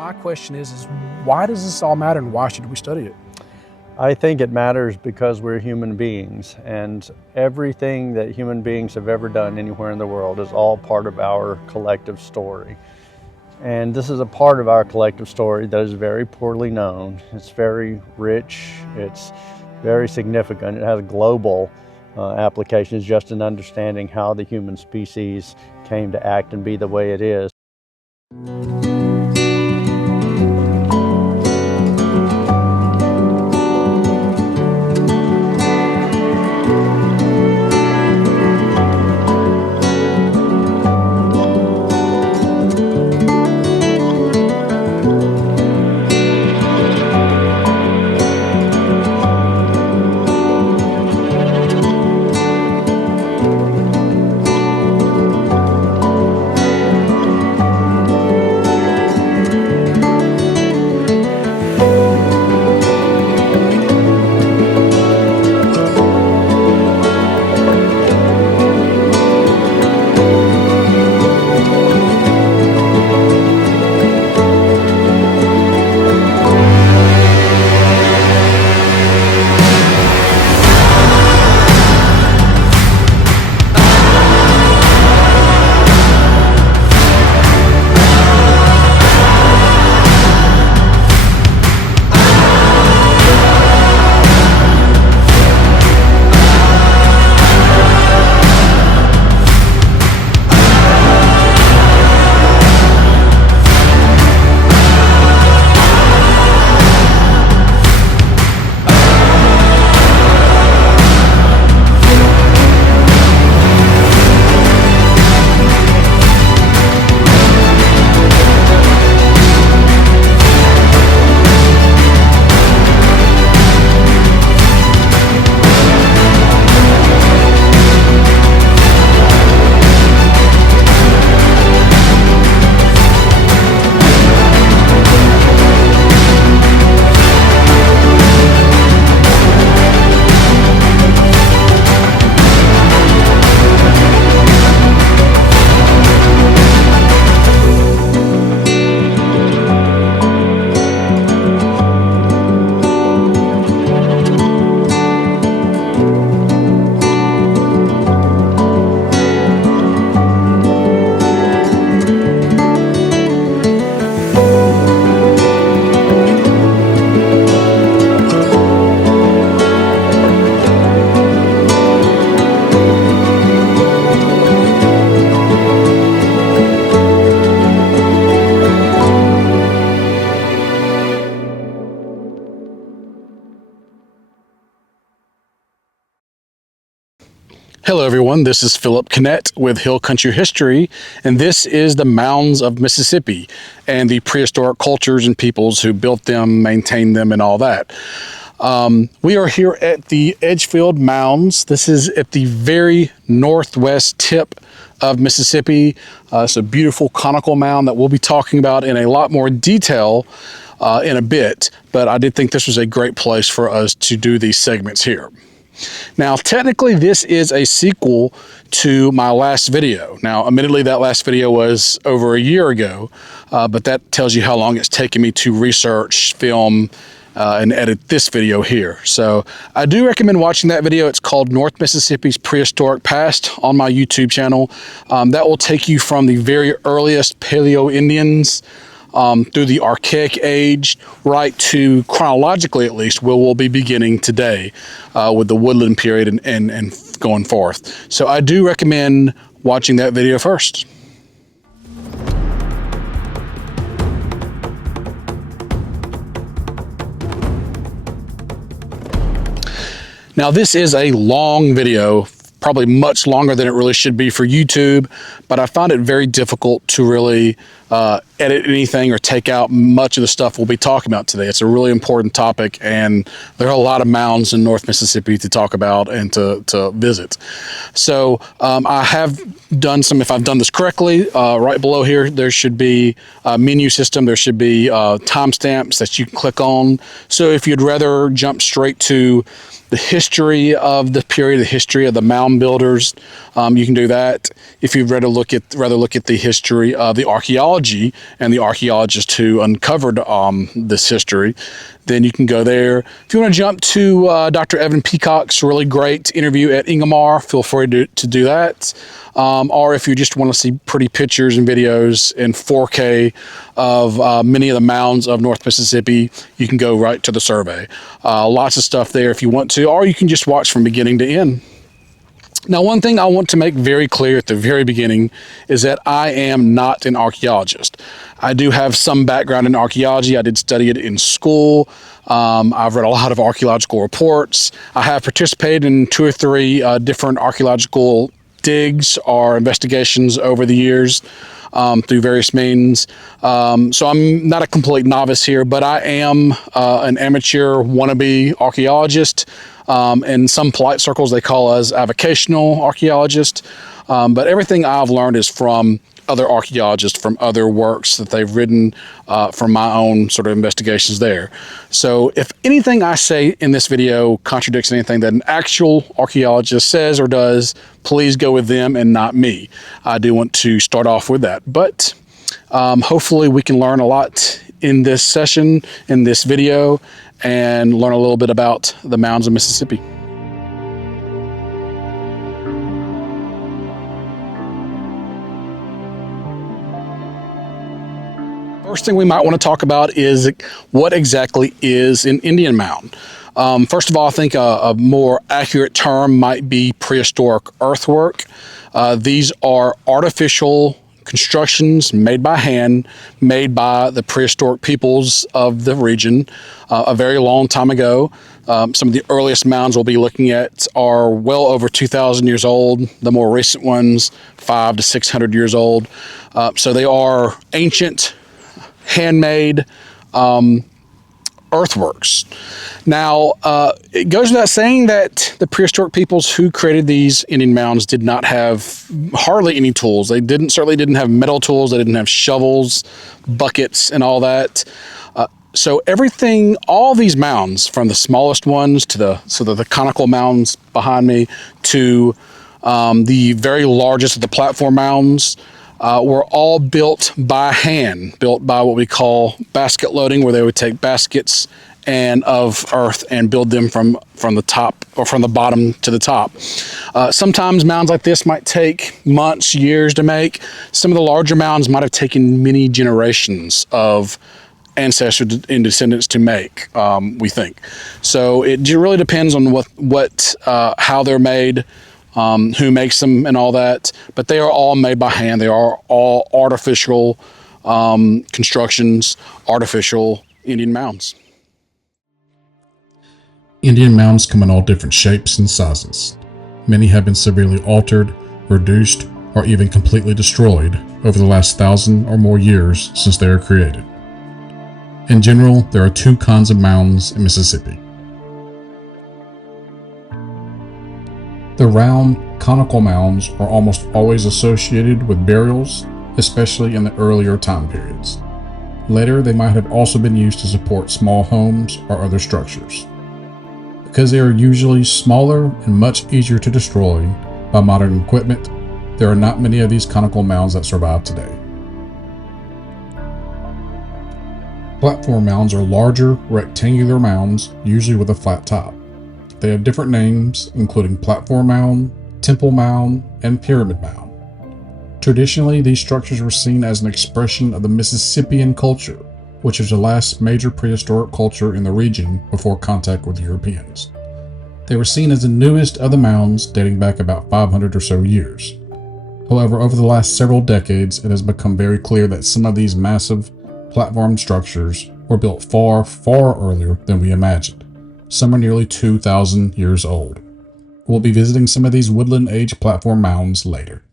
my question is why does this all matter and why should we study it? I think it matters because we're human beings, and everything that human beings have ever done anywhere in the world is all part of our collective story. And this is a part of our collective story that is very poorly known. It's very rich, it's very significant. It has global applications just in understanding how the human species came to act and be the way it is. Hello everyone, this is Philip Connett with Hill Country History, and this is the Mounds of Mississippi and the prehistoric cultures and peoples who built them, maintained them, and all that. We are here at the Edgefield Mounds. This is at the very northwest tip of Mississippi. It's a beautiful conical mound that we'll be talking about in a lot more detail in a bit, but I did think this was a great place for us to do these segments here. Now, technically, this is a sequel to my last video. Now, admittedly, that last video was over a year ago, but that tells you how long it's taken me to research, film, and edit this video here. So I do recommend watching that video. It's called North Mississippi's Prehistoric Past on my YouTube channel. That will take you from the very earliest Paleo-Indians through the Archaic age, right to, chronologically at least, where we'll be beginning today with the Woodland period and going forth. So I do recommend watching that video first. Now this is a long video, probably much longer than it really should be for YouTube, but I found it very difficult to really edit anything or take out much of the stuff we'll be talking about today. It's a really important topic, and there are a lot of mounds in North Mississippi to talk about and to visit. So I have done some, if I've done this correctly, right below here, there should be a menu system. There should be timestamps that you can click on. So if you'd rather jump straight to the history of the period, the history of the mound builders, you can do that. If you'd rather look at the history of the archaeology, and the archaeologists who uncovered this history, then you can go there. If you want to jump to Dr. Evan Peacock's really great interview at Ingomar, feel free to do that. Or if you just want to see pretty pictures and videos in 4K of many of the mounds of North Mississippi, you can go right to the survey. Lots of stuff there if you want to, or you can just watch from beginning to end. Now, one thing I want to make very clear at the very beginning is that I am not an archaeologist. I do have some background in archaeology. I did study it in school. I've read a lot of archaeological reports. I have participated in 2 or 3 different archaeological digs or investigations over the years through various means. So I'm not a complete novice here, but I am an amateur wannabe archaeologist. In some polite circles, they call us avocational archaeologists. But everything I've learned is from other archaeologists, from other works that they've written, from my own sort of investigations there. So if anything I say in this video contradicts anything that an actual archaeologist says or does, please go with them and not me. I do want to start off with that. But hopefully we can learn a lot in this session, in this video, and learn a little bit about the mounds of Mississippi. First thing we might want to talk about is what exactly is an Indian mound. First of all, I think a more accurate term might be prehistoric earthwork. These are artificial constructions made by hand, made by the prehistoric peoples of the region a very long time ago. Some of the earliest mounds we'll be looking at are well over 2,000 years old. The more recent ones, 500 to 600 years old. So they are ancient, handmade earthworks. Now, it goes without saying that the prehistoric peoples who created these Indian mounds did not have hardly any tools. They certainly didn't have metal tools. They didn't have shovels, buckets, and all that. So everything, all these mounds, from the smallest ones to the conical mounds behind me to the very largest of the platform mounds, were all built by hand, built by what we call basket loading, where they would take baskets of earth and build them from the top or from the bottom to the top. Sometimes mounds like this might take months, years to make. Some of the larger mounds might have taken many generations of ancestors and descendants to make, we think. So it really depends on how they're made, who makes them and all that, but they are all made by hand. They are all artificial constructions, artificial Indian mounds. Indian mounds come in all different shapes and sizes. Many have been severely altered, reduced, or even completely destroyed over the last 1,000 or more years since they were created. In general, there are 2 kinds of mounds in Mississippi. The round, conical mounds are almost always associated with burials, especially in the earlier time periods. Later, they might have also been used to support small homes or other structures. Because they are usually smaller and much easier to destroy by modern equipment, there are not many of these conical mounds that survive today. Platform mounds are larger, rectangular mounds, usually with a flat top. They have different names, including platform mound, temple mound, and pyramid mound. Traditionally, these structures were seen as an expression of the Mississippian culture, which is the last major prehistoric culture in the region before contact with Europeans. They were seen as the newest of the mounds, dating back about 500 or so years. However, over the last several decades, it has become very clear that some of these massive platform structures were built far, far earlier than we imagined. Some are nearly 2,000 years old. We'll be visiting some of these woodland age platform mounds later.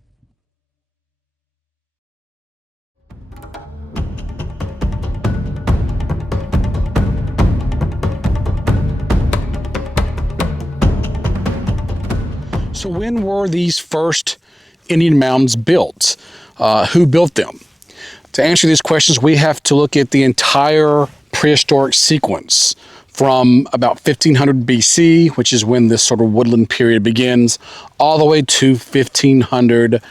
So when were these first Indian mounds built? Who built them? To answer these questions, we have to look at the entire prehistoric sequence from about 1500 BC, which is when this sort of woodland period begins, all the way to 1500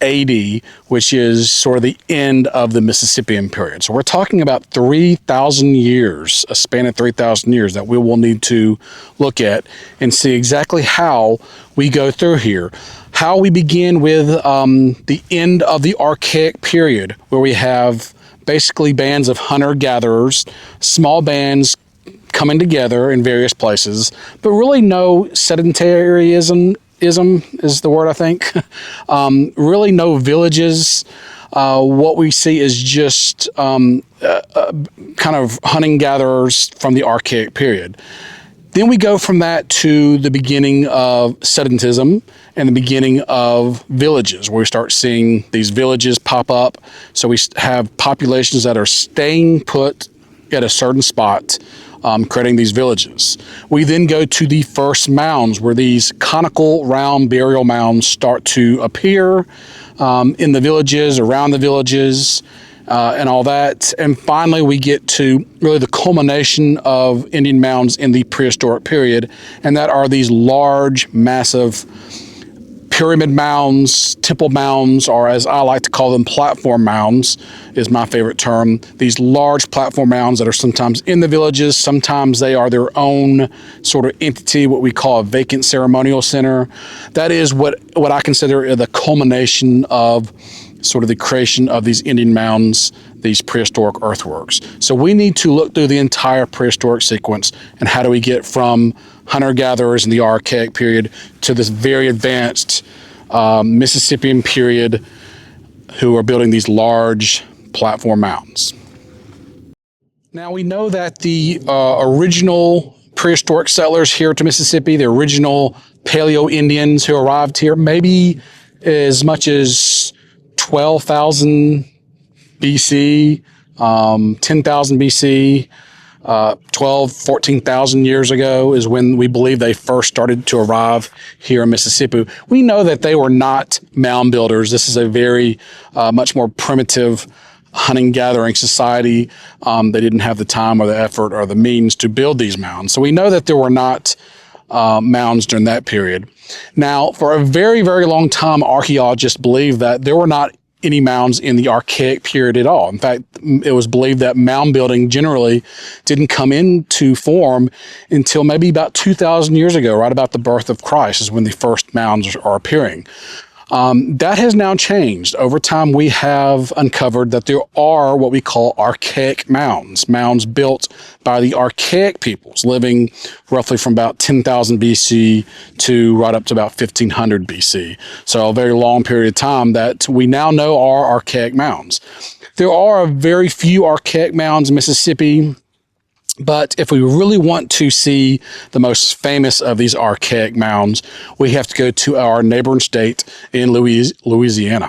AD, which is sort of the end of the Mississippian period. So we're talking about 3,000 years, a span of 3,000 years that we will need to look at and see exactly how we go through here. How we begin with the end of the Archaic period, where we have basically bands of hunter-gatherers, small bands coming together in various places, but really no sedentaryism is the word, I think. Really no villages. What we see is just kind of hunting gatherers from the Archaic period. Then we go from that to the beginning of sedentism and the beginning of villages, where we start seeing these villages pop up. So we have populations that are staying put at a certain spot, creating these villages. We then go to the first mounds, where these conical round burial mounds start to appear in the villages, around the villages, and all that. And finally, we get to really the culmination of Indian mounds in the prehistoric period, and that are these large, massive pyramid mounds, temple mounds, or as I like to call them, platform mounds is my favorite term. These large platform mounds that are sometimes in the villages, sometimes they are their own sort of entity, what we call a vacant ceremonial center. That is what I consider the culmination of sort of the creation of these Indian mounds, these prehistoric earthworks. So we need to look through the entire prehistoric sequence, and how do we get from hunter-gatherers in the Archaic period to this very advanced Mississippian period, who are building these large platform mounds. Now we know that the original prehistoric settlers here to Mississippi, the original Paleo-Indians who arrived here, maybe as much as 12,000 BC, 10,000 BC, 14,000 years ago is when we believe they first started to arrive here in Mississippi. We know that they were not mound builders. This is a very much more primitive hunting gathering society. They didn't have the time or the effort or the means to build these mounds. So we know that there were not mounds during that period. Now, for a very, very long time, archaeologists believed that there were not any mounds in the Archaic period at all. In fact, it was believed that mound building generally didn't come into form until maybe about 2,000 years ago, right about the birth of Christ is when the first mounds are appearing. That has now changed. Over time, we have uncovered that there are what we call archaic mounds, mounds built by the archaic peoples living roughly from about 10,000 BC to right up to about 1500 BC. So a very long period of time that we now know are archaic mounds. There are very few archaic mounds in Mississippi, but if we really want to see the most famous of these archaic mounds, we have to go to our neighboring state in Louisiana.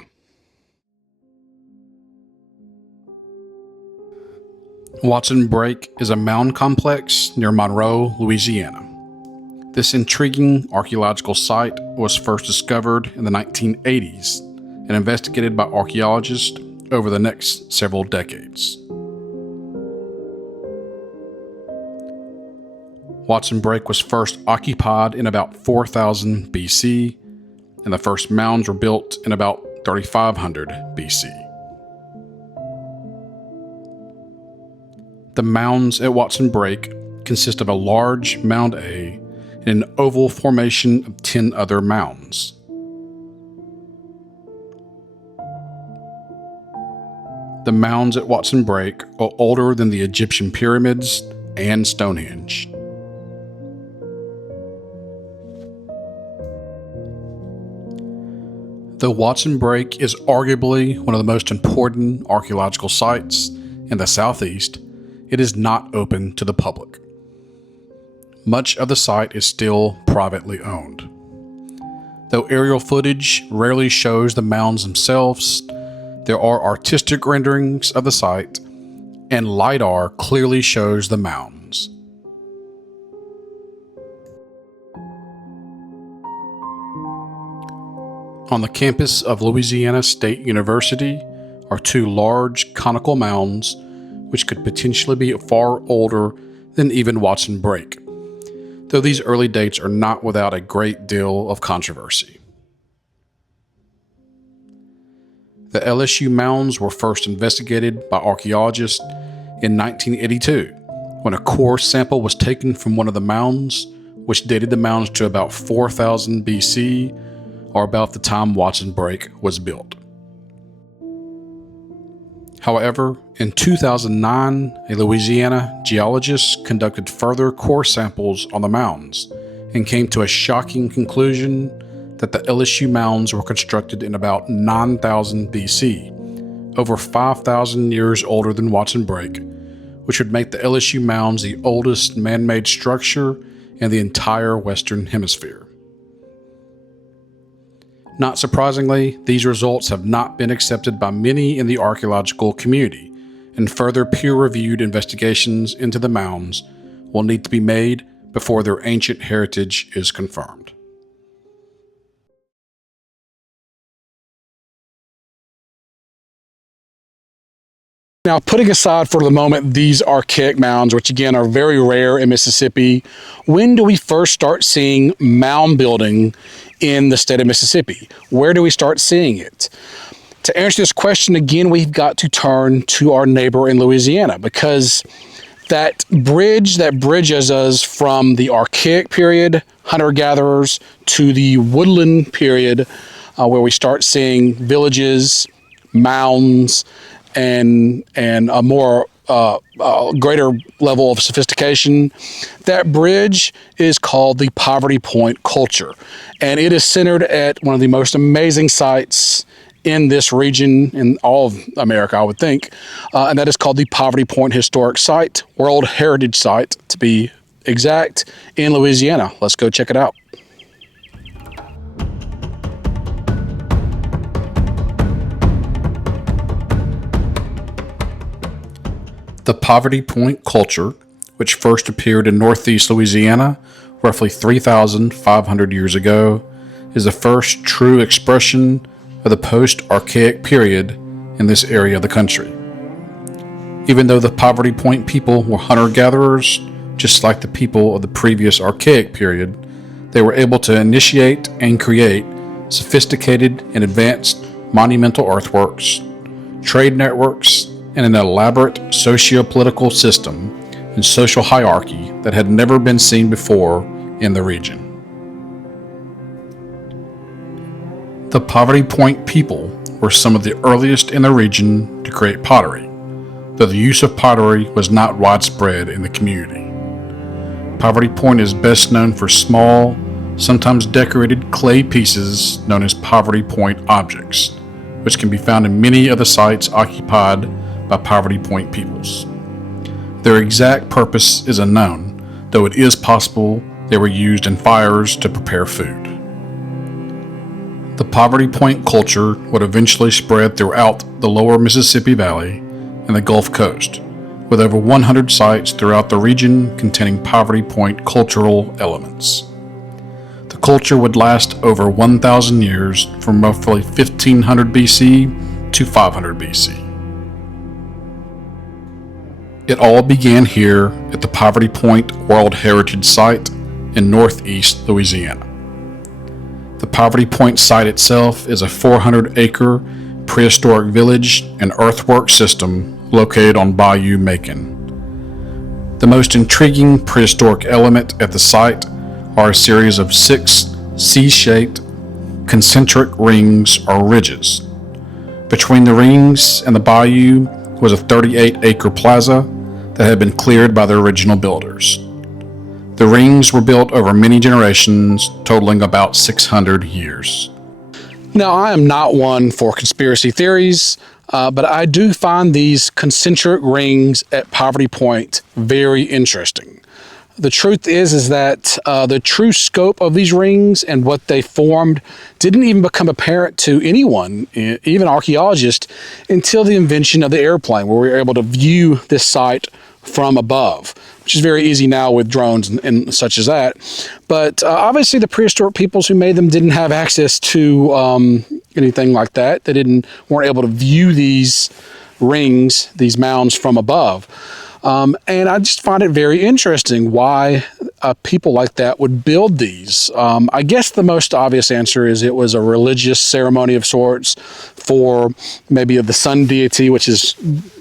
Watson Brake is a mound complex near Monroe, Louisiana. This intriguing archaeological site was first discovered in the 1980s and investigated by archaeologists over the next several decades. Watson Brake was first occupied in about 4000 BC, and the first mounds were built in about 3500 BC. The mounds at Watson Brake consist of a large mound A and an oval formation of 10 other mounds. The mounds at Watson Brake are older than the Egyptian pyramids and Stonehenge. Though Watson Brake is arguably one of the most important archaeological sites in the Southeast, it is not open to the public. Much of the site is still privately owned. Though aerial footage rarely shows the mounds themselves, there are artistic renderings of the site, and LiDAR clearly shows the mounds. On the campus of Louisiana State University are two large conical mounds which could potentially be far older than even Watson Brake, though these early dates are not without a great deal of controversy. The LSU mounds were first investigated by archaeologists in 1982, when a core sample was taken from one of the mounds, which dated the mounds to about 4000 BC, or about the time Watson Break was built. However, in 2009, a Louisiana geologist conducted further core samples on the mounds and came to a shocking conclusion that the LSU mounds were constructed in about 9000 BC, over 5,000 years older than Watson Break, which would make the LSU mounds the oldest man-made structure in the entire Western Hemisphere. Not surprisingly, these results have not been accepted by many in the archaeological community, and further peer-reviewed investigations into the mounds will need to be made before their ancient heritage is confirmed. Now, putting aside for the moment these archaic mounds, which again are very rare in Mississippi, when do we first start seeing mound building in the state of Mississippi? Where do we start seeing it? To answer this question, again, we've got to turn to our neighbor in Louisiana, because that bridge that bridges us from the Archaic period, hunter-gatherers, to the woodland period, where we start seeing villages, mounds, and a more greater level of sophistication. That bridge is called the Poverty Point culture, and it is centered at one of the most amazing sites in this region, in all of America, I would think, and that is called the Poverty Point Historic Site, World Heritage Site to be exact, in Louisiana. Let's go check it out. The Poverty Point culture, which first appeared in northeast Louisiana roughly 3,500 years ago, is the first true expression of the post-Archaic period in this area of the country. Even though the Poverty Point people were hunter-gatherers, just like the people of the previous Archaic period, they were able to initiate and create sophisticated and advanced monumental earthworks, trade networks, and an elaborate socio-political system and social hierarchy that had never been seen before in the region. The Poverty Point people were some of the earliest in the region to create pottery, though the use of pottery was not widespread in the community. Poverty Point is best known for small, sometimes decorated clay pieces known as Poverty Point objects, which can be found in many of the sites occupied by Poverty Point peoples. Their exact purpose is unknown, though it is possible they were used in fires to prepare food. The Poverty Point culture would eventually spread throughout the lower Mississippi Valley and the Gulf Coast, with over 100 sites throughout the region containing Poverty Point cultural elements. The culture would last over 1,000 years, from roughly 1500 BC to 500 BC. It all began here at the Poverty Point World Heritage Site in northeast Louisiana. The Poverty Point site itself is a 400-acre prehistoric village and earthwork system located on Bayou Macon. The most intriguing prehistoric element at the site are a series of 6 C-shaped concentric rings or ridges. Between the rings and the bayou was a 38-acre plaza that had been cleared by the original builders. The rings were built over many generations, totaling about 600 years. Now, I am not one for conspiracy theories, but I do find these concentric rings at Poverty Point very interesting. The truth is that the true scope of these rings and what they formed didn't even become apparent to anyone, even archaeologists, until the invention of the airplane, where we were able to view this site from above, which is very easy now with drones and such as that. But obviously the prehistoric peoples who made them didn't have access to anything like that. They weren't able to view these rings, these mounds, from above. And I just find it very interesting why people like that would build these? I guess the most obvious answer is it was a religious ceremony of sorts for maybe the sun deity, which is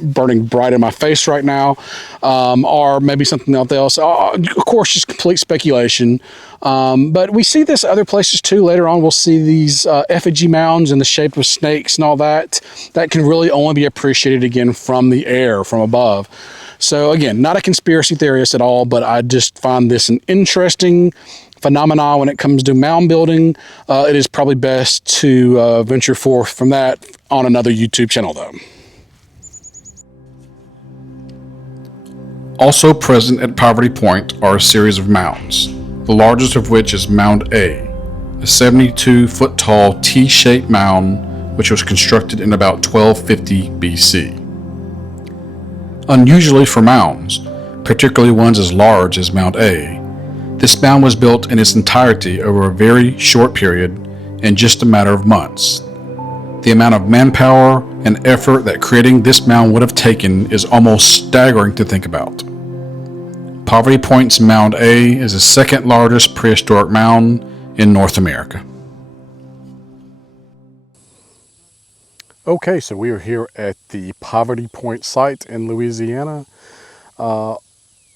burning bright in my face right now, or maybe something else. Of course, just complete speculation. But we see this other places too. Later on, we'll see these effigy mounds in the shape of snakes and all that can really only be appreciated again from the air, from above. So again, not a conspiracy theorist at all, but I just find this an interesting phenomenon when it comes to mound building. It is probably best to venture forth from that on another YouTube channel though. Also present at Poverty Point are a series of mounds, the largest of which is Mound A, a 72-foot tall T-shaped mound which was constructed in about 1250 BC. Unusually for mounds, particularly ones as large as Mound A, this mound was built in its entirety over a very short period in just a matter of months. The amount of manpower and effort that creating this mound would have taken is almost staggering to think about. Poverty Point's Mound A is the second largest prehistoric mound in North America. Okay, so we are here at the Poverty Point site in Louisiana.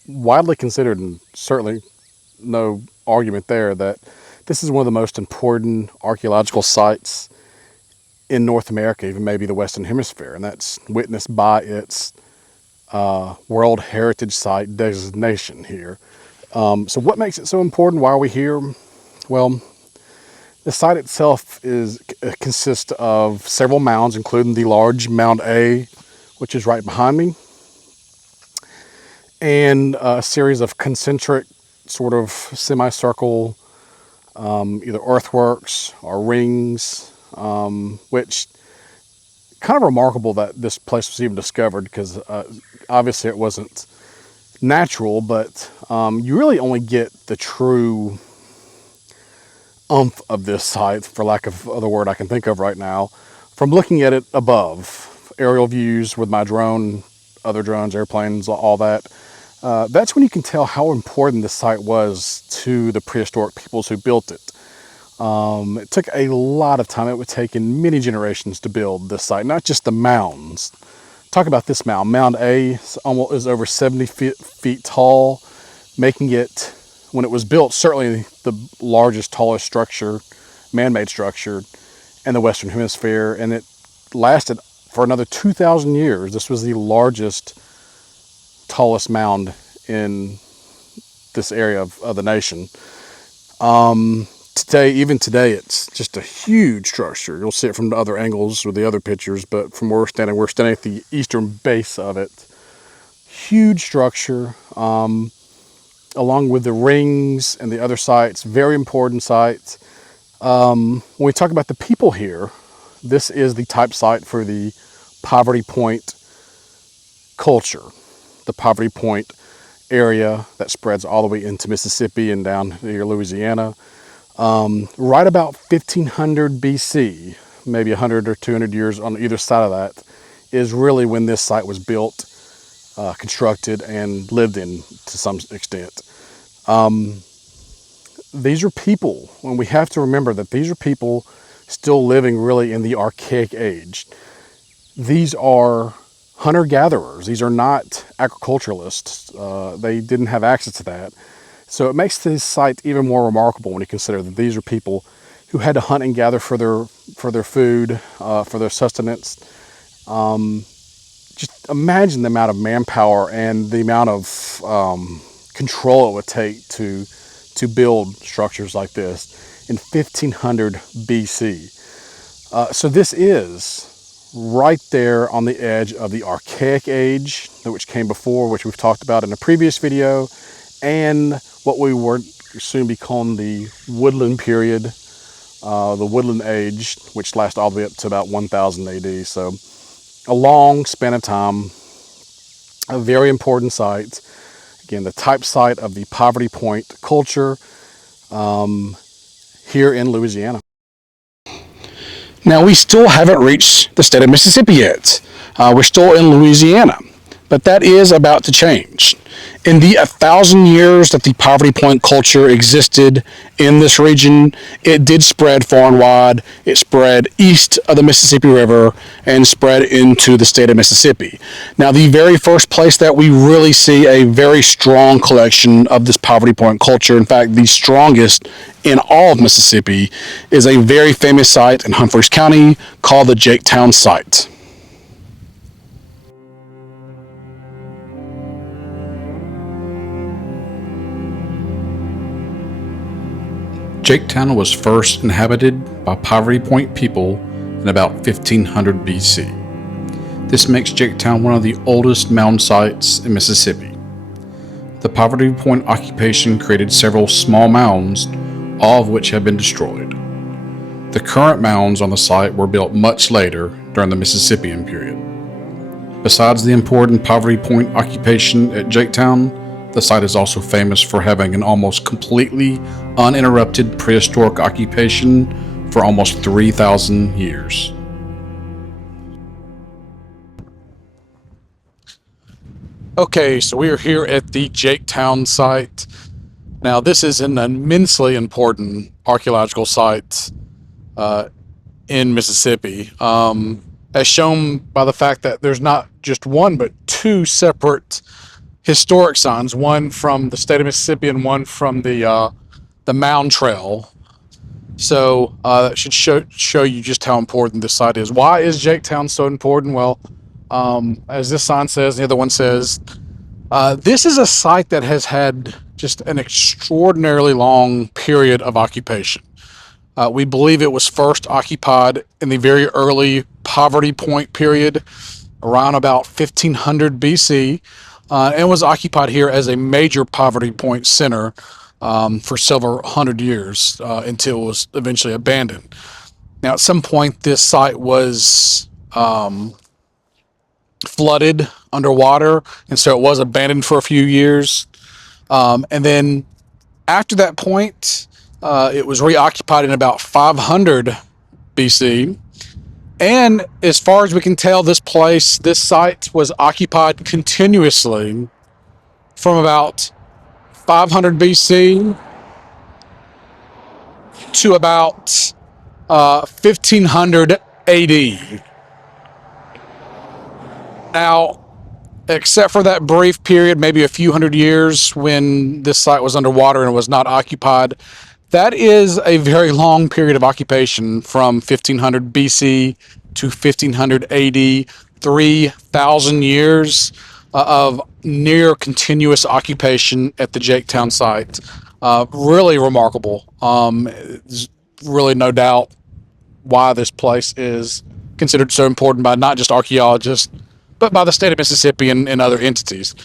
Widely considered, and certainly no argument there, that this is one of the most important archaeological sites in North America, even maybe the Western Hemisphere, and that's witnessed by its World Heritage Site designation here. So what makes it so important? Why are we here? Well, the site itself consists of several mounds, including the large Mound A, which is right behind me, and a series of concentric, sort of semicircle, either earthworks or rings, which kind of remarkable that this place was even discovered, because obviously it wasn't natural, but you really only get the true umph of this site, for lack of other word I can think of right now, from looking at it above. Aerial views with my drone, other drones, airplanes, all that. That's when you can tell how important this site was to the prehistoric peoples who built it. It took a lot of time. It would take in many generations to build this site, not just the mounds. Talk about this mound. Mound A is over 70 feet tall, making it, when it was built, certainly the largest, tallest structure, man-made structure in the Western Hemisphere, and it lasted for another 2,000 years. This was the largest, tallest mound in this area of the nation. Even today, it's just a huge structure. You'll see it from the other angles with the other pictures, but from where we're standing at the eastern base of it. Huge structure, along with the rings and the other sites, very important sites. When we talk about the people here, this is the type site for the Poverty Point culture. The Poverty Point area that spreads all the way into Mississippi and down near Louisiana. Right about 1500 BC, maybe 100 or 200 years on either side of that, is really when this site was built, constructed, and lived in to some extent. These are people, and we have to remember that these are people still living really in the Archaic age. These are hunter-gatherers. These are not agriculturalists. They didn't have access to that. So it makes this site even more remarkable when you consider that these are people who had to hunt and gather for their food, for their sustenance. Just imagine the amount of manpower and the amount of control it would take to build structures like this in 1500 BC. So this is right there on the edge of the Archaic age, which came before, which we've talked about in a previous video, and what we would soon be calling the Woodland Period, the Woodland Age, which lasts all the way up to about 1000 AD. So a long span of time, a very important site. Again, the type site of the Poverty Point culture here in Louisiana. Now, we still haven't reached the state of Mississippi yet. We're still in Louisiana. But that is about to change. In the 1,000 years that the Poverty Point culture existed in this region, it did spread far and wide. It spread east of the Mississippi River and spread into the state of Mississippi. Now, the very first place that we really see a very strong collection of this Poverty Point culture, in fact, the strongest in all of Mississippi, is a very famous site in Humphreys County called the Baytown site. Baytown was first inhabited by Poverty Point people in about 1500 BC. This makes Baytown one of the oldest mound sites in Mississippi. The Poverty Point occupation created several small mounds, all of which have been destroyed. The current mounds on the site were built much later during the Mississippian period. Besides the important Poverty Point occupation at Baytown, the site is also famous for having an almost completely uninterrupted prehistoric occupation for almost 3,000 years. Okay, so we are here at the Baytown site. Now, this is an immensely important archaeological site in Mississippi, as shown by the fact that there's not just one, but two separate historic signs, one from the state of Mississippi and one from the Mound Trail. So that should show you just how important this site is. Why is Baytown so important? Well, as this sign says, the other one says, this is a site that has had just an extraordinarily long period of occupation. We believe it was first occupied in the very early Poverty Point period, around about 1500 BC, and was occupied here as a major Poverty Point center for several hundred years until it was eventually abandoned. Now, at some point, this site was flooded underwater, and so it was abandoned for a few years. And then after that point, it was reoccupied in about 500 BC. And as far as we can tell, this site was occupied continuously from about 500 BC to about 1500 AD. Now, except for that brief period, maybe a few hundred years when this site was underwater and was not occupied, that is a very long period of occupation from 1500 BC to 1500 AD, 3,000 years of near continuous occupation at the Baytown site. Really remarkable. There's really no doubt why this place is considered so important by not just archaeologists, but by the state of Mississippi and other entities.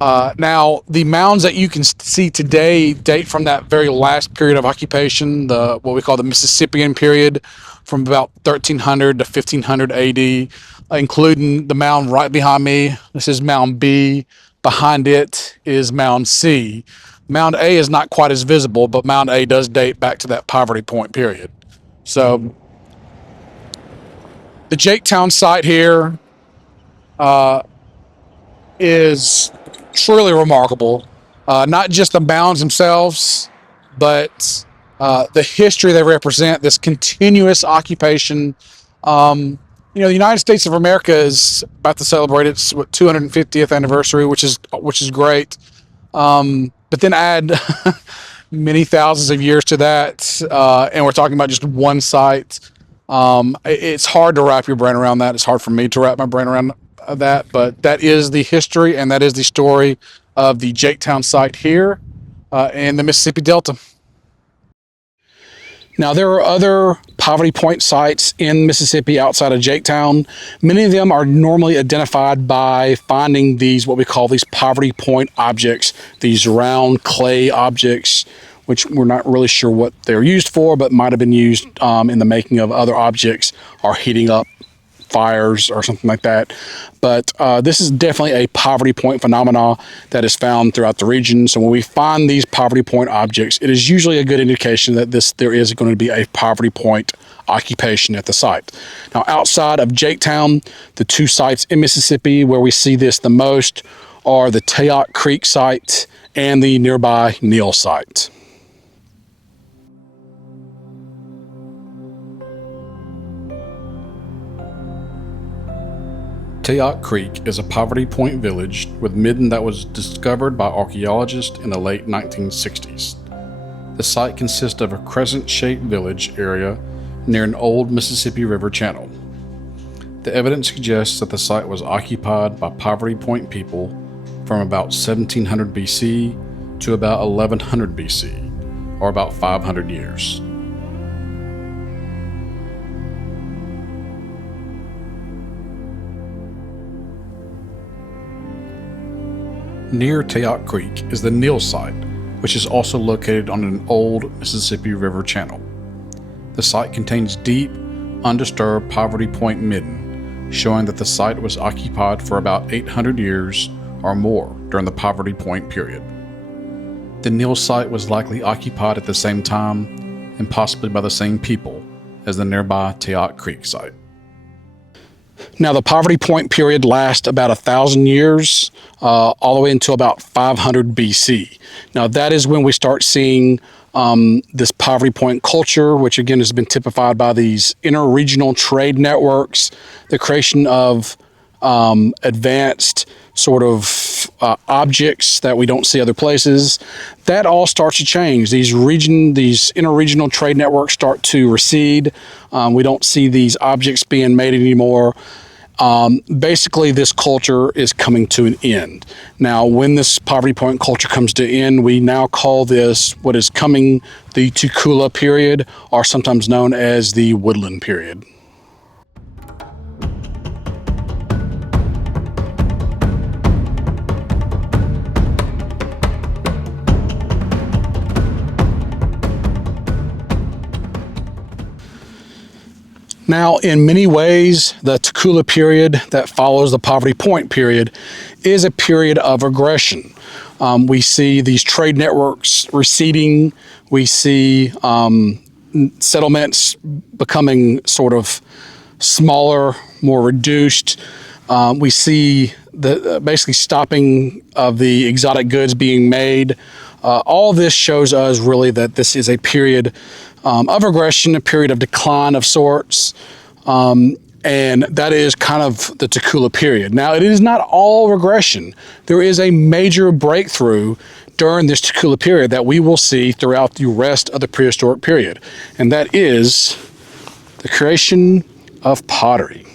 Now, the mounds that you can see today date from that very last period of occupation, what we call the Mississippian period, from about 1300 to 1500 AD, including the mound right behind me. This is Mound B. Behind it is Mound C. Mound A is not quite as visible, but Mound A does date back to that Poverty Point period. So, the Baytown site here is truly remarkable. Not just the mounds themselves, but the history they represent, this continuous occupation. The United States of America is about to celebrate its 250th anniversary, which is great. But then add many thousands of years to that, and we're talking about just one site. It's hard to wrap your brain around that. It's hard for me to wrap my brain around that, but that is the history and that is the story of the Baytown site here in the Mississippi Delta. Now, there are other Poverty Point sites in Mississippi outside of Baytown. Many of them are normally identified by finding what we call these Poverty Point objects, these round clay objects, which we're not really sure what they're used for, but might have been used in the making of other objects or heating up fires or something like that. But this is definitely a Poverty Point phenomena that is found throughout the region. So when we find these Poverty Point objects, it is usually a good indication that there is going to be a Poverty Point occupation at the site. Now, outside of Baytown, the two sites in Mississippi where we see this the most are the Tchula Creek site and the nearby Neal site. Tchula Creek is a Poverty Point village with midden that was discovered by archaeologists in the late 1960s. The site consists of a crescent-shaped village area near an old Mississippi River channel. The evidence suggests that the site was occupied by Poverty Point people from about 1700 BC to about 1100 BC, or about 500 years. Near Tchula Creek is the Neal site, which is also located on an old Mississippi River channel. The site contains deep, undisturbed Poverty Point midden, showing that the site was occupied for about 800 years or more during the Poverty Point period. The Neal site was likely occupied at the same time and possibly by the same people as the nearby Tchula Creek site. Now, the Poverty Point period lasts about 1,000 years, all the way until about 500 BC. Now, that is when we start seeing this Poverty Point culture, which again has been typified by these interregional trade networks, the creation of advanced sort of objects that we don't see other places. That all starts to change. These interregional trade networks start to recede. We don't see these objects being made anymore. Basically, this culture is coming to an end. Now, when this Poverty Point culture comes to an end, we now call this what is coming the Tchula Period, or sometimes known as the Woodland Period. Now, in many ways, the Tchula period that follows the Poverty Point period is a period of regression. We see these trade networks receding. We see settlements becoming sort of smaller, more reduced. We see the basically stopping of the exotic goods being made. All this shows us really that this is a period of regression, a period of decline of sorts, and that is kind of the Tchula period. Now, it is not all regression. There is a major breakthrough during this Tchula period that we will see throughout the rest of the prehistoric period, and that is the creation of pottery.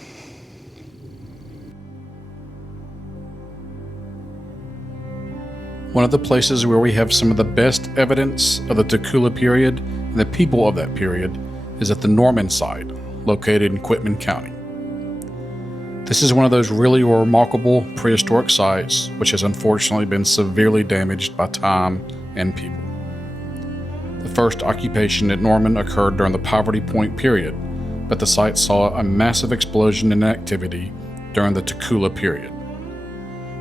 One of the places where we have some of the best evidence of the Tchula period and the people of that period is at the Norman site, located in Quitman County. This is one of those really remarkable prehistoric sites which has unfortunately been severely damaged by time and people. The first occupation at Norman occurred during the Poverty Point period, but the site saw a massive explosion in activity during the Tchula period.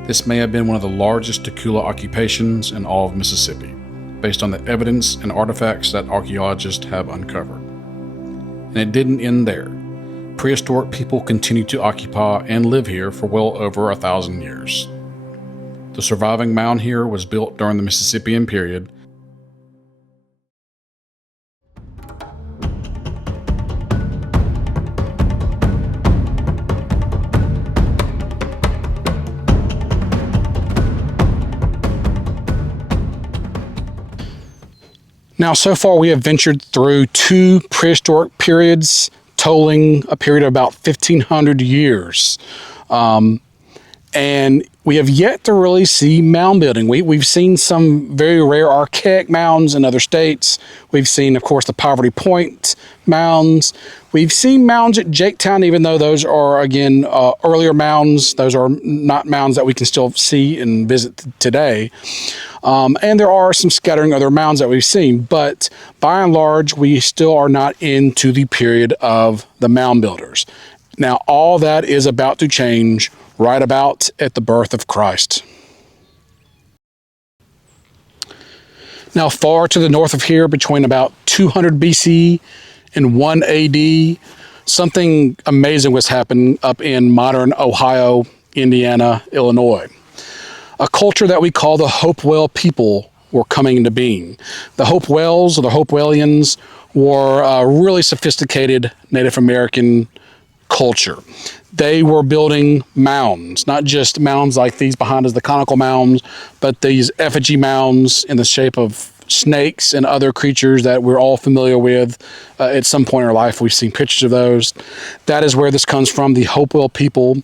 This may have been one of the largest Tchula occupations in all of Mississippi, based on the evidence and artifacts that archaeologists have uncovered. And it didn't end there. Prehistoric people continued to occupy and live here for well over 1,000 years. The surviving mound here was built during the Mississippian period. Now, so far we have ventured through two prehistoric periods, totaling a period of about 1,500 years. And we have yet to really see mound building. We've seen some very rare archaic mounds in other states. We've seen, of course, the Poverty Point mounds. We've seen mounds at Baytown, even though those are, again, earlier mounds. Those are not mounds that we can still see and visit today. And there are some scattering other mounds that we've seen, but by and large, we still are not into the period of the mound builders. Now, all that is about to change right about at the birth of Christ. Now, far to the north of here, between about 200 BC in 1 AD, something amazing was happening up in modern Ohio, Indiana, Illinois. A culture that we call the Hopewell people were coming into being. The Hopewells, or the Hopewellians, were a really sophisticated Native American culture. They were building mounds, not just mounds like these behind us, the conical mounds, but these effigy mounds in the shape of snakes and other creatures that we're all familiar with. At some point in our life, we've seen pictures of those. That is where this comes from, the Hopewell people.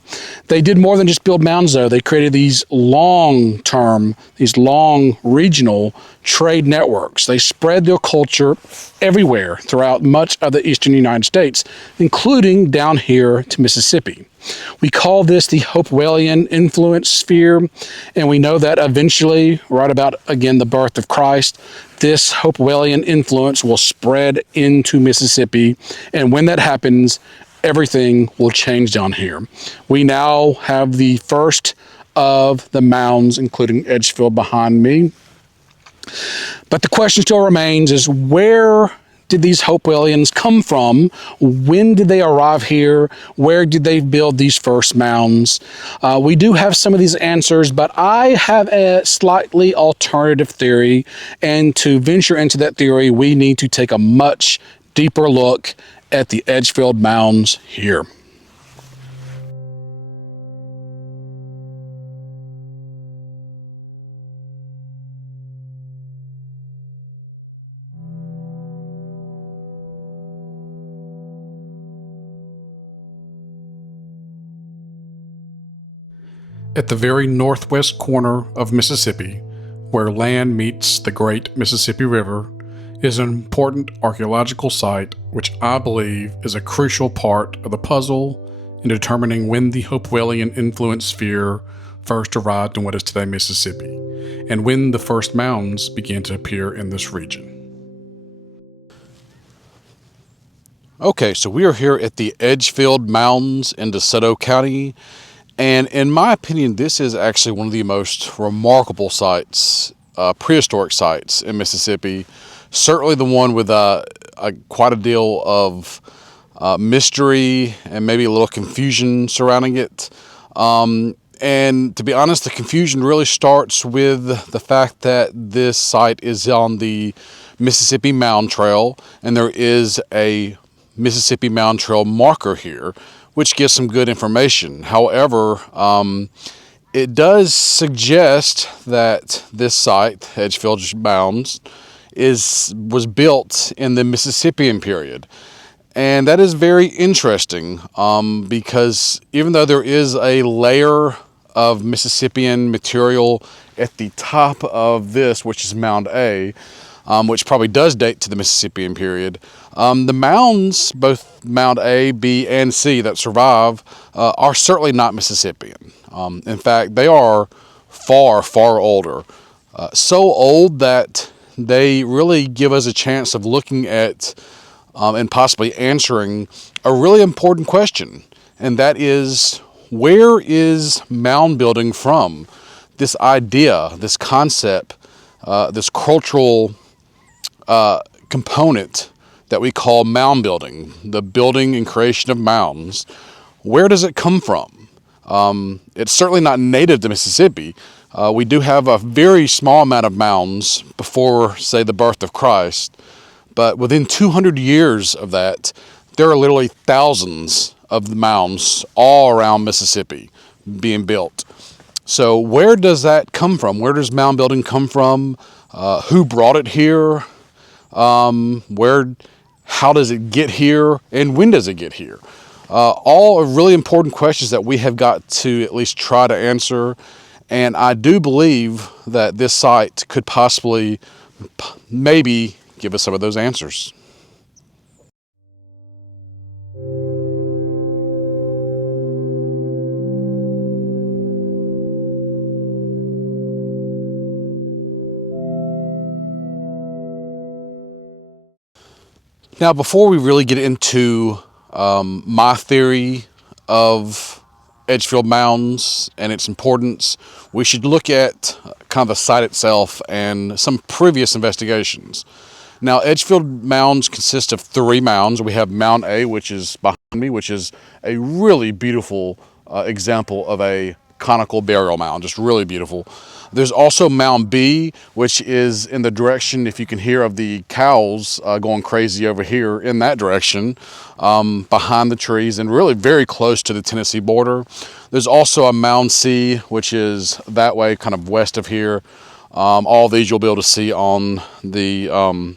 They did more than just build mounds, though. They created these long-term, these long regional trade networks. They spread their culture everywhere throughout much of the eastern United States, including down here to Mississippi. We call this the Hopewellian influence sphere, and we know that eventually, right about, again, the birth of Christ, this Hopewellian influence will spread into Mississippi, and when that happens, everything will change down here. We now have the first of the mounds, including Edgefield behind me. But the question still remains is, where did these Hopewellians come from? When did they arrive here? Where did they build these first mounds? We do have some of these answers, but I have a slightly alternative theory. And to venture into that theory, we need to take a much deeper look at the Edgefield mounds here. At the very northwest corner of Mississippi, where land meets the Great Mississippi River, is an important archaeological site which I believe is a crucial part of the puzzle in determining when the Hopewellian influence sphere first arrived in what is today Mississippi, and when the first mounds began to appear in this region. Okay, so we are here at the Edgefield Mounds in Desoto County. And in my opinion, this is actually one of the most remarkable sites, prehistoric sites in Mississippi. Certainly the one with quite a deal of mystery and maybe a little confusion surrounding it. And to be honest, the confusion really starts with the fact that this site is on the Mississippi Mound Trail, and there is a Mississippi Mound Trail marker here, which gives some good information. However, it does suggest that this site, Edgefield Mounds, was built in the Mississippian period. And that is very interesting because even though there is a layer of Mississippian material at the top of this, which is Mound A, which probably does date to the Mississippian period, the mounds, both Mound A, B, and C that survive, are certainly not Mississippian. In fact, they are far, far older. So old that they really give us a chance of looking at and possibly answering a really important question. And that is, where is mound building from? This idea, this concept, this cultural component that we call mound building, the building and creation of mounds, where does it come from? It's certainly not native to Mississippi. We do have a very small amount of mounds before, say, the birth of Christ, but within 200 years of that, there are literally thousands of the mounds all around Mississippi being built. So where does that come from? Where does mound building come from? Who brought it here? How does it get here, and when does it get here? All are really important questions that we have got to at least try to answer, and I do believe that this site could possibly, maybe, give us some of those answers. Now, before we really get into my theory of Edgefield Mounds and its importance, we should look at kind of the site itself and some previous investigations. Now, Edgefield mounds consist of 3 mounds. We have Mound A, which is behind me, which is a really beautiful example of a conical burial mound, just really beautiful. There's also Mound B, which is in the direction, if you can hear, of the cows going crazy over here in that direction, behind the trees and really very close to the Tennessee border. There's also a Mound C, which is that way, kind of west of here. All these you'll be able to see on the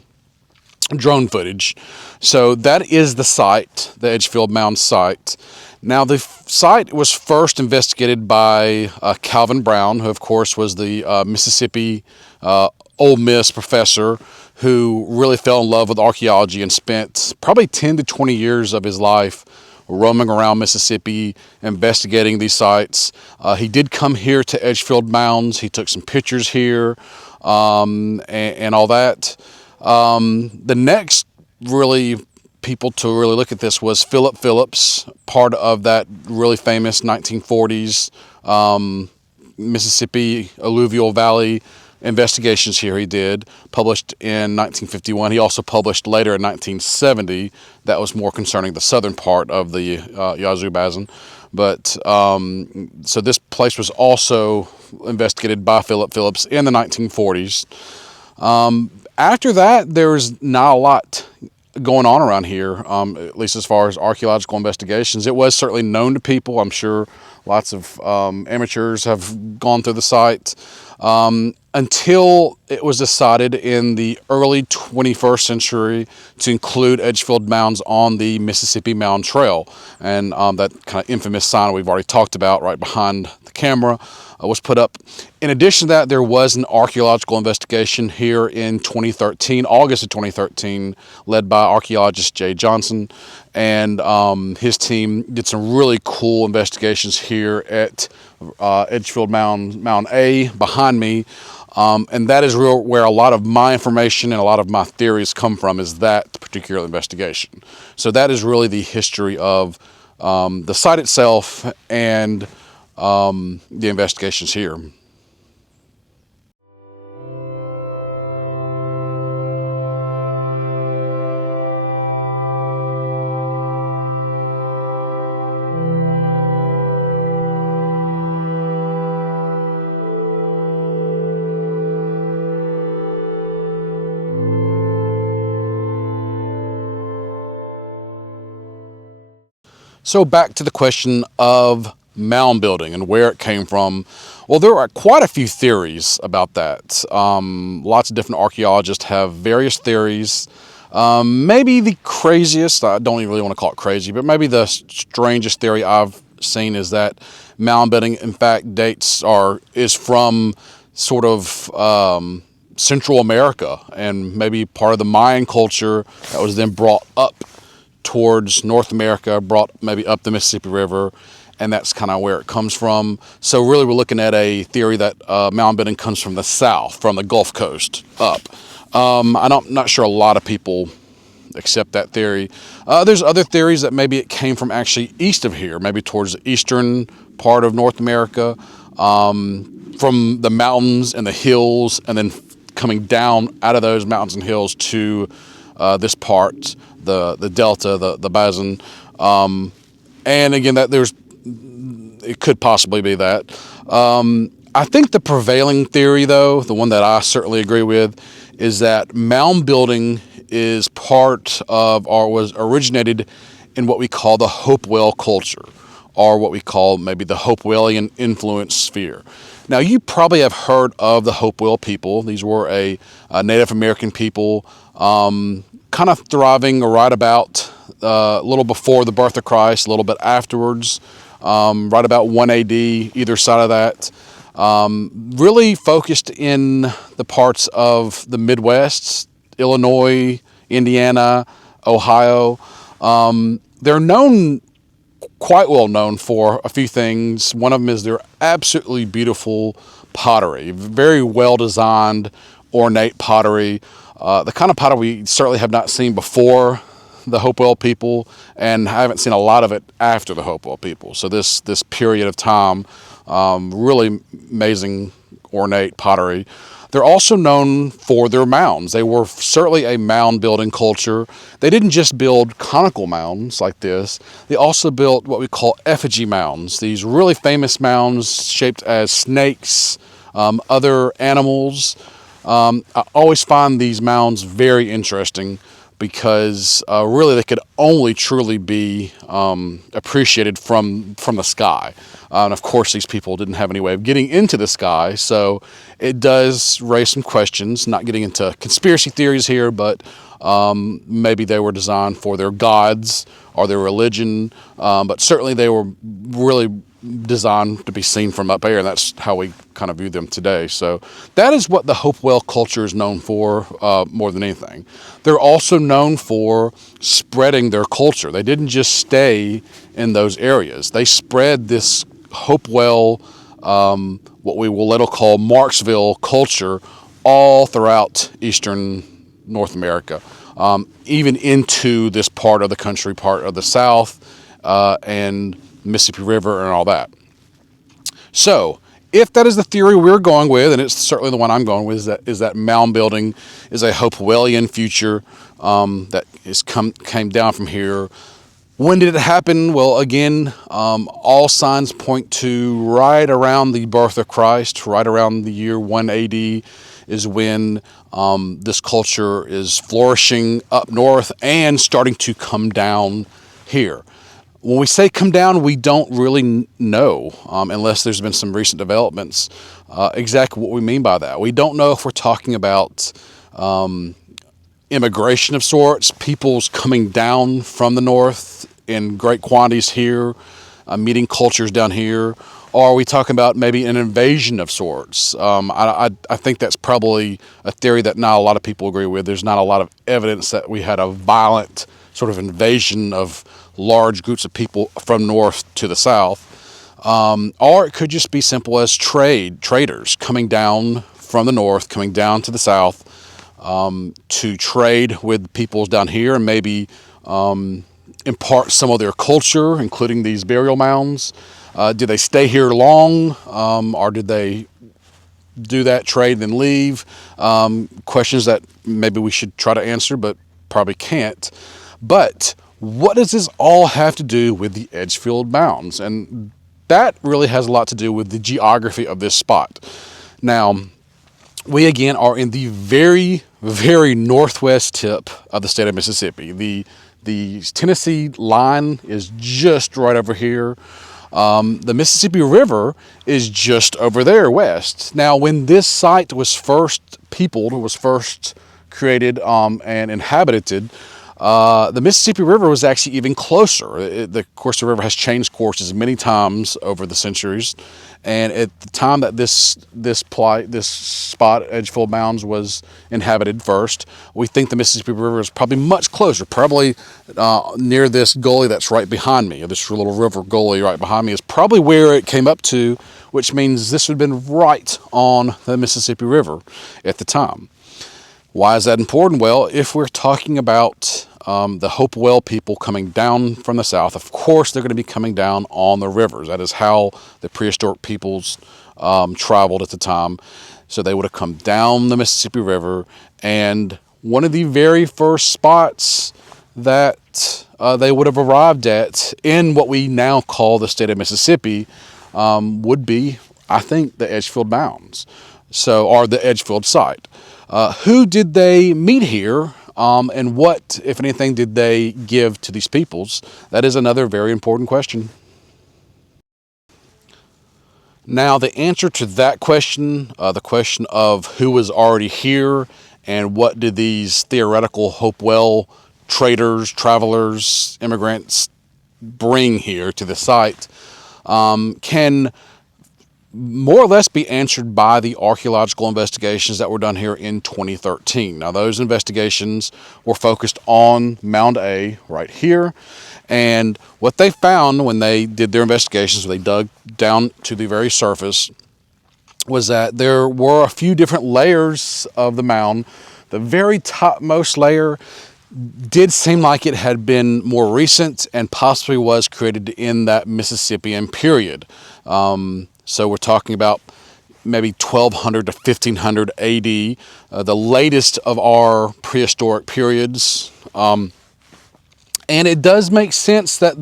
drone footage. So that is the site, the Edgefield Mound site. Now, the site was first investigated by Calvin Brown, who of course was the Mississippi Ole Miss professor who really fell in love with archaeology and spent probably 10 to 20 years of his life roaming around Mississippi, investigating these sites. He did come here to Edgefield Mounds. He took some pictures here and all that. The next really people to really look at this was Philip Phillips, part of that really famous 1940s Mississippi Alluvial Valley investigations here he did, published in 1951. He also published later in 1970. That was more concerning the southern part of the Yazoo Basin. But so this place was also investigated by Philip Phillips in the 1940s. After that, there was not a lot going on around here, at least as far as archaeological investigations. It was certainly known to people. I'm sure lots of amateurs have gone through the site until it was decided in the early 21st century to include Edgefield Mounds on the Mississippi Mound Trail. And that kind of infamous sign we've already talked about right behind the camera was put up. In addition to that, there was an archaeological investigation here in 2013, August of 2013, led by archaeologist Jay Johnson, and his team did some really cool investigations here at Edgefield Mound A behind me, and that is where a lot of my information and a lot of my theories come from, is that particular investigation. So that is really the history of the site itself and the investigations here. So back to the question of mound building and where it came from. Well, there are quite a few theories about that. Lots of different archaeologists have various theories. Maybe the craziest, I don't even really want to call it crazy, but maybe the strangest theory I've seen is that mound building, in fact, is from sort of Central America and maybe part of the Mayan culture that was then brought up towards North America, brought maybe up the Mississippi River, and that's kind of where it comes from. So really we're looking at a theory that mound building comes from the south, from the Gulf Coast up. I'm not sure a lot of people accept that theory. There's other theories that maybe it came from actually east of here, maybe towards the eastern part of North America, from the mountains and the hills, and then coming down out of those mountains and hills to this part, the delta, the basin. And again, it could possibly be that. I think the prevailing theory, though, the one that I certainly agree with, is that mound building is part of, or was originated in what we call the Hopewell culture, or what we call maybe the Hopewellian influence sphere. Now, you probably have heard of the Hopewell people. These were a Native American people, kind of thriving right about a little before the birth of Christ, a little bit afterwards, right about 1 AD, either side of that. Really focused in the parts of the Midwest, Illinois, Indiana, Ohio. They're quite well known for a few things. One of them is their absolutely beautiful pottery, very well designed, ornate pottery, the kind of pottery we certainly have not seen before the Hopewell people, and haven't seen a lot of it after the Hopewell people. So this period of time, really amazing ornate pottery. They're also known for their mounds. They were certainly a mound building culture. They didn't just build conical mounds like this. They also built what we call effigy mounds. These really famous mounds shaped as snakes, other animals. I always find these mounds very interesting because really they could only truly be appreciated from the sky. And of course, these people didn't have any way of getting into the sky, so it does raise some questions. Not getting into conspiracy theories here, but maybe they were designed for their gods or their religion, but certainly they were really designed to be seen from up here, and that's how we kind of view them today. So that is what the Hopewell culture is known for more than anything. They're also known for spreading their culture. They didn't just stay in those areas. They spread this Hopewell, what we will later call Marksville culture, all throughout eastern North America, even into this part of the country, part of the South, and Mississippi River and all that. So if that is the theory we're going with, and it's certainly the one I'm going with, is that mound building is a Hopewellian future that came down from here. When did it happen? Well, again, all signs point to right around the birth of Christ, right around the year 1 AD is when this culture is flourishing up north and starting to come down here. When we say come down, we don't really know, unless there's been some recent developments, exactly what we mean by that. We don't know if we're talking about immigration of sorts, people's coming down from the north in great quantities here, meeting cultures down here, or are we talking about maybe an invasion of sorts? I think that's probably a theory that not a lot of people agree with. There's not a lot of evidence that we had a violent sort of invasion of large groups of people from north to the south. Or it could just be simple as traders coming down from the north, coming down to the south to trade with peoples down here and maybe impart some of their culture, including these burial mounds. Did they stay here long, or did they do that, trade, then leave? Questions that maybe we should try to answer, but probably can't. But what does this all have to do with the Edgefield Mounds? And that really has a lot to do with the geography of this spot. Now, we again are in the very, very northwest tip of the state of Mississippi. The Tennessee line is just right over here. The Mississippi River is just over there west. Now, when this site was first peopled, was first created and inhabited, the Mississippi River was actually even closer. Of course, the river has changed courses many times over the centuries, and at the time that this spot, Edgefield Mounds, was inhabited first, we think the Mississippi River is probably much closer, probably near this gully that's right behind me. This little river gully right behind me is probably where it came up to, which means this would have been right on the Mississippi River at the time. Why is that important? Well, if we're talking about the Hopewell people coming down from the south, of course they're going to be coming down on the rivers. That is how the prehistoric peoples traveled at the time. So they would have come down the Mississippi River, and one of the very first spots that they would have arrived at in what we now call the state of Mississippi would be, I think, the Edgefield Mounds, or the Edgefield site. Who did they meet here, and what, if anything, did they give to these peoples? That is another very important question. Now, the answer to that question, the question of who was already here and what did these theoretical Hopewell traders, travelers, immigrants bring here to the site, can more or less be answered by the archaeological investigations that were done here in 2013. Now, those investigations were focused on Mound A right here, and what they found when they did their investigations, when they dug down to the very surface, was that there were a few different layers of the mound. The very topmost layer did seem like it had been more recent and possibly was created in that Mississippian period. So we're talking about maybe 1200 to 1500 AD, the latest of our prehistoric periods. And it does make sense that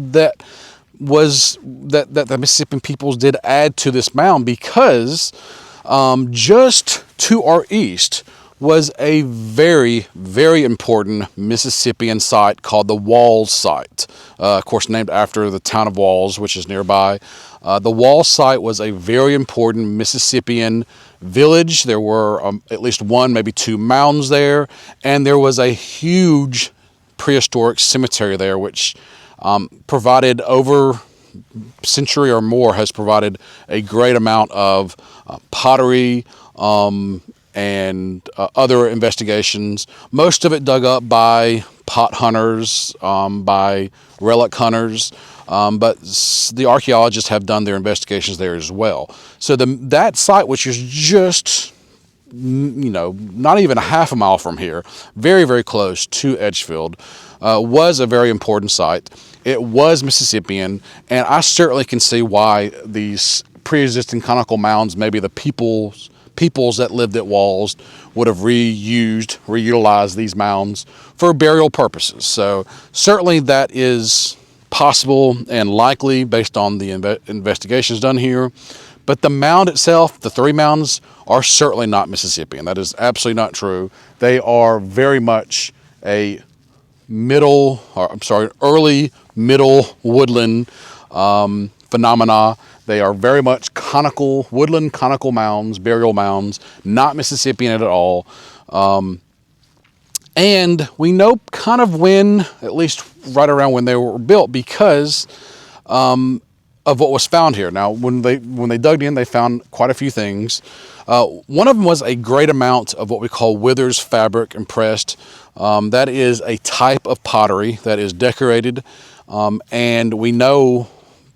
the Mississippian peoples did add to this mound, because just to our east was a very, very important Mississippian site called the Walls site. Of course, named after the town of Walls, which is nearby. The Walls site was a very important Mississippian village. There were at least one, maybe two mounds there, and there was a huge prehistoric cemetery there, which provided over century or more, has provided a great amount of pottery and other investigations. Most of it dug up by pot hunters, by relic hunters, but the archaeologists have done their investigations there as well. So that site, which is just, not even a half a mile from here, very, very close to Edgefield, was a very important site. It was Mississippian, and I certainly can see why these pre-existing conical mounds, maybe the peoples that lived at Walls, would have reutilized these mounds for burial purposes. So certainly that is possible and likely based on the investigations done here. But the mound itself, the three mounds, are certainly not Mississippian. That is absolutely not true. They are very much a early middle woodland phenomena. They are very much woodland conical mounds, burial mounds, not Mississippian at all. And we know kind of when, at least right around when they were built, because of what was found here. Now, when they dug in, they found quite a few things. One of them was a great amount of what we call withers fabric impressed. That is a type of pottery that is decorated, and we know,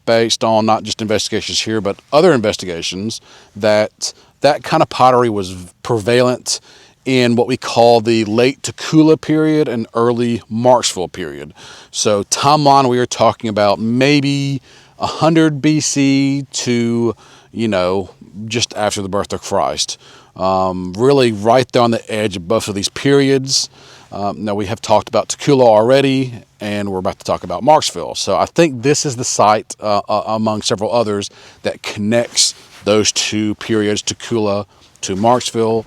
based on not just investigations here, but other investigations, that kind of pottery was prevalent in what we call the late Tchula period and early Marksville period. So timeline, we are talking about maybe 100 BC to, just after the birth of Christ. Really right there on the edge of both of these periods. Now, we have talked about Tchula already, and we're about to talk about Marksville. So I think this is the site, among several others, that connects those two periods, Tchula to Marksville.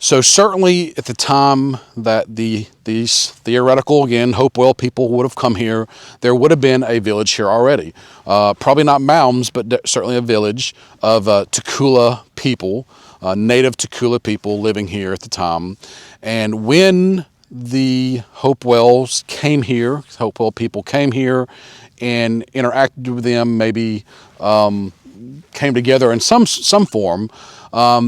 So certainly at the time that these theoretical, again, Hopewell people would have come here, there would have been a village here already. Probably not mounds, but certainly a village of Tchula people, native Tchula people living here at the time. And when the Hopewell people came here and interacted with them, maybe came together in some form,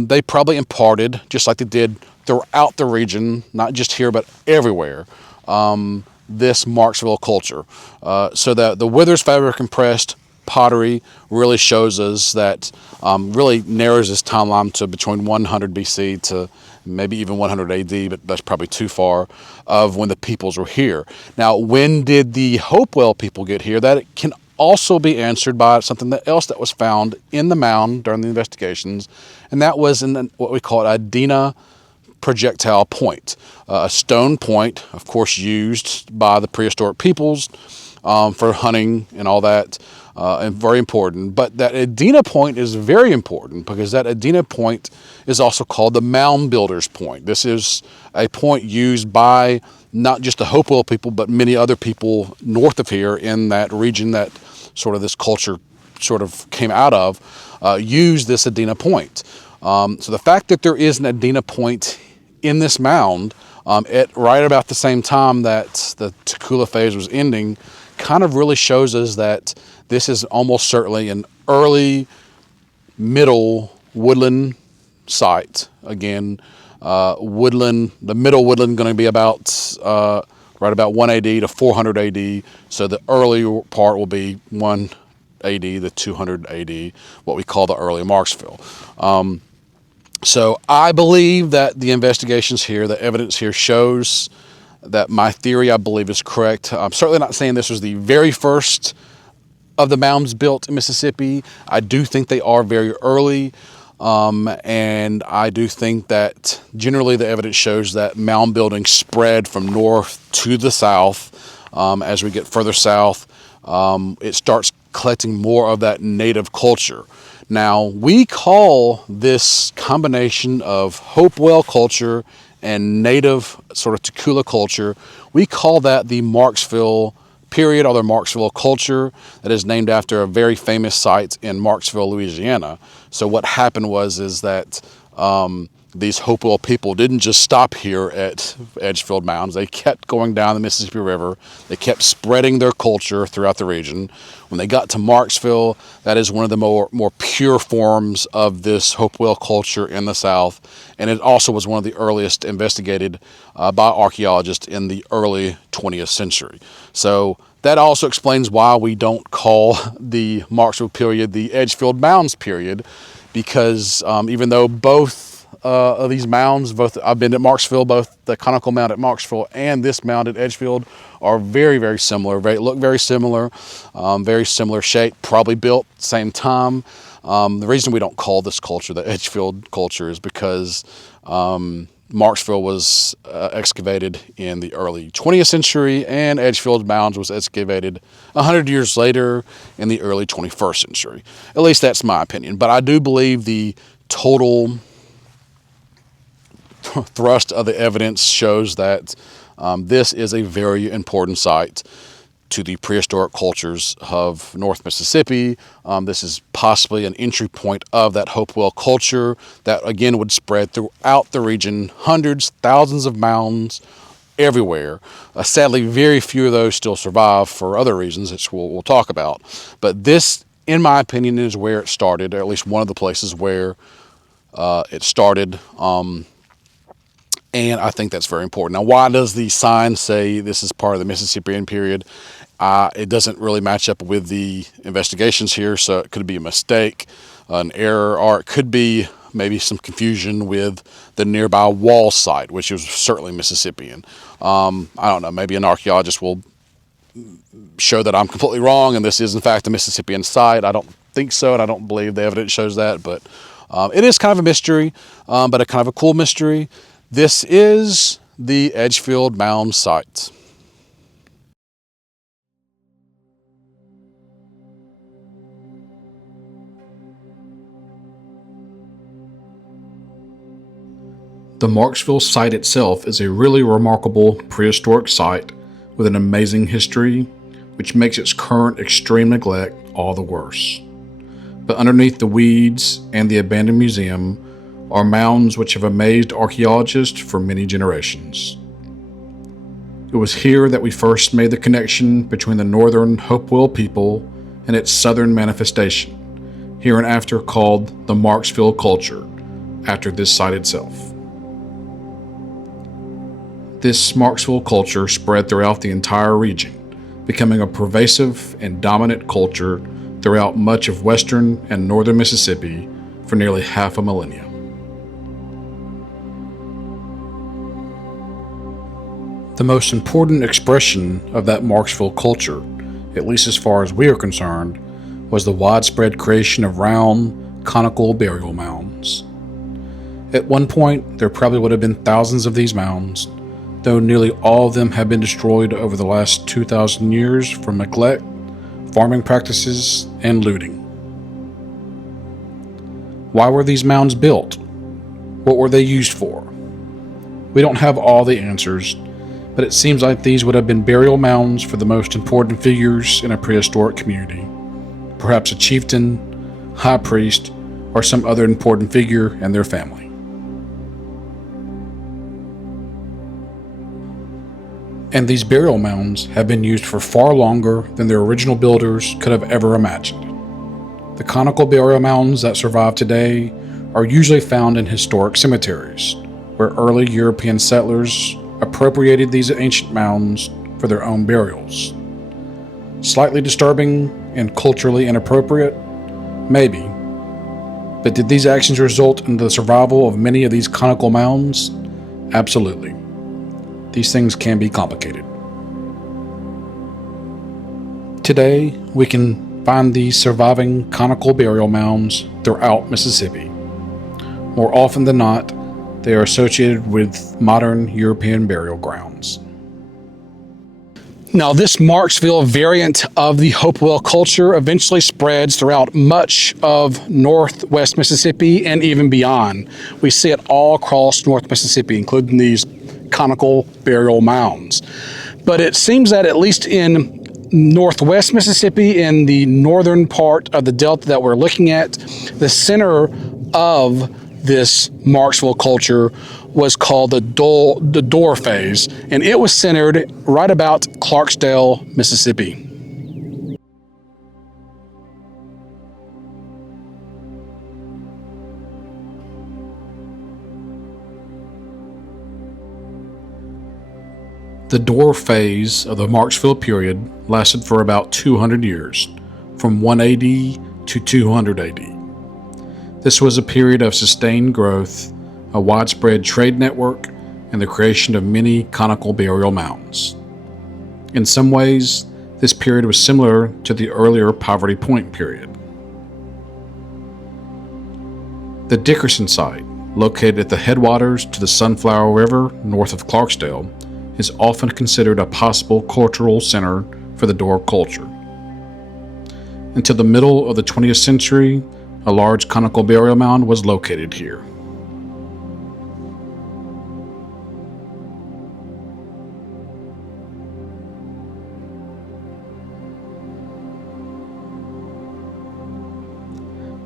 they probably imparted, just like they did throughout the region, not just here but everywhere, this Marksville culture. So that the withers fabric impressed pottery really shows us that, really narrows this timeline to between 100 BC to maybe even 100 AD, but that's probably too far, of when the peoples were here. Now, when did the Hopewell people get here? That can also be answered by something else that was found in the mound during the investigations, and that was in what we call a Dina projectile point, a stone point, of course, used by the prehistoric peoples for hunting and all that, and very important. But that Adena point is very important because that Adena point is also called the mound-builders point. This is a point used by not just the Hopewell people, but many other people north of here in that region that sort of this culture sort of came out of, use this Adena point. So the fact that there is an Adena point in this mound at right about the same time that the Tchula phase was ending kind of really shows us that this is almost certainly an early middle woodland site. Again, woodland, the middle woodland going to be about right about 1 AD to 400 AD. So the early part will be 1 AD to 200 AD, what we call the early Marksville. So I believe that the investigations here, the evidence here shows that my theory, I believe, is correct. I'm certainly not saying this was the very first of the mounds built in Mississippi. I do think they are very early. And I do think that generally the evidence shows that mound building spread from north to the south. As we get further south, it starts collecting more of that native culture. Now, we call this combination of Hopewell culture and native sort of Tchula culture, we call that the Marksville Period, or the Marksville culture, that is named after a very famous site in Marksville, Louisiana. So what happened is that these Hopewell people didn't just stop here at Edgefield Mounds. They kept going down the Mississippi River. They kept spreading their culture throughout the region. When they got to Marksville, that is one of the more pure forms of this Hopewell culture in the South. And it also was one of the earliest investigated by archaeologists in the early 20th century. So that also explains why we don't call the Marksville period the Edgefield Mounds period, because even though both of these mounds, I've been at Marksville, both the conical mound at Marksville and this mound at Edgefield are very, very similar. Look very similar, very similar shape, probably built same time. The reason we don't call this culture the Edgefield culture is because Marksville was excavated in the early 20th century, and Edgefield Mounds was excavated 100 years later in the early 21st century. At least that's my opinion. But I do believe the total thrust of the evidence shows that this is a very important site to the prehistoric cultures of North Mississippi. This is possibly an entry point of that Hopewell culture that again would spread throughout the region, hundreds, thousands of mounds everywhere. Sadly, very few of those still survive for other reasons, which we'll talk about. But this, in my opinion, is where it started, or at least one of the places where it started. And I think that's very important. Now, why does the sign say this is part of the Mississippian period? It doesn't really match up with the investigations here, so it could be a mistake, an error, or it could be maybe some confusion with the nearby wall site, which is certainly Mississippian. I don't know, maybe an archaeologist will show that I'm completely wrong and this is in fact a Mississippian site. I don't think so, and I don't believe the evidence shows that, but it is kind of a mystery, but a kind of a cool mystery. This is the Edgefield Mound site. The Marksville site itself is a really remarkable prehistoric site with an amazing history, which makes its current extreme neglect all the worse. But underneath the weeds and the abandoned museum are mounds which have amazed archaeologists for many generations. It was here that we first made the connection between the northern Hopewell people and its southern manifestation, hereinafter called the Marksville culture, after this site itself. This Marksville culture spread throughout the entire region, becoming a pervasive and dominant culture throughout much of western and northern Mississippi for nearly half a millennia. The most important expression of that Marksville culture, at least as far as we are concerned, was the widespread creation of round, conical burial mounds. At one point, there probably would have been thousands of these mounds, though nearly all of them have been destroyed over the last 2,000 years from neglect, farming practices, and looting. Why were these mounds built? What were they used for? We don't have all the answers, but it seems like these would have been burial mounds for the most important figures in a prehistoric community, perhaps a chieftain, high priest, or some other important figure and their family. And these burial mounds have been used for far longer than their original builders could have ever imagined. The conical burial mounds that survive today are usually found in historic cemeteries, where early European settlers appropriated these ancient mounds for their own burials. Slightly disturbing and culturally inappropriate? Maybe. But did these actions result in the survival of many of these conical mounds? Absolutely. These things can be complicated. Today, we can find these surviving conical burial mounds throughout Mississippi, More often than not, they are associated with modern European burial grounds. Now, this Marksville variant of the Hopewell culture eventually spreads throughout much of northwest Mississippi and even beyond. We see it all across North Mississippi, including these conical burial mounds. But it seems that at least in northwest Mississippi, in the northern part of the delta that we're looking at, the center of this Marksville culture was called the door phase, and it was centered right about Clarksdale, Mississippi. The door phase of the Marksville period lasted for about 200 years, from 180 to 200 AD. This was a period of sustained growth, a widespread trade network, and the creation of many conical burial mounds. In some ways, this period was similar to the earlier Poverty Point period. The Dickerson site, located at the headwaters to the Sunflower River north of Clarksdale, is often considered a possible cultural center for the door culture. Until the middle of the 20th century, a large conical burial mound was located here.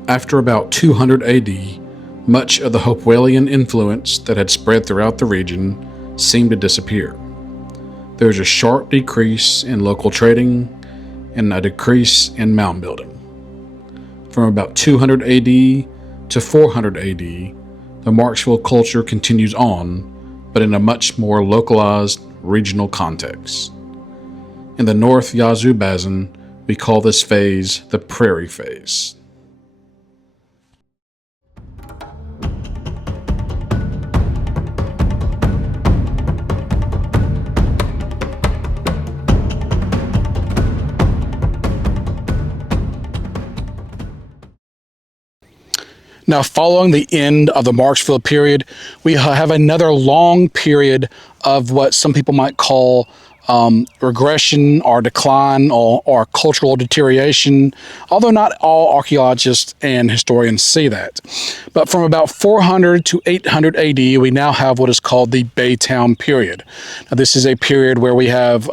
After about 200 AD, much of the Hopewellian influence that had spread throughout the region seemed to disappear. There was a sharp decrease in local trading and a decrease in mound building. From about 200 AD to 400 AD, the Marksville culture continues on, but in a much more localized regional context. In the North Yazoo Basin, we call this phase the Prairie Phase. Now, following the end of the Marksville period, we have another long period of what some people might call regression or decline or cultural deterioration, although not all archaeologists and historians see that. But from about 400 to 800 AD, we now have what is called the Baytown period. Now, this is a period where we have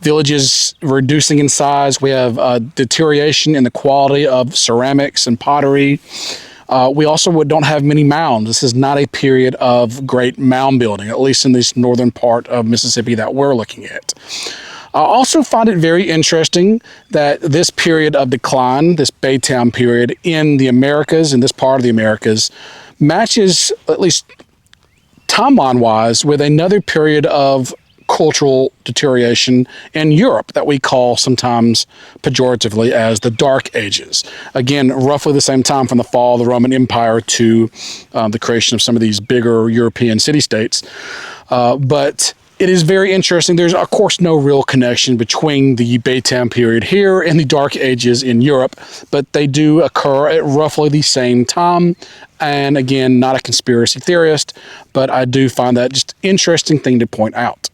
villages reducing in size. We have deterioration in the quality of ceramics and pottery. We also don't have many mounds. This is not a period of great mound building, at least in this northern part of Mississippi that we're looking at. I also find it very interesting that this period of decline, this Baytown period in the Americas, in this part of the Americas, matches, at least timeline-wise, with another period of cultural deterioration in Europe that we call sometimes pejoratively as the Dark Ages. Again, roughly the same time from the fall of the Roman Empire to the creation of some of these bigger European city-states. But it is very interesting. There's, of course, no real connection between the Baytown period here and the Dark Ages in Europe, but they do occur at roughly the same time. And again, not a conspiracy theorist, but I do find that just interesting thing to point out.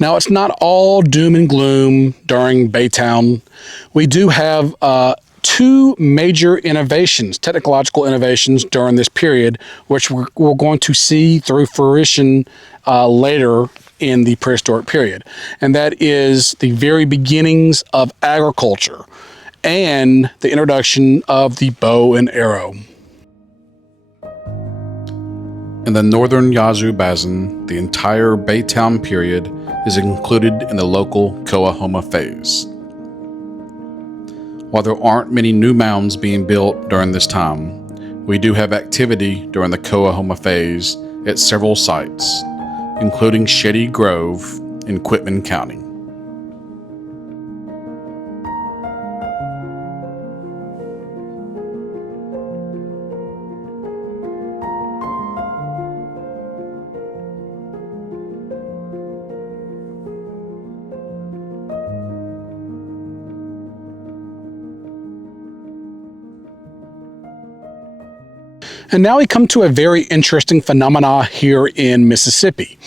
Now, it's not all doom and gloom during Baytown. We do have two major innovations, technological innovations during this period, which we're going to see through fruition later in the prehistoric period. And that is the very beginnings of agriculture and the introduction of the bow and arrow. In the northern Yazoo Basin, the entire Baytown period is included in the local Coahoma phase. While there aren't many new mounds being built during this time, we do have activity during the Coahoma phase at several sites, including Shady Grove in Quitman County. And now we come to a very interesting phenomena here in Mississippi.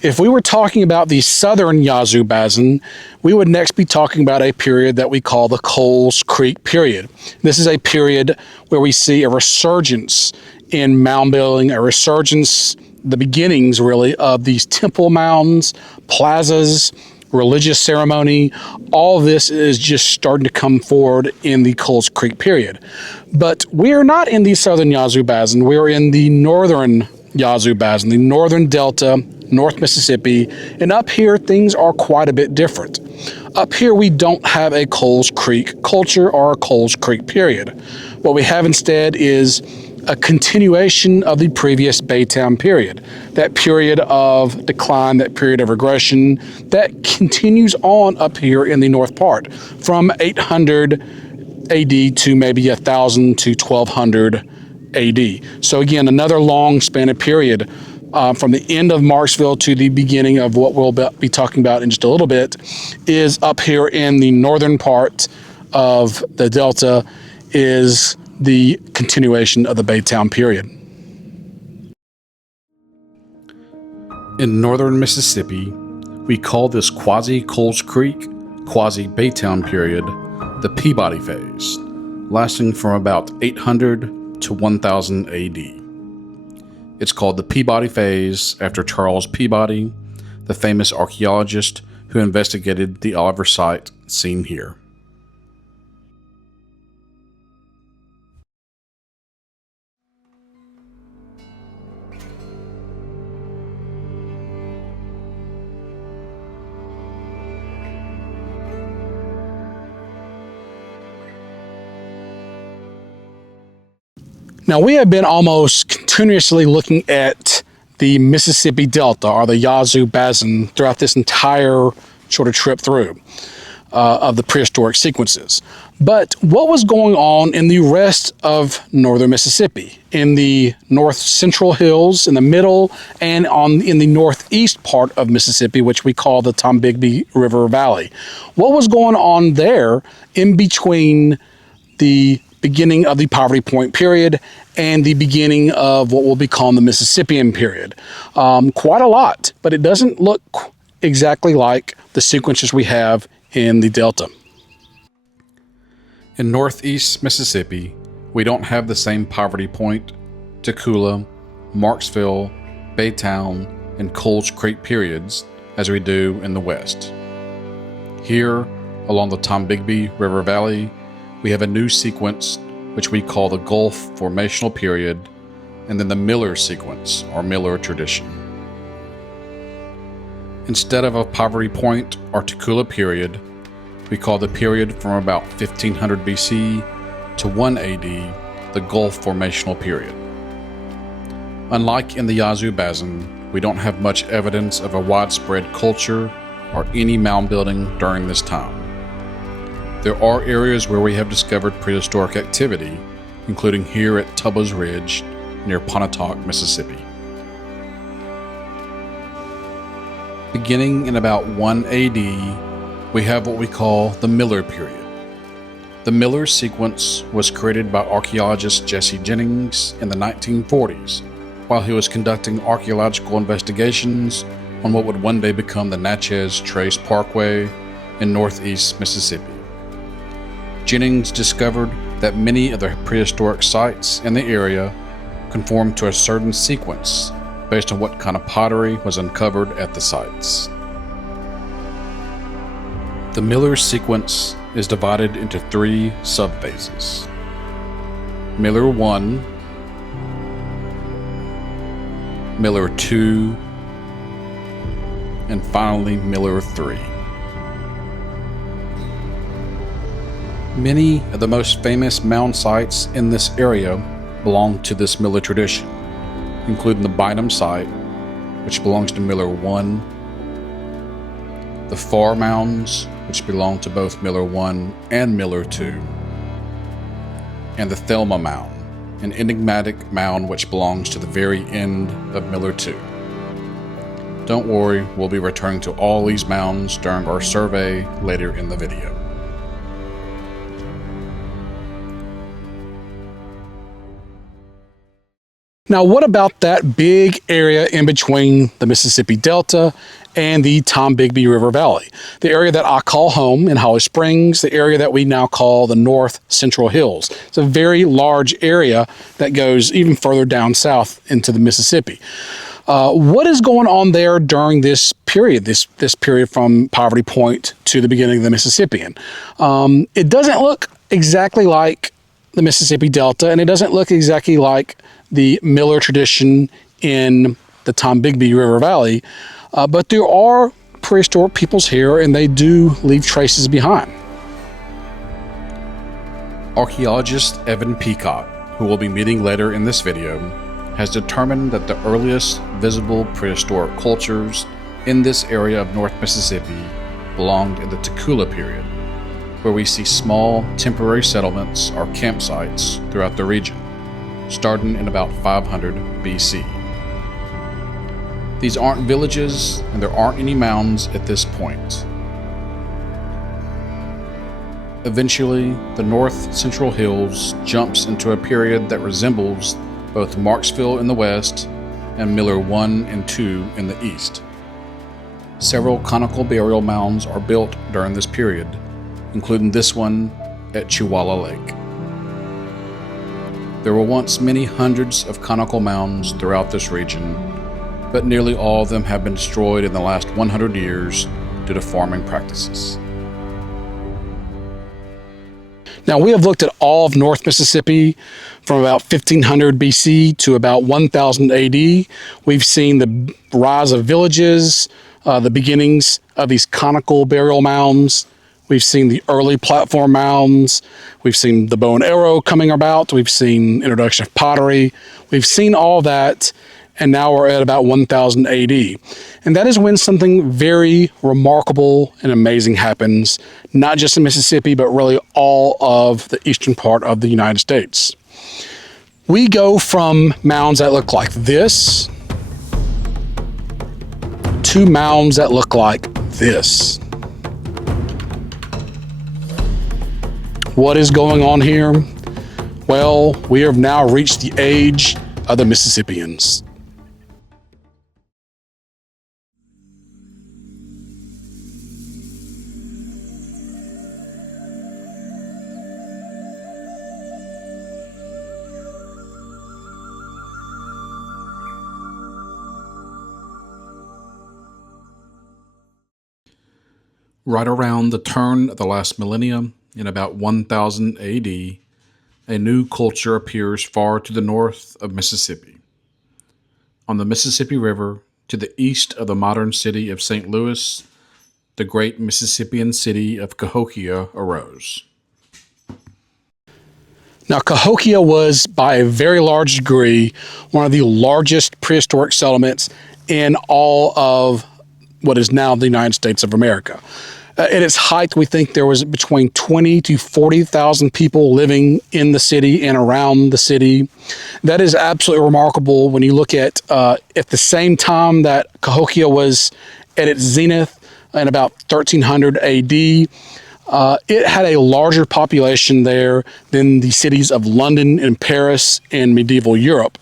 If we were talking about the southern Yazoo Basin, we would next be talking about a period that we call the Coles Creek Period. This is a period where we see a resurgence in mound building, a resurgence, the beginnings really, of these temple mounds, plazas, religious ceremony. All this is just starting to come forward in the Coles Creek Period. But we are not in the southern Yazoo Basin. We are in the northern Yazoo Basin, the northern delta, North Mississippi, and up here things are quite a bit different. Up here we don't have a Coles Creek culture or a Coles Creek period. What we have instead is a continuation of the previous Baytown period, that period of decline, that period of regression that continues on up here in the north part from 800 AD to maybe 1000 to 1200 AD. So again, another long span of period from the end of Marksville to the beginning of what we'll be talking about in just a little bit is up here in the northern part of the Delta is the continuation of the Baytown period. In northern Mississippi, we call this quasi-Coles Creek, quasi-Baytown period the Peabody phase, lasting from about 800 to 1000 AD. It's called the Peabody phase after Charles Peabody, the famous archaeologist who investigated the Oliver site seen here. Now, we have been almost continuously looking at the Mississippi Delta or the Yazoo Basin throughout this entire sort of trip through of the prehistoric sequences. But what was going on in the rest of northern Mississippi, in the north central hills, in the middle, and in the northeast part of Mississippi, which we call the Tombigbee River Valley? What was going on there in between the beginning of the Poverty Point period and the beginning of what will become the Mississippian period? Quite a lot, but it doesn't look exactly like the sequences we have in the Delta. In northeast Mississippi, we don't have the same Poverty Point, Tchula, Marksville, Baytown, and Coles Creek periods as we do in the west. Here, along the Tombigbee River Valley, we have a new sequence which we call the Gulf Formational Period, and then the Miller sequence, or Miller tradition. Instead of a Poverty Point or Tchula period, we call the period from about 1500 BC to 1 AD the Gulf Formational Period. Unlike in the Yazoo Basin, we don't have much evidence of a widespread culture or any mound building during this time. There are areas where we have discovered prehistoric activity, including here at Tubba's Ridge near Pontotoc, Mississippi. Beginning in about 1 AD, we have what we call the Miller period. The Miller sequence was created by archaeologist Jesse Jennings in the 1940s, while he was conducting archaeological investigations on what would one day become the Natchez Trace Parkway in northeast Mississippi. Jennings discovered that many of the prehistoric sites in the area conformed to a certain sequence based on what kind of pottery was uncovered at the sites. The Miller sequence is divided into 3 subphases: Miller 1, Miller 2, and finally Miller 3. Many of the most famous mound sites in this area belong to this Miller tradition, including the Bynum site, which belongs to Miller 1, the Farr Mounds, which belong to both Miller 1 and Miller 2, and the Thelma Mound, an enigmatic mound which belongs to the very end of Miller 2. Don't worry, we'll be returning to all these mounds during our survey later in the video. Now, what about that big area in between the Mississippi Delta and the Tombigbee River Valley? The area that I call home in Holly Springs, the area that we now call the North Central Hills. It's a very large area that goes even further down south into the Mississippi. What is going on there during this period, this period from Poverty Point to the beginning of the Mississippian? It doesn't look exactly like the Mississippi Delta, and it doesn't look exactly like the Miller tradition in the Tombigbee River Valley, but there are prehistoric peoples here, and they do leave traces behind. Archaeologist Evan Peacock, who we'll be meeting later in this video, has determined that the earliest visible prehistoric cultures in this area of North Mississippi belonged in the Tchula Period, where we see small temporary settlements or campsites throughout the region, starting in about 500 BC. These aren't villages, and there aren't any mounds at this point. Eventually, the North Central Hills jumps into a period that resembles both Marksville in the west and Miller 1 and 2 in the east. Several conical burial mounds are built during this period, including this one at Tchula Lake. There were once many hundreds of conical mounds throughout this region, but nearly all of them have been destroyed in the last 100 years due to farming practices. Now, we have looked at all of North Mississippi from about 1500 BC to about 1000 AD. We've seen the rise of villages, the beginnings of these conical burial mounds. We've seen the early platform mounds. We've seen the bow and arrow coming about. We've seen introduction of pottery. We've seen all that, and now we're at about 1000 AD. And that is when something very remarkable and amazing happens, not just in Mississippi, but really all of the eastern part of the United States. We go from mounds that look like this to mounds that look like this. What is going on here? Well, we have now reached the age of the Mississippians. Right around the turn of the last millennium, in about 1000 AD, a new culture appears far to the north of Mississippi. On the Mississippi River, to the east of the modern city of St. Louis, the great Mississippian city of Cahokia arose. Now, Cahokia was, by a very large degree, one of the largest prehistoric settlements in all of what is now the United States of America. At its height, we think there was between 20 to 40,000 people living in the city and around the city. That is absolutely remarkable when you look at the same time that Cahokia was at its zenith in about 1300 AD, it had a larger population there than the cities of London and Paris in medieval Europe.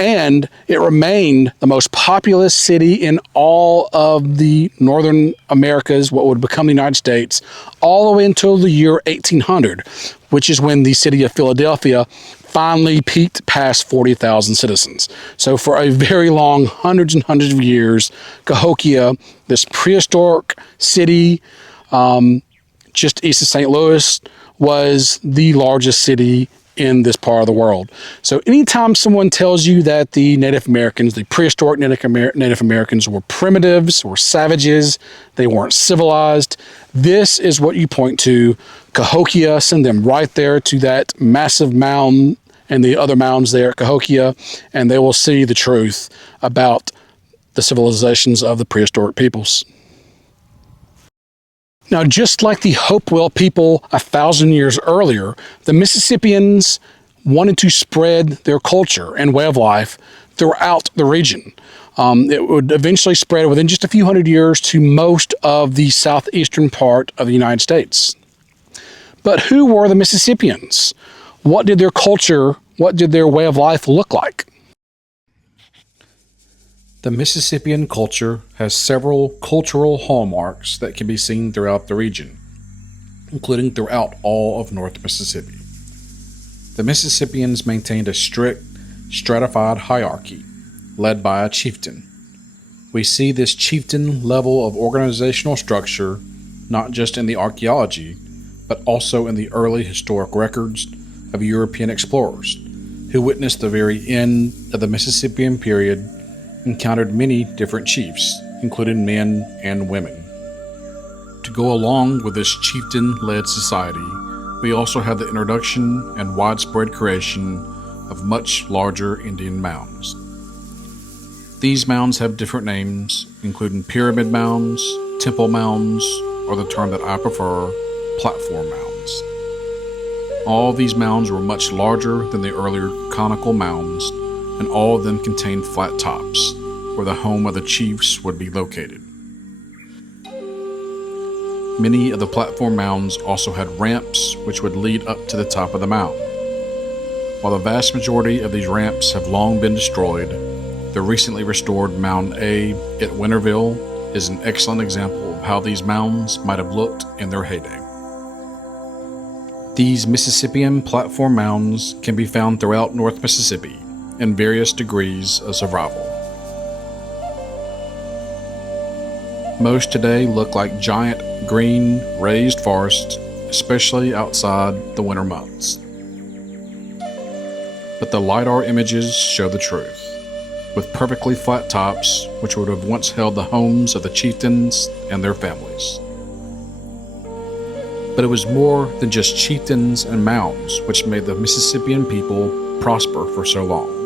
And it remained the most populous city in all of the Northern Americas, what would become the United States, all the way until the year 1800, which is when the city of Philadelphia finally peaked past 40,000 citizens. So for a very long, hundreds and hundreds of years, Cahokia, this prehistoric city just east of St. Louis, was the largest city in this part of the world. So anytime someone tells you that the Native Americans, the prehistoric Native Americans were primitives or savages, they weren't civilized, this is what you point to. Cahokia, send them right there to that massive mound and the other mounds there at Cahokia, and they will see the truth about the civilizations of the prehistoric peoples. Now, just like the Hopewell people 1,000 years earlier, the Mississippians wanted to spread their culture and way of life throughout the region. It would eventually spread within just a few hundred years to most of the southeastern part of the United States. But who were the Mississippians? What did their culture, what did their way of life look like? The Mississippian culture has several cultural hallmarks that can be seen throughout the region, including throughout all of North Mississippi. The Mississippians maintained a strict, stratified hierarchy, led by a chieftain. We see this chieftain level of organizational structure not just in the archaeology, but also in the early historic records of European explorers, who witnessed the very end of the Mississippian period, encountered many different chiefs, including men and women. To go along with this chieftain-led society, we also have the introduction and widespread creation of much larger Indian mounds. These mounds have different names, including pyramid mounds, temple mounds, or the term that I prefer, platform mounds. All of these mounds were much larger than the earlier conical mounds, and all of them contained flat tops, where the home of the chiefs would be located. Many of the platform mounds also had ramps which would lead up to the top of the mound. While the vast majority of these ramps have long been destroyed, the recently restored Mound A at Winterville is an excellent example of how these mounds might have looked in their heyday. These Mississippian platform mounds can be found throughout North Mississippi in various degrees of survival. Most today look like giant green raised forests, especially outside the winter months. But the LiDAR images show the truth, with perfectly flat tops which would have once held the homes of the chieftains and their families. But it was more than just chieftains and mounds which made the Mississippian people prosper for so long.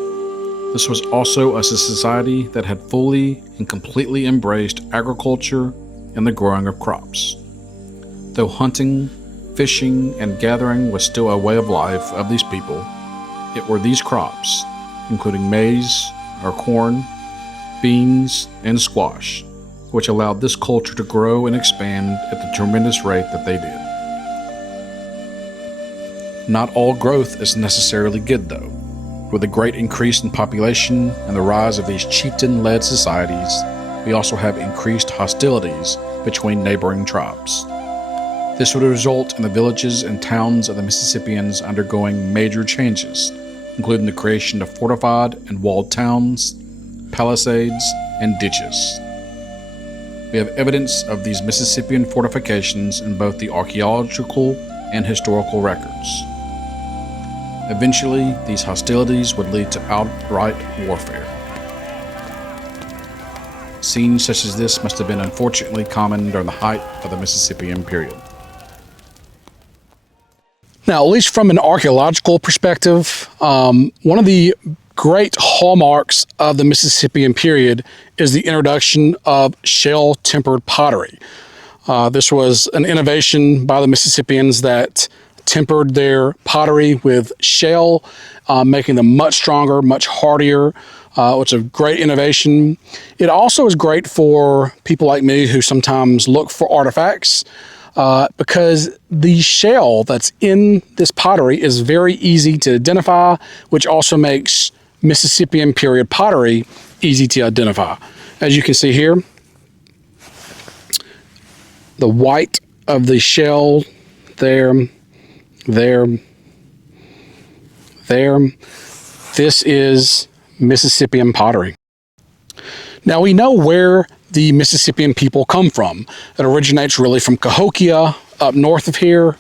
This was also a society that had fully and completely embraced agriculture and the growing of crops. Though hunting, fishing, and gathering was still a way of life of these people, it were these crops, including maize, or corn, beans, and squash, which allowed this culture to grow and expand at the tremendous rate that they did. Not all growth is necessarily good, though. With a great increase in population and the rise of these chieftain-led societies, we also have increased hostilities between neighboring tribes. This would result in the villages and towns of the Mississippians undergoing major changes, including the creation of fortified and walled towns, palisades, and ditches. We have evidence of these Mississippian fortifications in both the archaeological and historical records. Eventually, these hostilities would lead to outright warfare. Scenes such as this must have been unfortunately common during the height of the Mississippian period. Now, at least from an archaeological perspective, one of the great hallmarks of the Mississippian period is the introduction of shell-tempered pottery. This was an innovation by the Mississippians that tempered their pottery with shell, making them much stronger, much hardier, which is a great innovation. It also is great for people like me who sometimes look for artifacts, because the shell that's in this pottery is very easy to identify, which also makes Mississippian period pottery easy to identify. As you can see here, the white of the shell there. This is Mississippian pottery. Now we know where the Mississippian people come from. It originates really from Cahokia up north of here.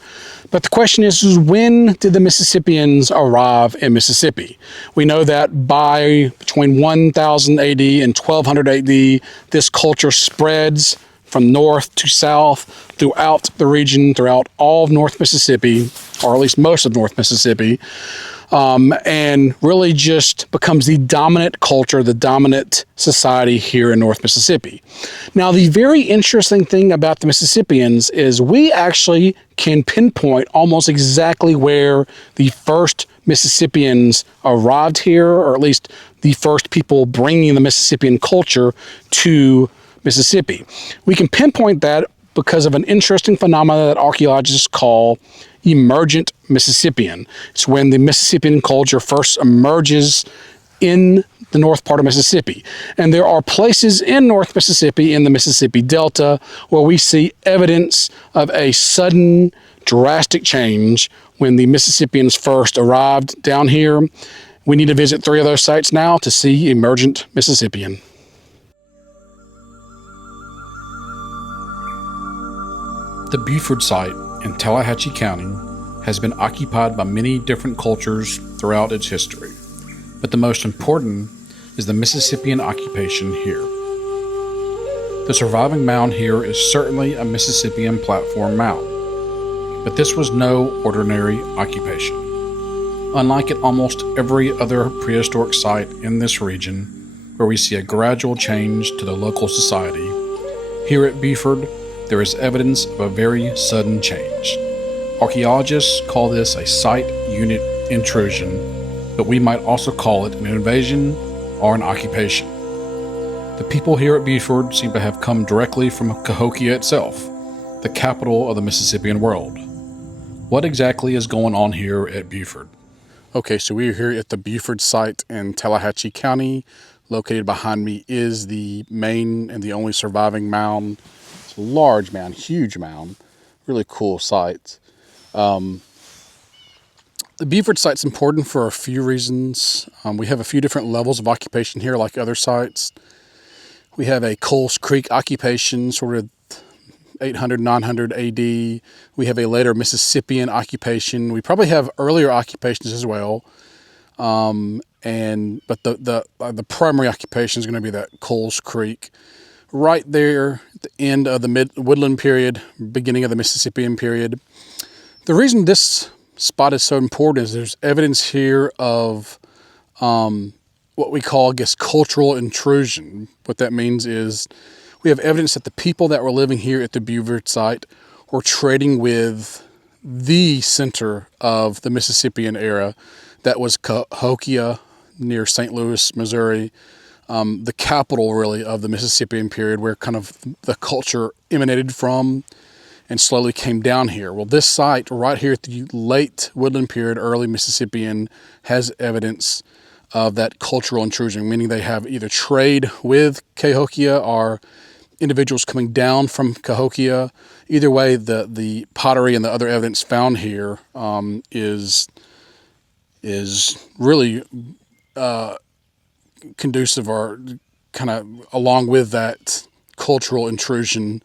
But the question is when did the Mississippians arrive in Mississippi? We know that by between 1000 AD and 1200 AD, this culture spreads from north to south throughout the region, throughout all of North Mississippi, or at least most of North Mississippi, and really just becomes the dominant culture, the dominant society here in North Mississippi. Now, the very interesting thing about the Mississippians is we actually can pinpoint almost exactly where the first Mississippians arrived here, or at least the first people bringing the Mississippian culture to Mississippi. We can pinpoint that because of an interesting phenomenon that archaeologists call Emergent Mississippian. It's when the Mississippian culture first emerges in the north part of Mississippi. And there are places in North Mississippi, in the Mississippi Delta, where we see evidence of a sudden, drastic change when the Mississippians first arrived down here. We need to visit 3 of those sites now to see Emergent Mississippian. The Buford site in Tallahatchie County has been occupied by many different cultures throughout its history, but the most important is the Mississippian occupation here. The surviving mound here is certainly a Mississippian platform mound, but this was no ordinary occupation. Unlike at almost every other prehistoric site in this region, where we see a gradual change to the local society, here at Buford, there is evidence of a very sudden change. Archaeologists call this a site unit intrusion, but we might also call it an invasion or an occupation. The people here at Buford seem to have come directly from Cahokia itself, the capital of the Mississippian world. What exactly is going on here at Buford? Okay, so we are here at the Buford site in Tallahatchie County. Located behind me is the main and the only surviving mound. It's a large mound, huge mound, really cool site. The Buford site's important for a few reasons. We have a few different levels of occupation here, like other sites. We have a Coles Creek occupation, sort of 800, 900 AD. We have a later Mississippian occupation. We probably have earlier occupations as well. But the primary occupation is going to be that Coles Creek. Right there at the end of the Woodland Period, beginning of the Mississippian Period. The reason this spot is so important is there's evidence here of what we call, I guess, cultural intrusion. What that means is we have evidence that the people that were living here at the Buford site were trading with the center of the Mississippian era. That was Cahokia near St. Louis, Missouri, the capital really of the Mississippian period, where kind of the culture emanated from and slowly came down here. Well, this site right here at the late Woodland Period, early Mississippian, has evidence of that cultural intrusion, meaning they have either trade with Cahokia or individuals coming down from Cahokia. Either way, the pottery and the other evidence found here is really conducive, or kind of along with that cultural intrusion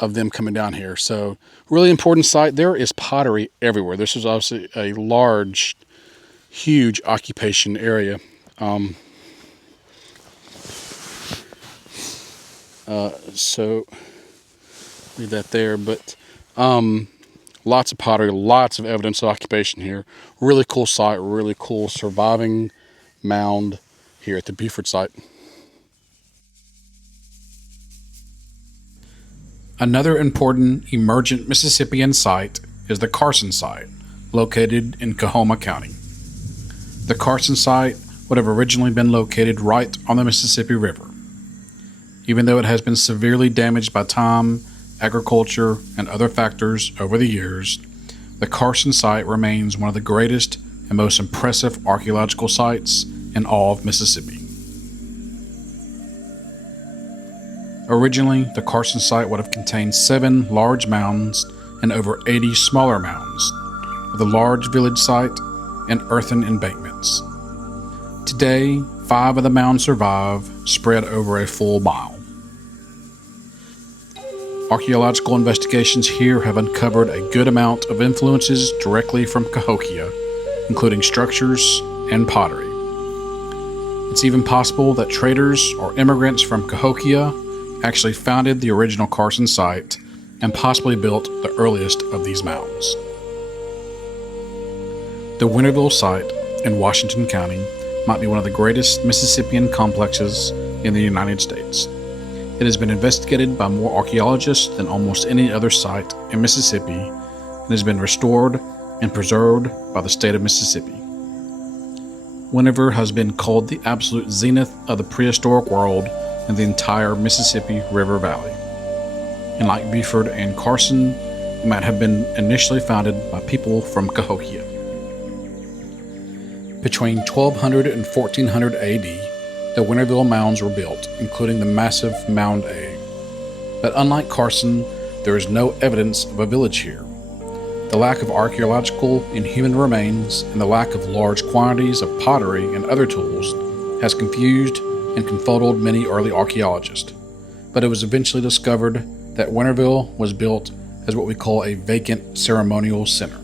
of them coming down here. So really important site. There is pottery everywhere. This is obviously a large, huge occupation area. So leave that there, but lots of pottery, lots of evidence of occupation here. Really cool site, really cool surviving mound here at the Buford site. Another important emergent Mississippian site is the Carson site, located in Coahoma County. The Carson site would have originally been located right on the Mississippi River. Even though it has been severely damaged by time, agriculture, and other factors over the years, the Carson site remains one of the greatest and most impressive archaeological sites in all of Mississippi. Originally, the Carson site would have contained 7 large mounds and over 80 smaller mounds, with a large village site and earthen embankments. Today, 5 of the mounds survive, spread over a full mile. Archaeological investigations here have uncovered a good amount of influences directly from Cahokia, including structures and pottery. It's even possible that traders or immigrants from Cahokia actually founded the original Carson site and possibly built the earliest of these mounds. The Winterville site in Washington County might be one of the greatest Mississippian complexes in the United States. It has been investigated by more archaeologists than almost any other site in Mississippi and has been restored and preserved by the state of Mississippi. Winterville has been called the absolute zenith of the prehistoric world in the entire Mississippi River Valley. And like Buford and Carson, it might have been initially founded by people from Cahokia. Between 1200 and 1400 AD, the Winterville mounds were built, including the massive Mound A. But unlike Carson, there is no evidence of a village here. The lack of archaeological and human remains and the lack of large quantities of pottery and other tools has confused and confuddled many early archaeologists. But it was eventually discovered that Winterville was built as what we call a vacant ceremonial center.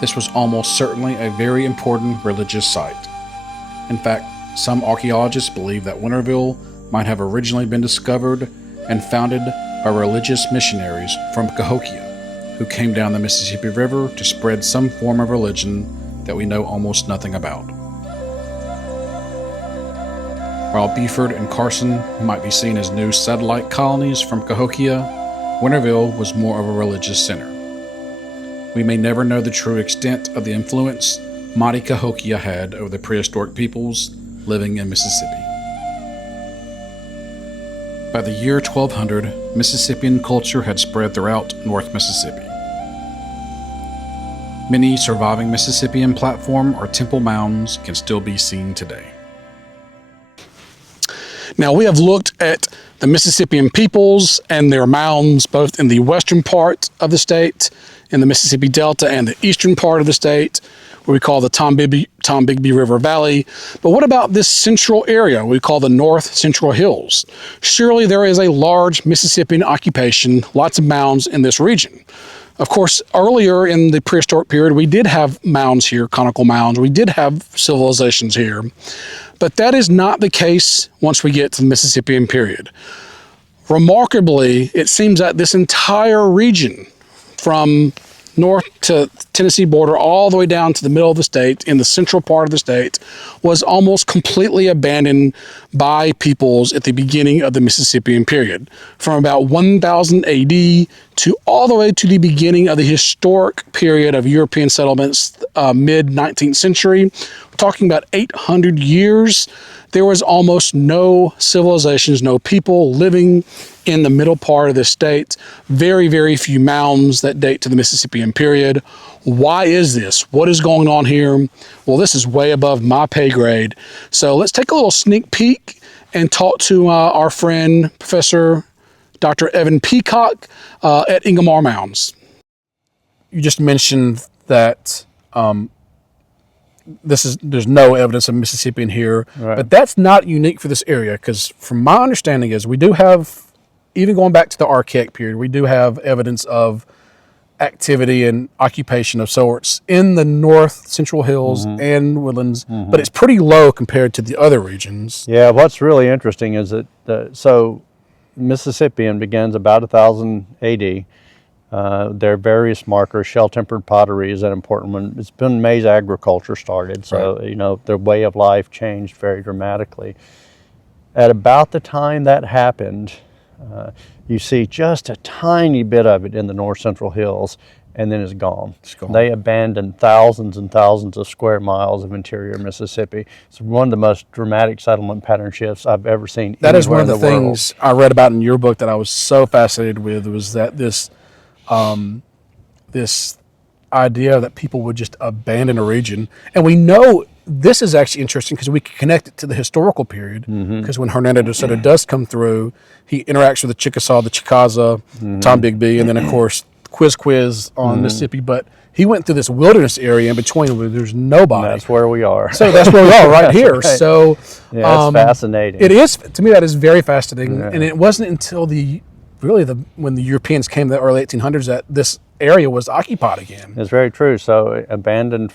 This was almost certainly a very important religious site. In fact, some archaeologists believe that Winterville might have originally been discovered and founded by religious missionaries from Cahokia, who came down the Mississippi River to spread some form of religion that we know almost nothing about. While Beaufort and Carson might be seen as new satellite colonies from Cahokia, Winterville was more of a religious center. We may never know the true extent of the influence mighty Cahokia had over the prehistoric peoples living in Mississippi. By the year 1200, Mississippian culture had spread throughout North Mississippi. Many surviving Mississippian platform or temple mounds can still be seen today. Now, we have looked at the Mississippian peoples and their mounds both in the western part of the state, in the Mississippi Delta, and the eastern part of the state, what we call the Tombigbee River Valley. But what about this central area we call the North Central Hills? Surely there is a large Mississippian occupation, lots of mounds in this region. Of course, earlier in the prehistoric period, we did have mounds here, conical mounds. We did have civilizations here. But that is not the case once we get to the Mississippian period. Remarkably, it seems that this entire region, from north to Tennessee border all the way down to the middle of the state, in the central part of the state, was almost completely abandoned by peoples at the beginning of the Mississippian period. From about 1000 AD to all the way to the beginning of the historic period of European settlements, mid-19th century, we're talking about 800 years, there was almost no civilizations, no people living in the middle part of the state. Very, very few mounds that date to the Mississippian period. Why is this? What is going on here? Well, this is way above my pay grade. So let's take a little sneak peek and talk to our friend, Professor Dr. Evan Peacock at Ingomar Mounds. You just mentioned that there's no evidence of Mississippian here, right. But that's not unique for this area, because from my understanding is we do have, even going back to the Archaic period, we do have evidence of activity and occupation of sorts in the North Central Hills and woodlands, but it's pretty low compared to the other regions. Yeah, what's really interesting is that so Mississippian begins about 1000 AD. There are various markers. Shell-tempered pottery is an important one. It's been maize agriculture started, so right. You know, their way of life changed very dramatically. At about the time that happened, you see just a tiny bit of it in the North Central Hills, and then it's gone. They abandoned thousands and thousands of square miles of interior Mississippi. It's one of the most dramatic settlement pattern shifts I've ever seen. That is one of the things I read about in your book that I was so fascinated with, was that this idea that people would just abandon a region. And we know this is actually interesting because we can connect it to the historical period, because when Hernando de Soto does come through, he interacts with the Chickasaw, the Chickaza, Tombigbee, and then of course Quiz on Mississippi. But he went through this wilderness area in between where there's nobody. That's where we are. So that's where we are right here. Right. So yeah, it's fascinating. It is, to me, that is very fascinating. Yeah. And it wasn't until when the Europeans came in the early 1800s that this area was occupied again. It's very true. So abandoned,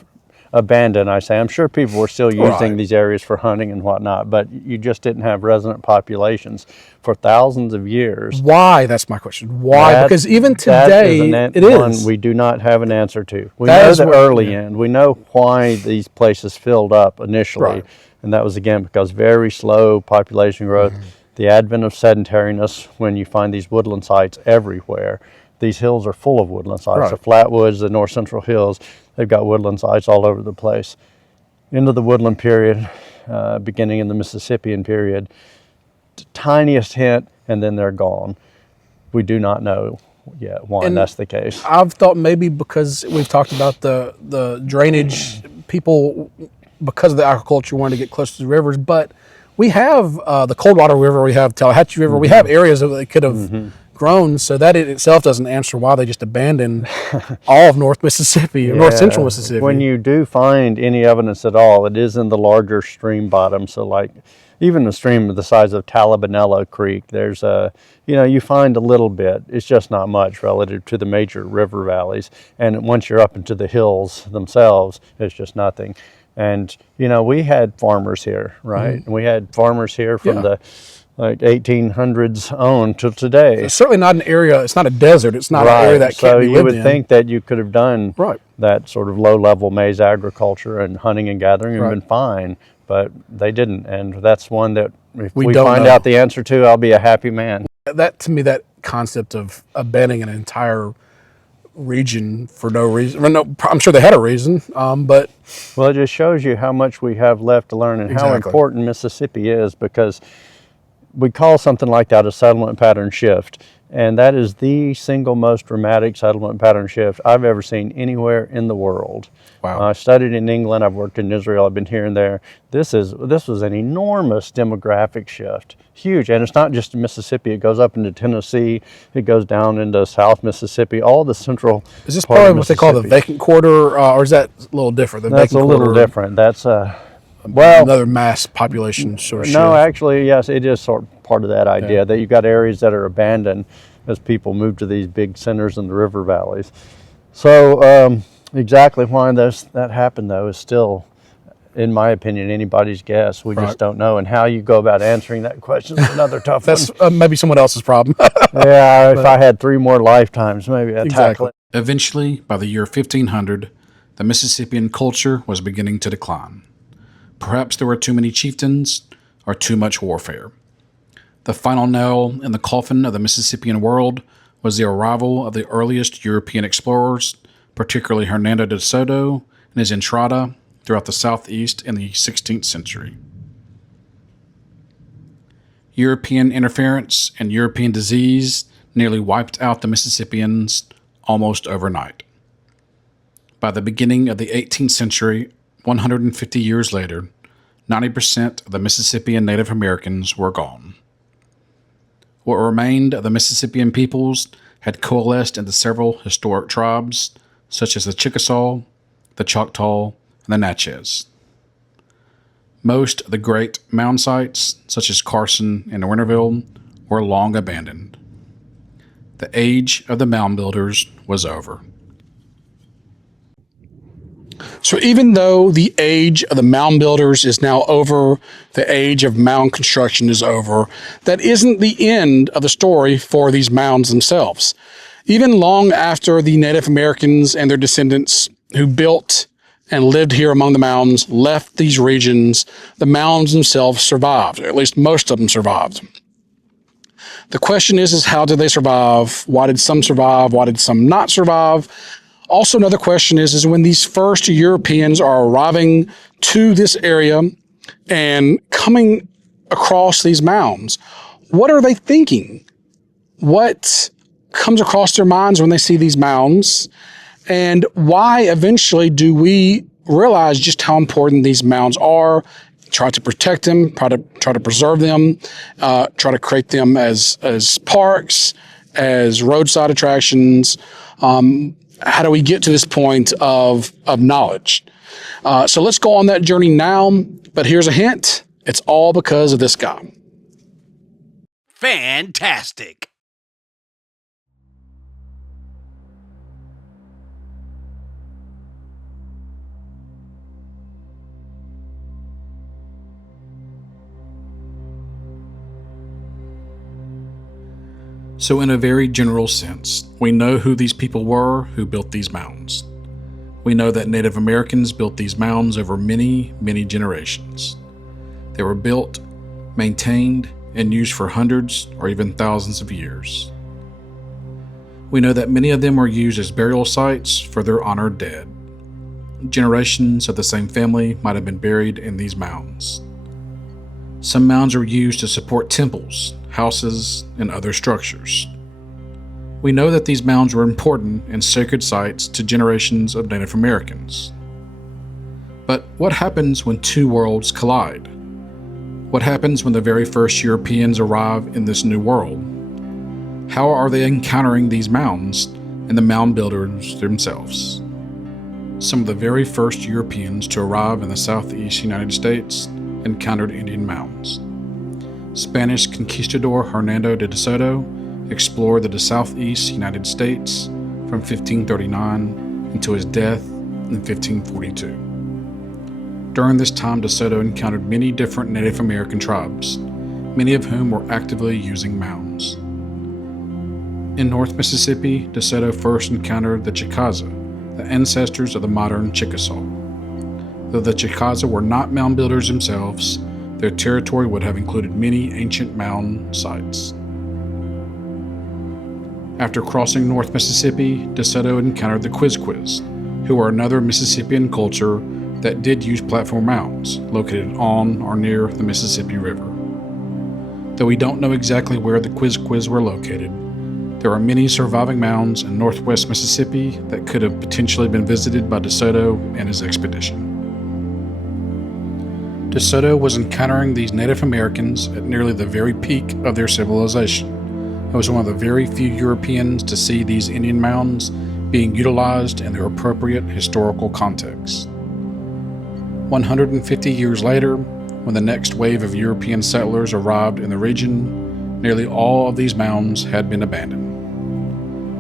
I say. I'm sure people were still using these areas for hunting and whatnot, but you just didn't have resident populations for thousands of years. Why? That's my question. Why? Because even today, it is. One we do not have an answer to. We know the early end. We know why these places filled up initially, and that was, again, because very slow population growth, the advent of sedentariness when you find these woodland sites everywhere. These hills are full of woodland sites. The Flatwoods, the North Central Hills, they've got woodland sites all over the place. Into the woodland period, beginning in the Mississippian period, tiniest hint, and then they're gone. We do not know yet why that's the case. I've thought maybe because we've talked about the drainage, people because of the agriculture, wanted to get close to the rivers. But we have the Coldwater River, we have Tallahatchie River, we have areas that they could have grown. So that in itself doesn't answer why they just abandoned all of North Mississippi, or North Central Mississippi. When you do find any evidence at all, it is in the larger stream bottom. So like even a stream the size of Talabanella Creek, there's you find a little bit. It's just not much relative to the major river valleys. And once you're up into the hills themselves, it's just nothing. And, we had farmers here, right? And we had farmers here from the 1800s on till today. It's certainly not an area, it's not a desert, it's not an area that can't be lived in. So you would think that you could have done that sort of low-level maize agriculture and hunting and gathering and been fine, but they didn't. And that's one that if we find out the answer to, I'll be a happy man. That, to me, that concept of abandoning an entire region for no reason. Well, no, I'm sure they had a reason, but... Well, it just shows you how much we have left to learn and how important Mississippi is, because we call something like that a settlement pattern shift. And that is the single most dramatic settlement pattern shift I've ever seen anywhere in the world. Wow. I studied in England, I've worked in Israel, I've been here and there. This was an enormous demographic shift, huge. And it's not just in Mississippi, it goes up into Tennessee, it goes down into South Mississippi, all the central. Is this part of what they call the vacant quarter, or is that a little different? That's a little different. That's another mass population sort of No, shift. actually, yes, it is sort of part of that idea that you've got areas that are abandoned as people move to these big centers in the river valleys. So exactly why that happened, though, is still, in my opinion, anybody's guess. We just don't know. And how you go about answering that question is another tough That's one. maybe someone else's problem. If I had 3 more lifetimes, maybe I'd tackle it. Eventually, by the year 1500, the Mississippian culture was beginning to decline. Perhaps there were too many chieftains or too much warfare. The final nail in the coffin of the Mississippian world was the arrival of the earliest European explorers, particularly Hernando de Soto and his entrada throughout the southeast in the 16th century. European interference and European disease nearly wiped out the Mississippians almost overnight. By the beginning of the 18th century, 150 years later, 90% of the Mississippian Native Americans were gone. What remained of the Mississippian peoples had coalesced into several historic tribes, such as the Chickasaw, the Choctaw, and the Natchez. Most of the great mound sites, such as Carson and Winterville, were long abandoned. The age of the mound builders was over. So even though the age of the mound builders is now over, the age of mound construction is over, that isn't the end of the story for these mounds themselves. Even long after the Native Americans and their descendants who built and lived here among the mounds left these regions, the mounds themselves survived, or at least most of them survived. The question is how did they survive? Why did some survive? Why did some not survive? Also, another question is when these first Europeans are arriving to this area and coming across these mounds, what are they thinking? What comes across their minds when they see these mounds? And why eventually do we realize just how important these mounds are, try to protect them, try to preserve them, try to create them as parks, as roadside attractions? How do we get to this point of knowledge? So let's go on that journey now. But here's a hint. It's all because of this guy. Fantastic. So in a very general sense, we know who these people were who built these mounds. We know that Native Americans built these mounds over many, many generations. They were built, maintained, and used for hundreds or even thousands of years. We know that many of them were used as burial sites for their honored dead. Generations of the same family might have been buried in these mounds. Some mounds were used to support temples, houses, and other structures. We know that these mounds were important and sacred sites to generations of Native Americans. But what happens when two worlds collide? What happens when the very first Europeans arrive in this new world? How are they encountering these mounds and the mound builders themselves? Some of the very first Europeans to arrive in the southeast United States encountered Indian mounds. Spanish conquistador Hernando de Desoto explored the southeast United States from 1539 until his death in 1542. During this time, Desoto encountered many different Native American tribes, many of whom were actively using mounds. In North Mississippi, Desoto first encountered the Chickasaw, the ancestors of the modern Chickasaw. Though the Chickasaw were not mound builders themselves, their territory would have included many ancient mound sites. After crossing North Mississippi, Desoto encountered the Quizquiz, who were another Mississippian culture that did use platform mounds located on or near the Mississippi River. Though we don't know exactly where the Quizquiz were located, there are many surviving mounds in northwest Mississippi that could have potentially been visited by Desoto and his expedition. Desoto was encountering these Native Americans at nearly the very peak of their civilization. He was one of the very few Europeans to see these Indian mounds being utilized in their appropriate historical context. 150 years later, when the next wave of European settlers arrived in the region, nearly all of these mounds had been abandoned.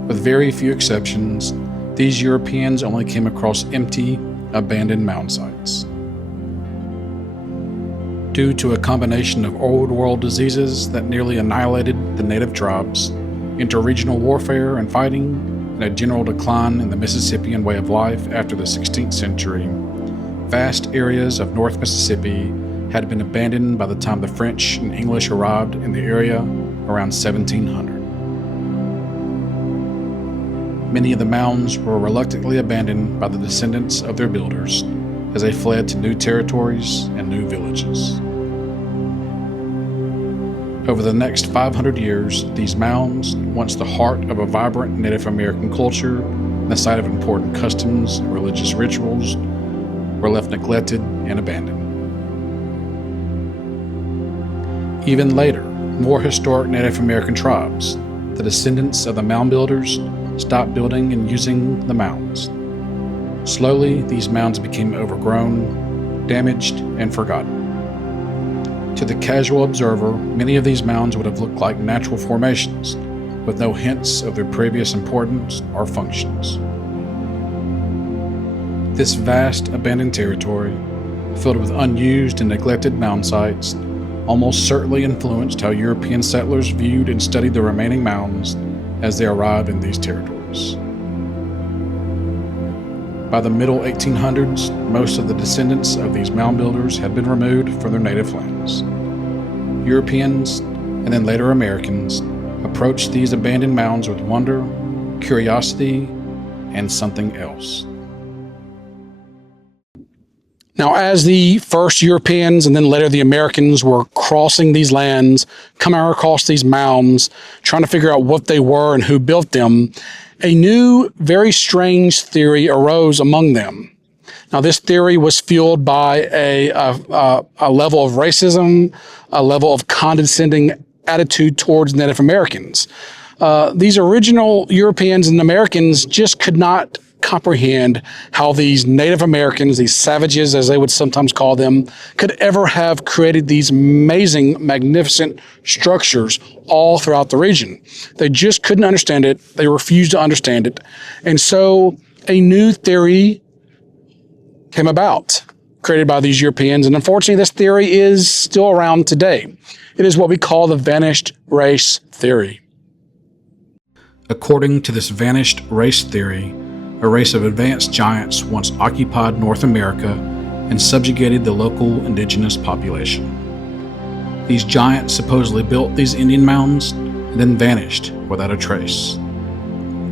With very few exceptions, these Europeans only came across empty, abandoned mound sites. Due to a combination of old world diseases that nearly annihilated the native tribes, interregional warfare and fighting, and a general decline in the Mississippian way of life after the 16th century, vast areas of North Mississippi had been abandoned by the time the French and English arrived in the area around 1700. Many of the mounds were reluctantly abandoned by the descendants of their builders as they fled to new territories and new villages. Over the next 500 years, these mounds, once the heart of a vibrant Native American culture and the site of important customs and religious rituals, were left neglected and abandoned. Even later, more historic Native American tribes, the descendants of the mound builders, stopped building and using the mounds. Slowly, these mounds became overgrown, damaged, and forgotten. To the casual observer, many of these mounds would have looked like natural formations, with no hints of their previous importance or functions. This vast, abandoned territory, filled with unused and neglected mound sites, almost certainly influenced how European settlers viewed and studied the remaining mounds as they arrived in these territories. By the middle 1800s, most of the descendants of these mound builders had been removed from their native lands. Europeans, and then later Americans, approached these abandoned mounds with wonder, curiosity, and something else. Now, as the first Europeans and then later the Americans were crossing these lands, coming across these mounds, trying to figure out what they were and who built them, a new, very strange theory arose among them. Now, this theory was fueled by a level of racism, a level of condescending attitude towards Native Americans. These original Europeans and Americans just could not comprehend how these Native Americans, these savages as they would sometimes call them, could ever have created these amazing, magnificent structures all throughout the region. They just couldn't understand it. They refused to understand it. And so a new theory came about, created by these Europeans. And unfortunately, this theory is still around today. It is what we call the vanished race theory. According to this vanished race theory, a race of advanced giants once occupied North America and subjugated the local indigenous population. These giants supposedly built these Indian mounds and then vanished without a trace.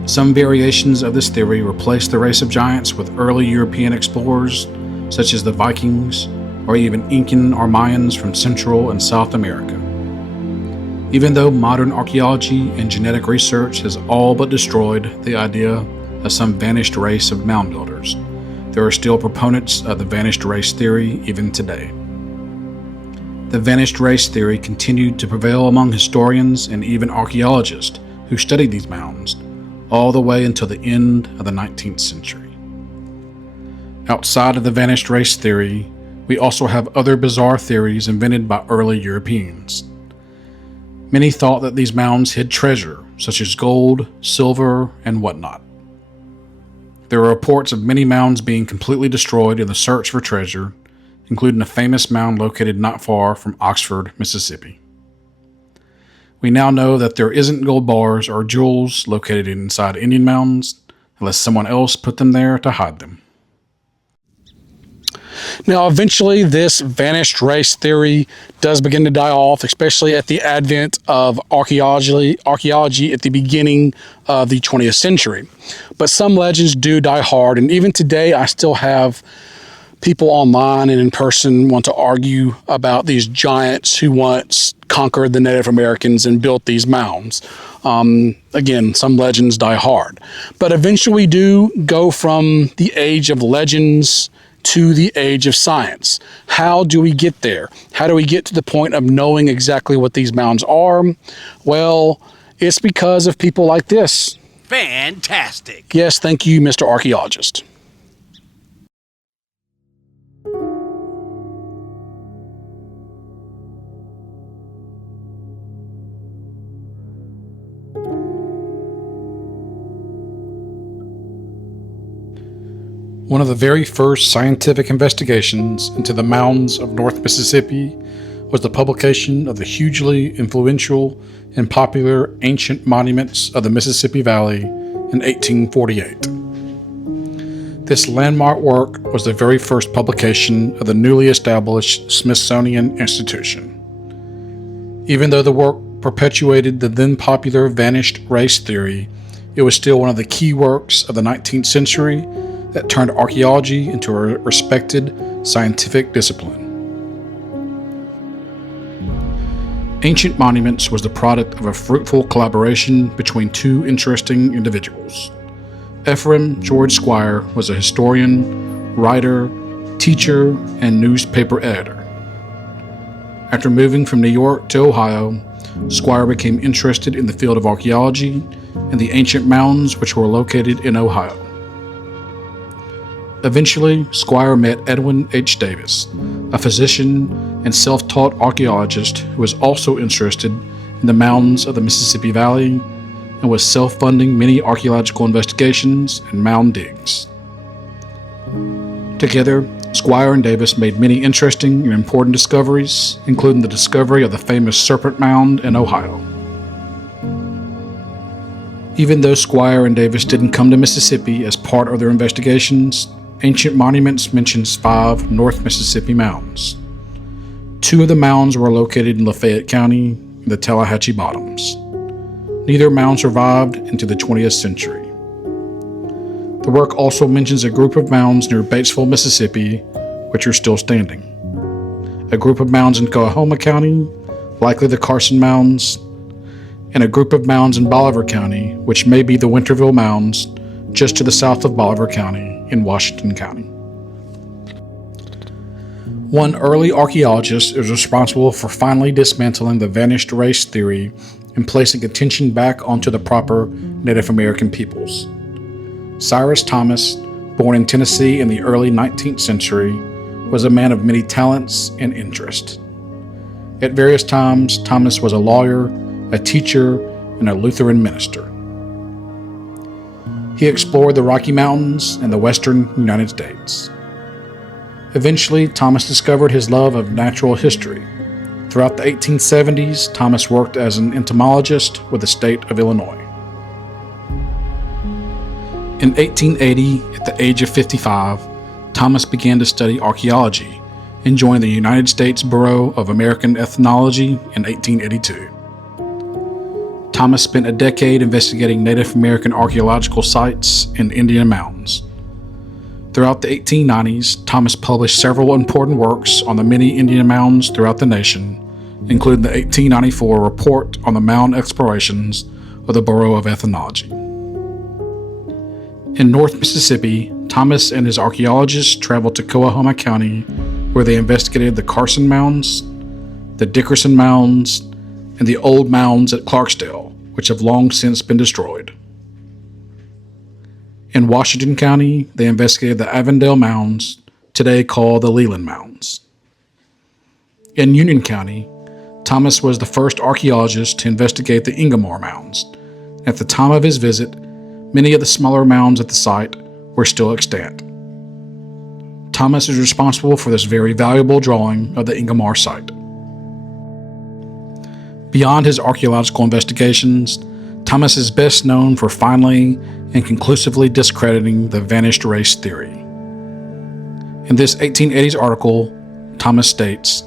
Some variations of this theory replace the race of giants with early European explorers, such as the Vikings, or even Incan or Mayans from Central and South America. Even though modern archaeology and genetic research has all but destroyed the idea of some vanished race of mound builders, there are still proponents of the vanished race theory even today. The vanished race theory continued to prevail among historians and even archaeologists who studied these mounds, all the way until the end of the 19th century. Outside of the vanished race theory, we also have other bizarre theories invented by early Europeans. Many thought that these mounds hid treasure, such as gold, silver, and whatnot. There are reports of many mounds being completely destroyed in the search for treasure, including a famous mound located not far from Oxford, Mississippi. We now know that there isn't gold bars or jewels located inside Indian mounds, unless someone else put them there to hide them. Now, eventually, this vanished race theory does begin to die off, especially at the advent of archaeology at the beginning of the 20th century. But some legends do die hard, and even today, I still have people online and in person want to argue about these giants who once conquered the Native Americans and built these mounds. Again, some legends die hard. But eventually, we do go from the age of legends to the age of science. How do we get there? How do we get to the point of knowing exactly what these mounds are? Well, it's because of people like this. Fantastic. Yes, thank you, Mr. Archaeologist. One of the very first scientific investigations into the mounds of North Mississippi was the publication of the hugely influential and popular Ancient Monuments of the Mississippi Valley in 1848. This landmark work was the very first publication of the newly established Smithsonian Institution. Even though the work perpetuated the then popular vanished race theory, it was still one of the key works of the 19th century that turned archaeology into a respected scientific discipline. Ancient Monuments was the product of a fruitful collaboration between two interesting individuals. Ephraim George Squire was a historian, writer, teacher, and newspaper editor. After moving from New York to Ohio, Squire became interested in the field of archaeology and the ancient mounds which were located in Ohio. Eventually, Squire met Edwin H. Davis, a physician and self-taught archaeologist who was also interested in the mounds of the Mississippi Valley and was self-funding many archaeological investigations and mound digs. Together, Squire and Davis made many interesting and important discoveries, including the discovery of the famous Serpent Mound in Ohio. Even though Squire and Davis didn't come to Mississippi as part of their investigations, Ancient Monuments mentions 5 North Mississippi mounds. 2 of the mounds were located in Lafayette County in the Tallahatchie Bottoms. Neither mound survived into the 20th century. The work also mentions a group of mounds near Batesville, Mississippi, which are still standing. A group of mounds in Coahoma County, likely the Carson Mounds, and a group of mounds in Bolivar County, which may be the Winterville Mounds, just to the south of Bolivar County in Washington County. One early archaeologist is responsible for finally dismantling the vanished race theory and placing attention back onto the proper Native American peoples. Cyrus Thomas, born in Tennessee in the early 19th century, was a man of many talents and interest. At various times, Thomas was a lawyer, a teacher, and a Lutheran minister. He explored the Rocky Mountains and the western United States. Eventually, Thomas discovered his love of natural history. Throughout the 1870s, Thomas worked as an entomologist with the state of Illinois. In 1880, at the age of 55, Thomas began to study archaeology and joined the United States Bureau of American Ethnology in 1882. Thomas spent a decade investigating Native American archaeological sites and Indian mounds. Throughout the 1890s, Thomas published several important works on the many Indian mounds throughout the nation, including the 1894 report on the mound explorations of the Bureau of Ethnology. In North Mississippi, Thomas and his archaeologists traveled to Coahoma County, where they investigated the Carson Mounds, the Dickerson Mounds, and the old mounds at Clarksdale, which have long since been destroyed. In Washington County, they investigated the Avondale Mounds, today called the Leland Mounds. In Union County, Thomas was the first archaeologist to investigate the Ingomar Mounds. At the time of his visit, many of the smaller mounds at the site were still extant. Thomas is responsible for this very valuable drawing of the Ingomar site. Beyond his archaeological investigations, Thomas is best known for finally and conclusively discrediting the vanished race theory. In this 1880s article, Thomas states,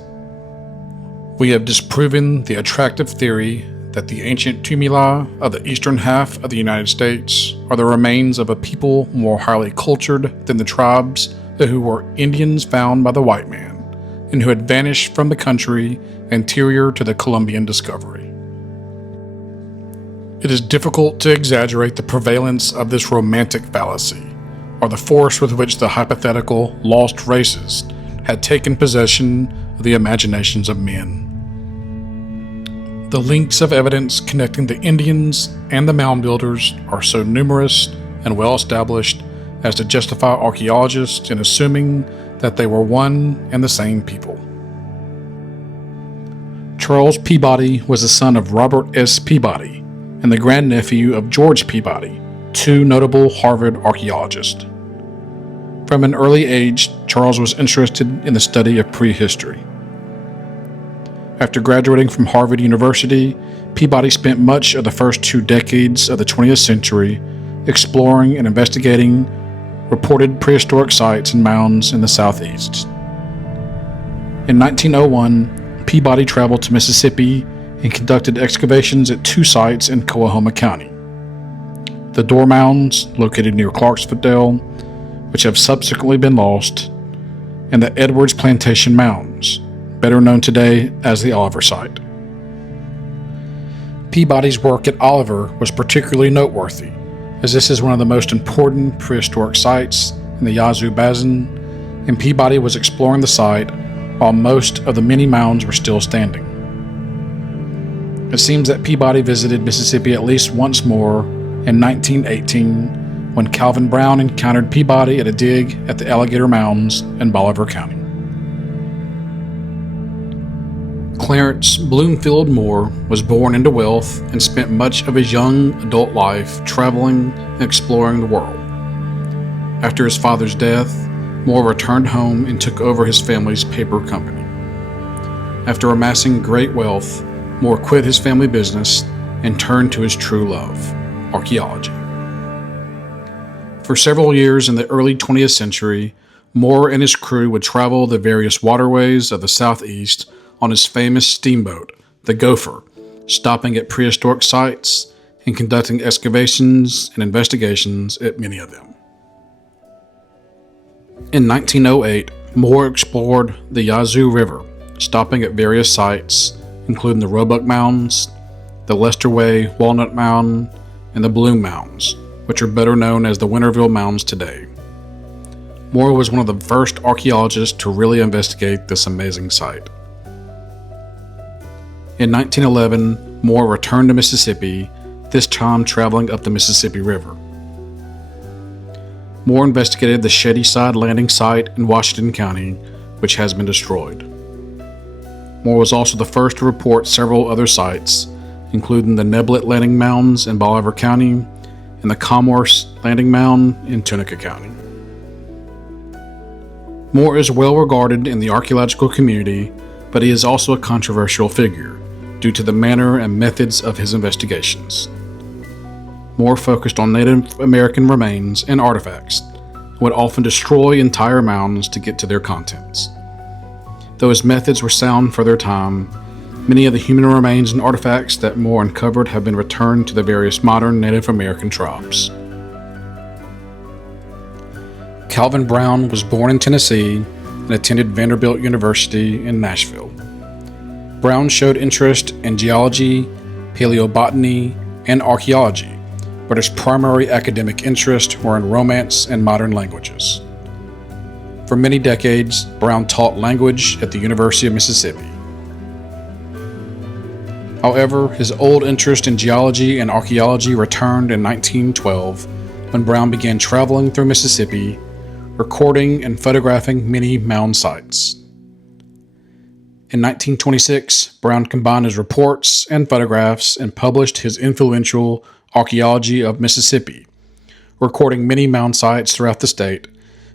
"We have disproven the attractive theory that the ancient tumuli of the eastern half of the United States are the remains of a people more highly cultured than the tribes who were Indians found by the white man, and who had vanished from the country anterior to the Columbian discovery." It is difficult to exaggerate the prevalence of this romantic fallacy, or the force with which the hypothetical lost races had taken possession of the imaginations of men. The links of evidence connecting the Indians and the mound builders are so numerous and well established as to justify archaeologists in assuming that they were one and the same people. Charles Peabody was the son of Robert S. Peabody and the grandnephew of George Peabody, two notable Harvard archaeologists. From an early age, Charles was interested in the study of prehistory. After graduating from Harvard University, Peabody spent much of the first 2 decades of the 20th century exploring and investigating reported prehistoric sites and mounds in the Southeast. In 1901, Peabody traveled to Mississippi and conducted excavations at 2 sites in Coahoma County. The Door Mounds, located near Clarksville, which have subsequently been lost, and the Edwards Plantation Mounds, better known today as the Oliver site. Peabody's work at Oliver was particularly noteworthy, as this is one of the most important prehistoric sites in the Yazoo Basin, and Peabody was exploring the site while most of the many mounds were still standing. It seems that Peabody visited Mississippi at least once more in 1918, when Calvin Brown encountered Peabody at a dig at the Alligator Mounds in Bolivar County. Clarence Bloomfield Moore was born into wealth and spent much of his young adult life traveling and exploring the world. After his father's death, Moore returned home and took over his family's paper company. After amassing great wealth, Moore quit his family business and turned to his true love, archaeology. For several years in the early 20th century, Moore and his crew would travel the various waterways of the Southeast on his famous steamboat, the Gopher, stopping at prehistoric sites and conducting excavations and investigations at many of them. In 1908, Moore explored the Yazoo River, stopping at various sites, including the Roebuck Mounds, the Lesterway Walnut Mound, and the Bloom Mounds, which are better known as the Winterville Mounds today. Moore was one of the first archaeologists to really investigate this amazing site. In 1911, Moore returned to Mississippi, this time traveling up the Mississippi River. Moore investigated the Shadyside Landing site in Washington County, which has been destroyed. Moore was also the first to report several other sites, including the Neblet Landing Mounds in Bolivar County and the Commerce Landing Mound in Tunica County. Moore is well regarded in the archaeological community, but he is also a controversial figure due to the manner and methods of his investigations. Moore focused on Native American remains and artifacts, and would often destroy entire mounds to get to their contents. Though his methods were sound for their time, many of the human remains and artifacts that Moore uncovered have been returned to the various modern Native American tribes. Calvin Brown was born in Tennessee and attended Vanderbilt University in Nashville. Brown showed interest in geology, paleobotany, and archaeology, but his primary academic interests were in Romance and modern languages. For many decades, Brown taught language at the University of Mississippi. However, his old interest in geology and archaeology returned in 1912 when Brown began traveling through Mississippi, recording and photographing many mound sites. In 1926, Brown combined his reports and photographs and published his influential Archaeology of Mississippi, recording many mound sites throughout the state,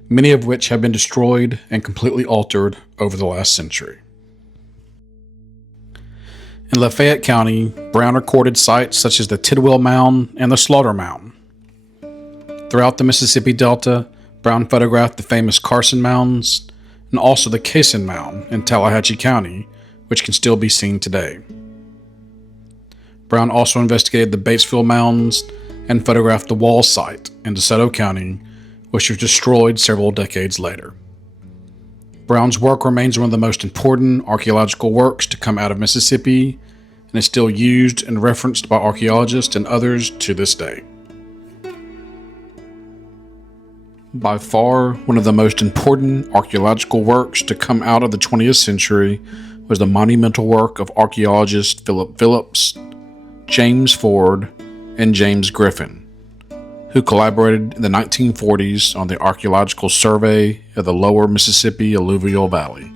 many of which have been destroyed and completely altered over the last century. In Lafayette County, Brown recorded sites such as the Tidwell Mound and the Slaughter Mound. Throughout the Mississippi Delta, Brown photographed the famous Carson Mounds and also the Cason Mound in Tallahatchie County, which can still be seen today. Brown also investigated the Batesville Mounds and photographed the Wall site in Desoto County, which was destroyed several decades later. Brown's work remains one of the most important archaeological works to come out of Mississippi and is still used and referenced by archaeologists and others to this day. By far, one of the most important archaeological works to come out of the 20th century was the monumental work of archaeologists Philip Phillips, James Ford, and James Griffin, who collaborated in the 1940s on the Archaeological Survey of the Lower Mississippi Alluvial Valley.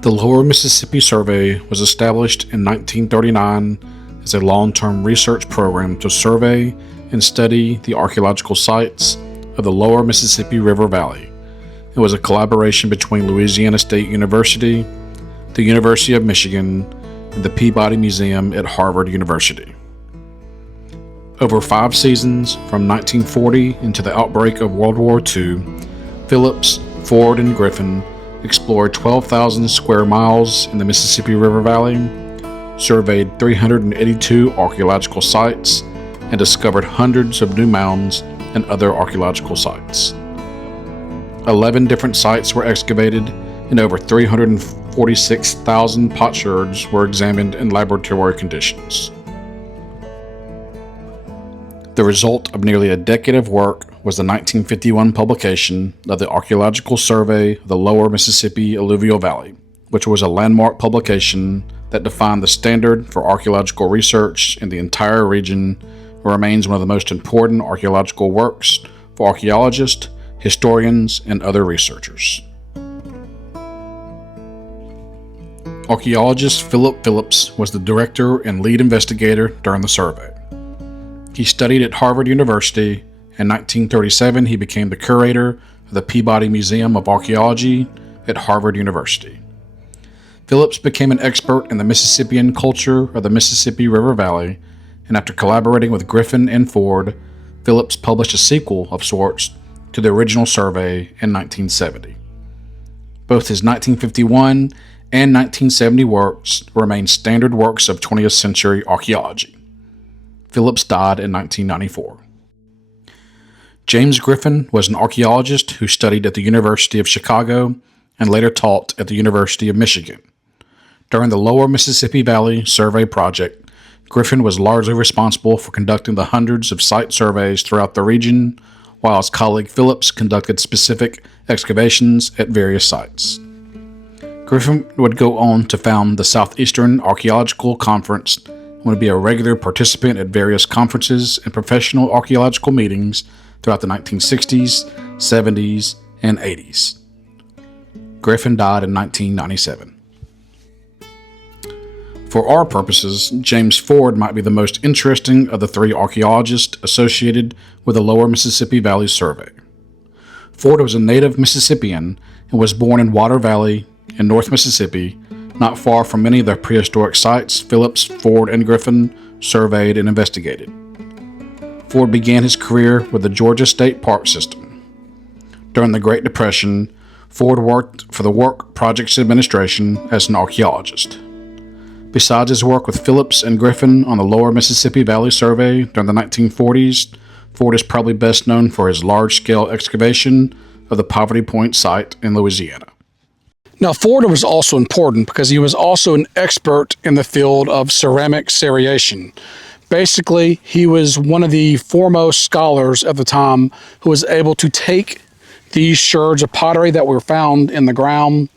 The Lower Mississippi Survey was established in 1939 as a long-term research program to survey and study the archaeological sites of the Lower Mississippi River Valley. It was a collaboration between Louisiana State University, the University of Michigan, and the Peabody Museum at Harvard University. Over 5 seasons, from 1940 into the outbreak of World War II, Phillips, Ford, and Griffin explored 12,000 square miles in the Mississippi River Valley, surveyed 382 archaeological sites, and discovered hundreds of new mounds and other archaeological sites. 11 different sites were excavated, and over 346,000 potsherds were examined in laboratory conditions. The result of nearly a decade of work was the 1951 publication of the Archaeological Survey of the Lower Mississippi Alluvial Valley, which was a landmark publication that defined the standard for archaeological research in the entire region and remains one of the most important archaeological works for archaeologists, historians, and other researchers. Archaeologist Philip Phillips was the director and lead investigator during the survey. He studied at Harvard University. In 1937, he became the curator of the Peabody Museum of Archaeology at Harvard University. Phillips became an expert in the Mississippian culture of the Mississippi River Valley, and after collaborating with Griffin and Ford, Phillips published a sequel of sorts to the original survey in 1970. Both his 1951 and 1970 works remain standard works of 20th century archaeology. Phillips died in 1994. James Griffin was an archaeologist who studied at the University of Chicago and later taught at the University of Michigan. During the Lower Mississippi Valley Survey Project, Griffin was largely responsible for conducting the hundreds of site surveys throughout the region, while his colleague Phillips conducted specific excavations at various sites. Griffin would go on to found the Southeastern Archaeological Conference and would be a regular participant at various conferences and professional archaeological meetings throughout the 1960s, 70s, and 80s. Griffin died in 1997. For our purposes, James Ford might be the most interesting of the 3 archaeologists associated with the Lower Mississippi Valley Survey. Ford was a native Mississippian and was born in Water Valley in North Mississippi, not far from many of the prehistoric sites Phillips, Ford, and Griffin surveyed and investigated. Ford began his career with the Georgia State Park System. During the Great Depression, Ford worked for the Work Projects Administration as an archaeologist. Besides his work with Phillips and Griffin on the Lower Mississippi Valley Survey during the 1940s, Ford is probably best known for his large-scale excavation of the Poverty Point site in Louisiana. Now, Ford was also important because he was also an expert in the field of ceramic seriation. Basically, he was one of the foremost scholars of the time who was able to take these sherds of pottery that were found in the ground,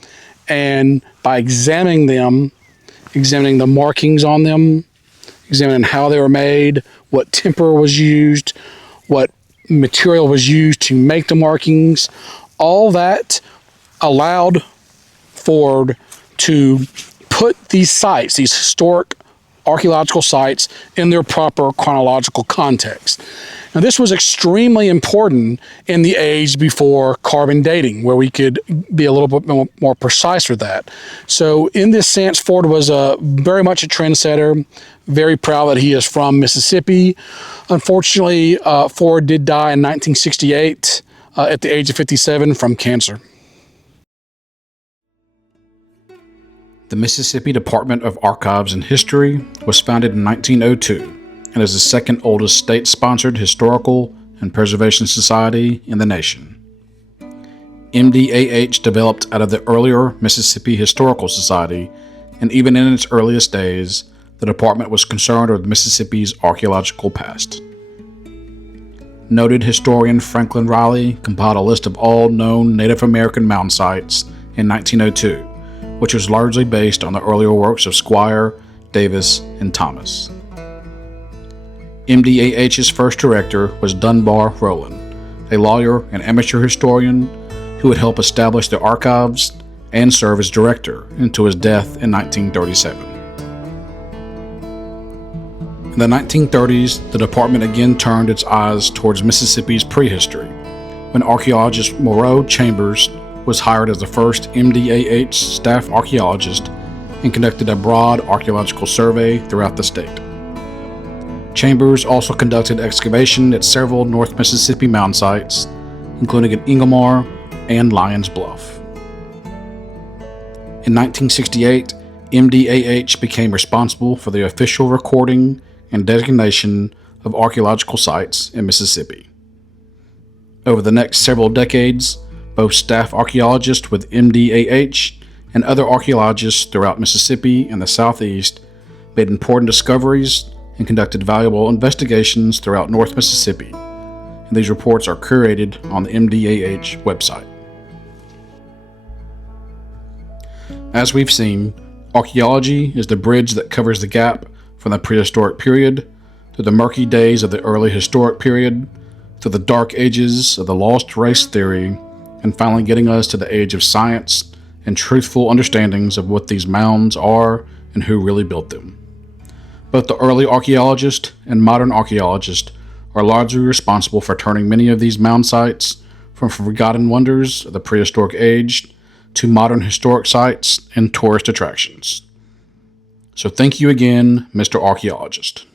and by examining them, examining the markings on them, examining how they were made, what temper was used, what material was used to make the markings, all that allowed Ford to put these sites, these historic archaeological sites, in their proper chronological context. Now, this was extremely important in the age before carbon dating, where we could be a little bit more precise with that. So in this sense, Ford was very much a trendsetter, very proud that he is from Mississippi. Unfortunately, Ford did die in 1968 at the age of 57 from cancer. The Mississippi Department of Archives and History was founded in 1902 and is the second oldest state-sponsored historical and preservation society in the nation. MDAH developed out of the earlier Mississippi Historical Society, and even in its earliest days, the department was concerned with Mississippi's archaeological past. Noted historian Franklin Riley compiled a list of all known Native American mound sites in 1902, which was largely based on the earlier works of Squire, Davis, and Thomas. MDAH's first director was Dunbar Rowland, a lawyer and amateur historian who would help establish the archives and serve as director until his death in 1937. In the 1930s, the department again turned its eyes towards Mississippi's prehistory, when archaeologist Moreau Chambers was hired as the first MDAH staff archaeologist and conducted a broad archaeological survey throughout the state. Chambers also conducted excavation at several North Mississippi mound sites, including at Ingomar and Lyons Bluff. In 1968, MDAH became responsible for the official recording and designation of archaeological sites in Mississippi. Over the next several decades, both staff archaeologists with MDAH and other archaeologists throughout Mississippi and the Southeast made important discoveries and conducted valuable investigations throughout North Mississippi, and these reports are curated on the MDAH website. As we've seen, archaeology is the bridge that covers the gap from the prehistoric period to the murky days of the early historic period to the dark ages of the lost race theory, and finally getting us to the age of science and truthful understandings of what these mounds are and who really built them. Both the early archaeologists and modern archaeologists are largely responsible for turning many of these mound sites from forgotten wonders of the prehistoric age to modern historic sites and tourist attractions. So thank you again, Mr. Archaeologist.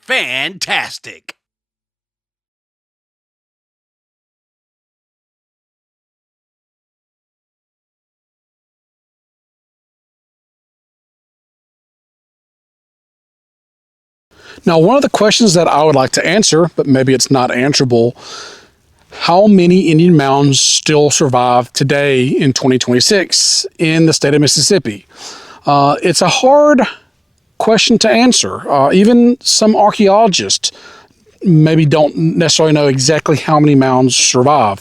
Fantastic. Now, one of the questions that I would like to answer, but maybe it's not answerable, how many Indian mounds still survive today in 2026 in the state of Mississippi? It's a hard question to answer. Even some archaeologists maybe don't necessarily know exactly how many mounds survive.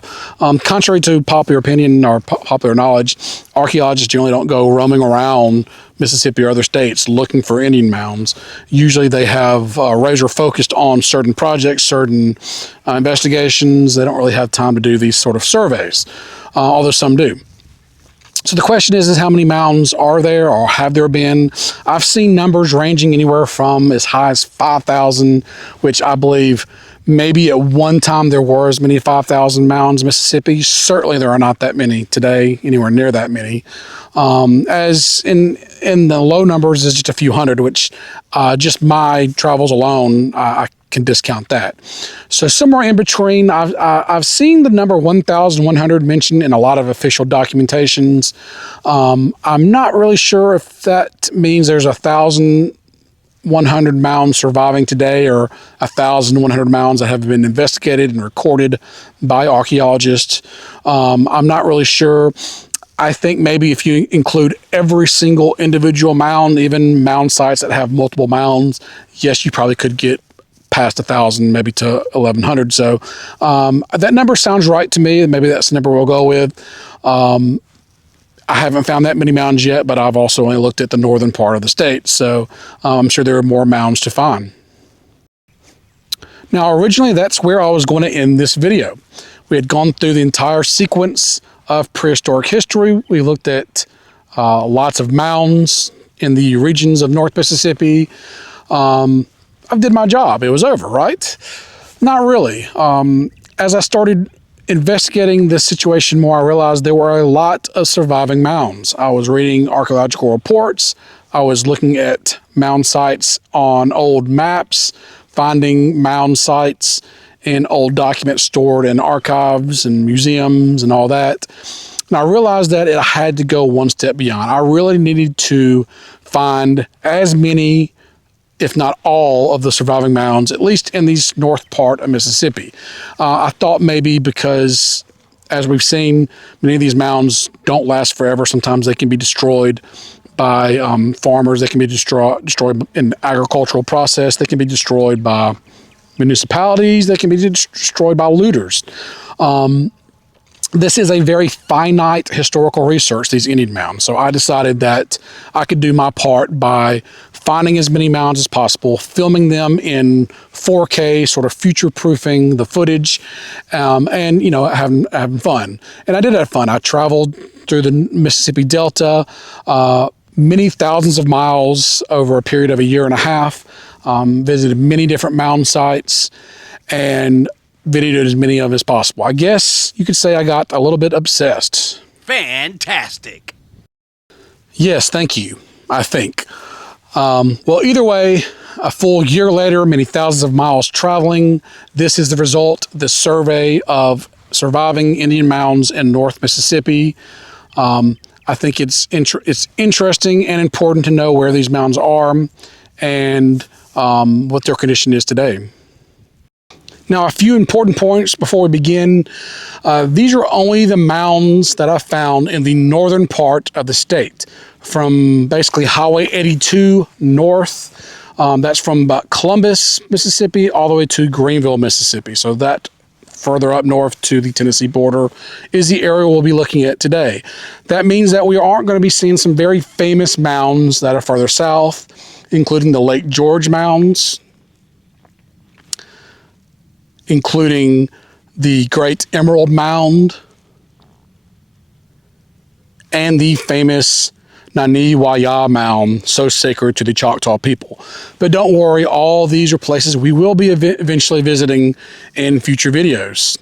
Contrary to popular opinion or popular knowledge, archaeologists generally don't go roaming around Mississippi or other states looking for Indian mounds. Usually they have razor focused on certain projects, certain investigations. They don't really have time to do these sort of surveys, although some do. So the question is how many mounds are there or have there been? I've seen numbers ranging anywhere from as high as 5,000, which I believe maybe at one time there were as many 5,000 mounds in Mississippi. Certainly there are not that many today, anywhere near that many. As in the low numbers is just a few hundred, which just my travels alone, I can discount that. So somewhere in between, I've seen the number 1,100 mentioned in a lot of official documentations. I'm not really sure if that means there's 1,100 mounds surviving today or 1,100 mounds that have been investigated and recorded by archaeologists. I'm not really sure. I think maybe if you include every single individual mound, even mound sites that have multiple mounds, yes, you probably could get past 1,000, maybe to 1,100. So that number sounds right to me, and maybe that's the number we'll go with. I haven't found that many mounds yet, but I've also only looked at the northern part of the state, so I'm sure there are more mounds to find. Now, originally, that's where I was going to end this video. We had gone through the entire sequence of prehistoric history. We looked at lots of mounds in the regions of North Mississippi. I did my job. It was over, right? Not really. As I started investigating this situation more, I realized there were a lot of surviving mounds. I was reading archaeological reports. I was looking at mound sites on old maps, finding mound sites in old documents stored in archives and museums and all that. And I realized that I had to go one step beyond. I really needed to find as many, if not all, of the surviving mounds, at least in the north part of Mississippi. I thought maybe because, as we've seen, many of these mounds don't last forever. Sometimes they can be destroyed by farmers. They can be destroyed in agricultural process. They can be destroyed by municipalities. They can be destroyed by looters. This is a very finite historical research, these Indian mounds. So I decided that I could do my part by finding as many mounds as possible, filming them in 4K, sort of future-proofing the footage, and having fun. And I did have fun. I traveled through the Mississippi Delta, many thousands of miles over a period of a year and a half, visited many different mound sites, and videoed as many of them as possible. I guess you could say I got a little bit obsessed. Fantastic. Yes, thank you, I think. Well, either way, a full year later, many thousands of miles traveling, this is the result, this survey of surviving Indian mounds in North Mississippi. I think it's interesting and important to know where these mounds are and what their condition is today. Now, a few important points before we begin. These are only the mounds that I found in the northern part of the state, from basically Highway 82 north. That's from about Columbus, Mississippi, all the way to Greenville, Mississippi. So that further up north to the Tennessee border is the area we'll be looking at today. That means that we aren't going to be seeing some very famous mounds that are further south, including the Lake George mounds, including the Great Emerald Mound, and the famous Nani Waya Mound, so sacred to the Choctaw people. But don't worry, all these are places we will be eventually visiting in future videos.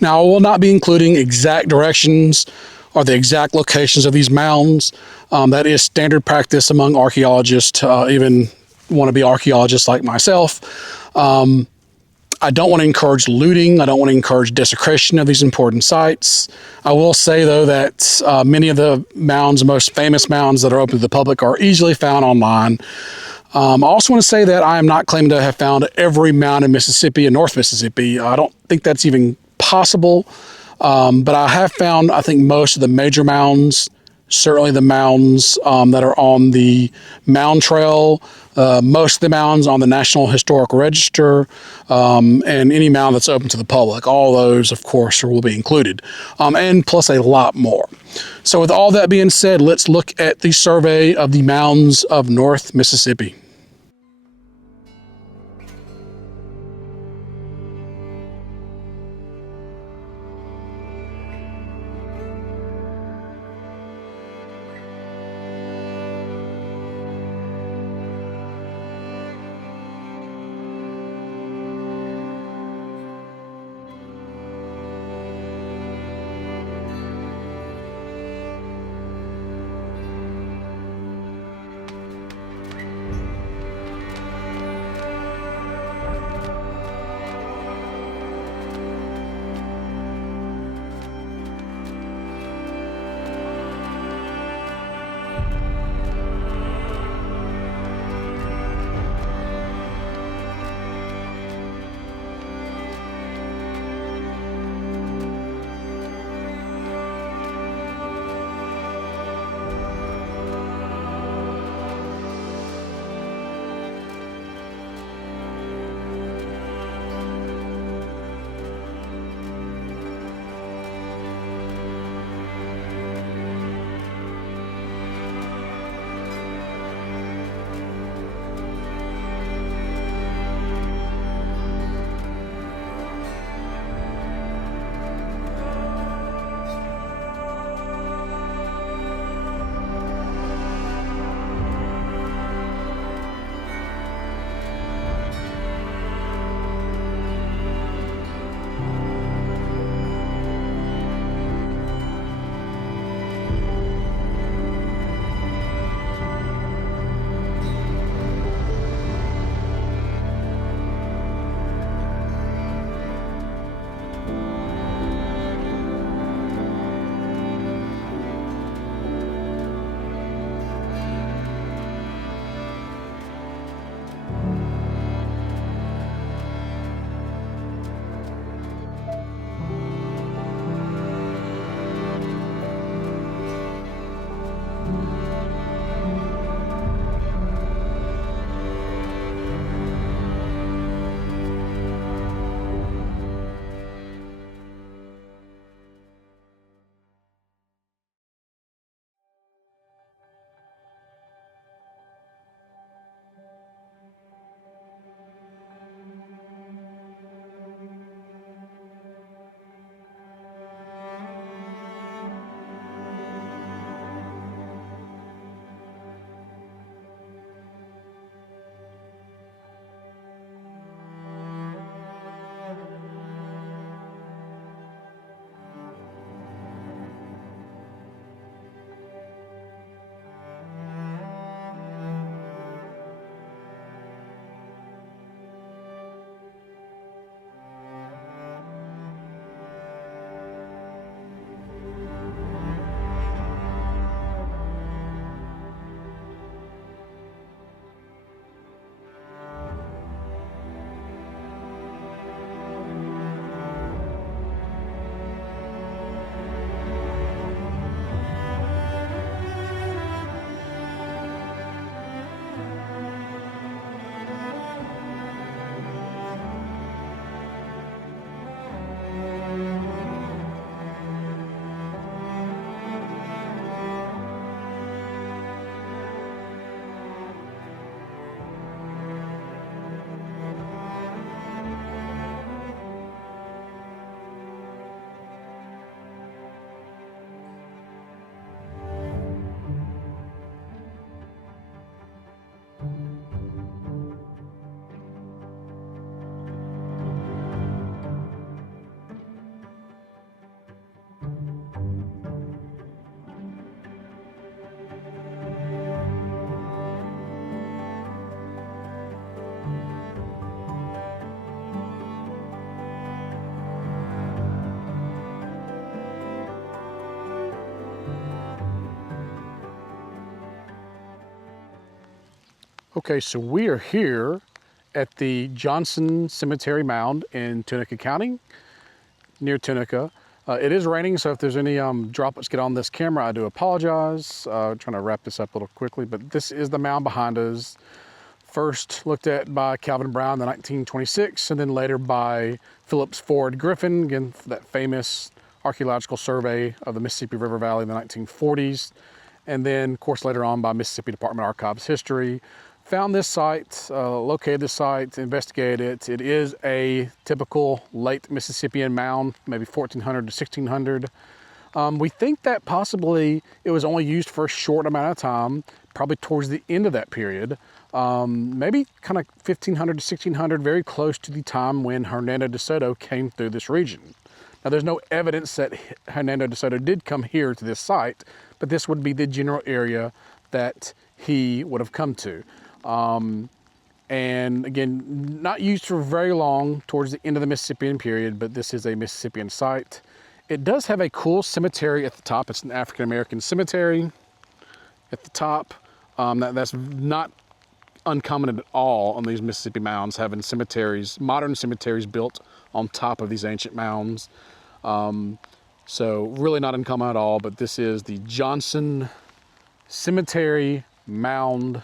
Now, I will not be including exact directions or the exact locations of these mounds. That is standard practice among archaeologists, even wannabe archaeologists like myself. I don't want to encourage looting. I don't want to encourage desecration of these important sites. I will say, though, that many of the mounds, most famous mounds that are open to the public, are easily found online. I also want to say that I am not claiming to have found every mound in Mississippi and North Mississippi. I don't think that's even possible, but I have found, I think, most of the major mounds, certainly the mounds that are on the Mound Trail, most of the mounds on the National Historic Register, and any mound that's open to the public. All those, of course, will be included, and plus a lot more. So with all that being said, let's look at the survey of the mounds of North Mississippi. Okay, so we are here at the Johnson Cemetery Mound in Tunica County, near Tunica. It is raining, so if there's any droplets get on this camera, I do apologize. Trying to wrap this up a little quickly, but this is the mound behind us. First looked at by Calvin Brown in 1926, and then later by Phillips Ford Griffin, again, for that famous archaeological survey of the Mississippi River Valley in the 1940s. And then, of course, later on by Mississippi Department of Archives History. Found this site, located the site, investigated it. It is a typical late Mississippian mound, maybe 1400 to 1600. We think that possibly it was only used for a short amount of time, probably towards the end of that period. Maybe kind of 1500 to 1600, very close to the time when Hernando Desoto came through this region. Now, there's no evidence that Hernando Desoto did come here to this site, but this would be the general area that he would have come to. And again, not used for very long towards the end of the Mississippian period, but this is a Mississippian site. It does have a cool cemetery at the top. It's an African-American cemetery at the top. That's not uncommon at all on these Mississippi mounds, having cemeteries, modern cemeteries built on top of these ancient mounds. So really not uncommon at all, but this is the Johnson Cemetery Mound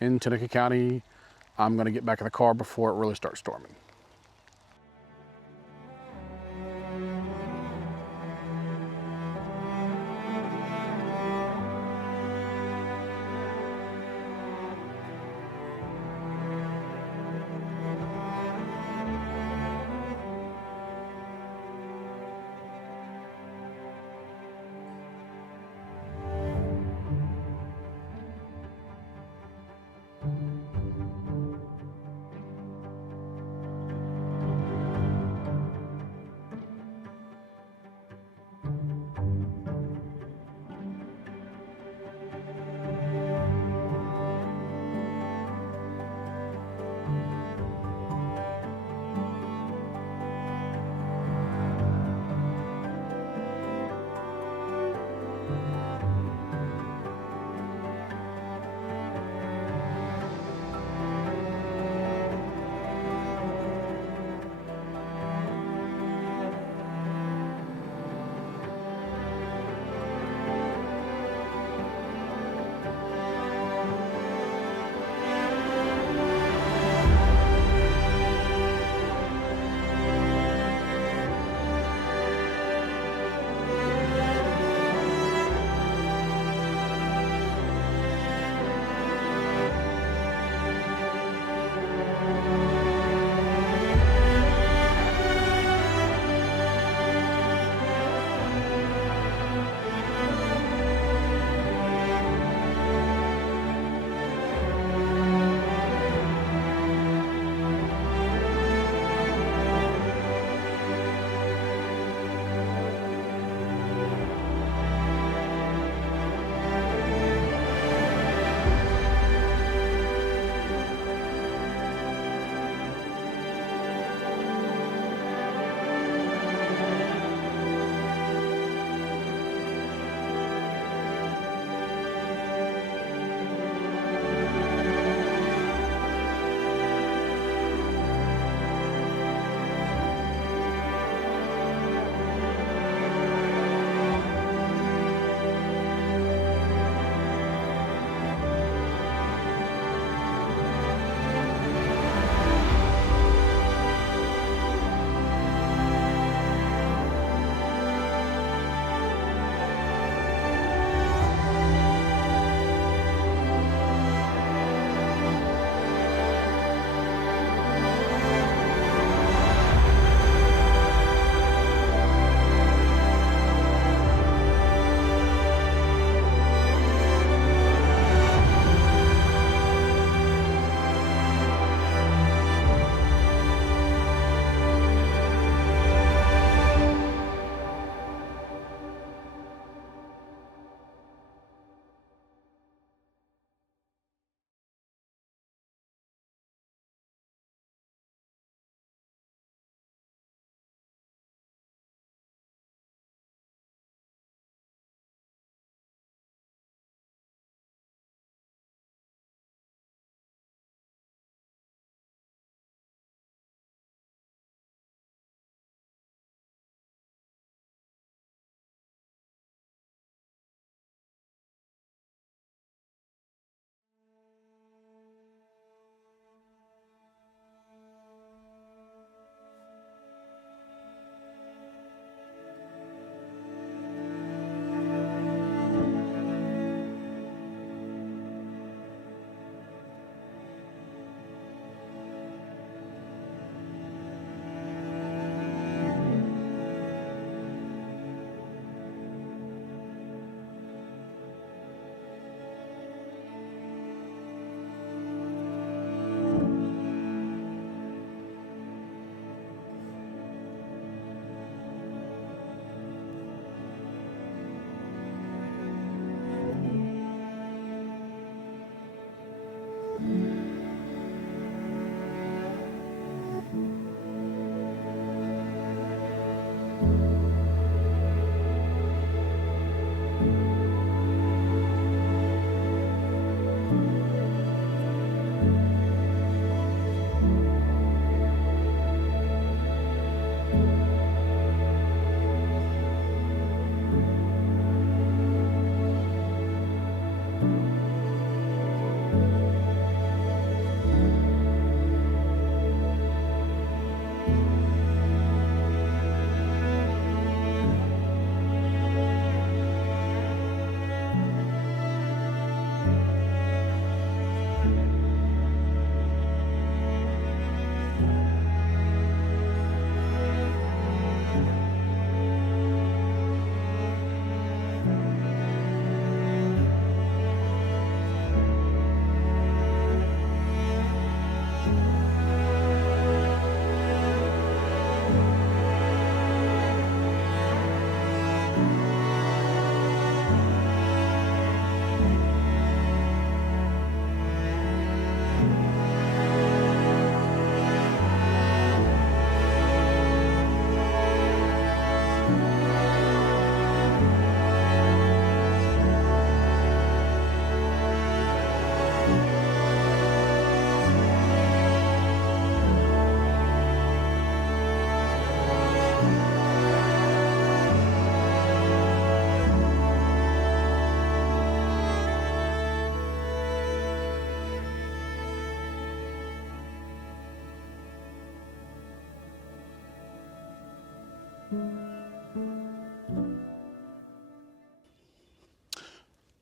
in Tunica County. I'm going to get back in the car before it really starts storming.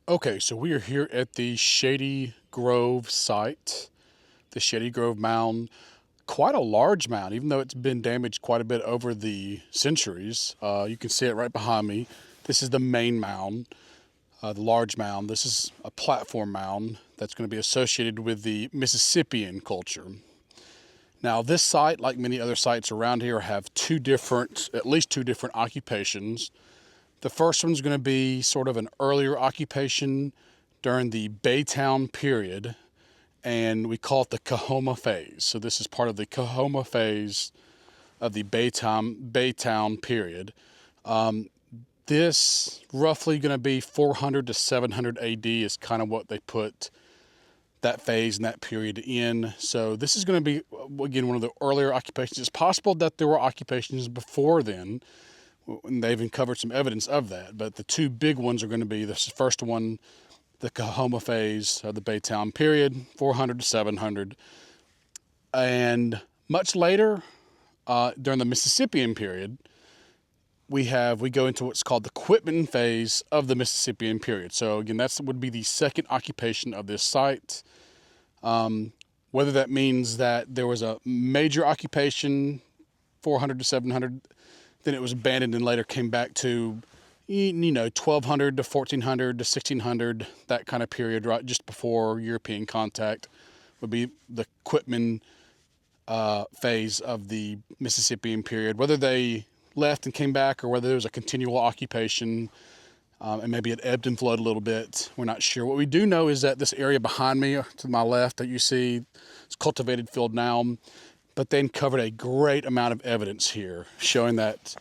Okay, so we are here at the Shady Grove site, the Shady Grove Mound. Quite a large mound, even though it's been damaged quite a bit over the centuries. You can see it right behind me. This is the main mound, the large mound. This is a platform mound that's going to be associated with the Mississippian culture. Now, this site, like many other sites around here, have at least two different occupations. The first one's going to be sort of an earlier occupation during the Baytown period, and we call it the Coahoma phase. So this is part of the Coahoma phase of the Baytown period. This roughly going to be 400 to 700 AD is kind of what they put that phase and that period in. So this is going to be, again, one of the earlier occupations. It's possible that there were occupations before then, and they've uncovered some evidence of that. But the two big ones are going to be this first one, the Coahoma phase of the Baytown period, 400 to 700. And much later, during the Mississippian period, we go into what's called the Quitman phase of the Mississippian period. So again, that would be the second occupation of this site. Whether that means that there was a major occupation, 400 to 700, then it was abandoned and later came back to, 1200 to 1400 to 1600, that kind of period, right just before European contact, would be the Quitman phase of the Mississippian period. Whether they left and came back or whether there was a continual occupation and maybe it ebbed and flowed a little bit, we're not sure. What we do know is that this area behind me to my left that you see is cultivated field now, but they uncovered a great amount of evidence here showing that,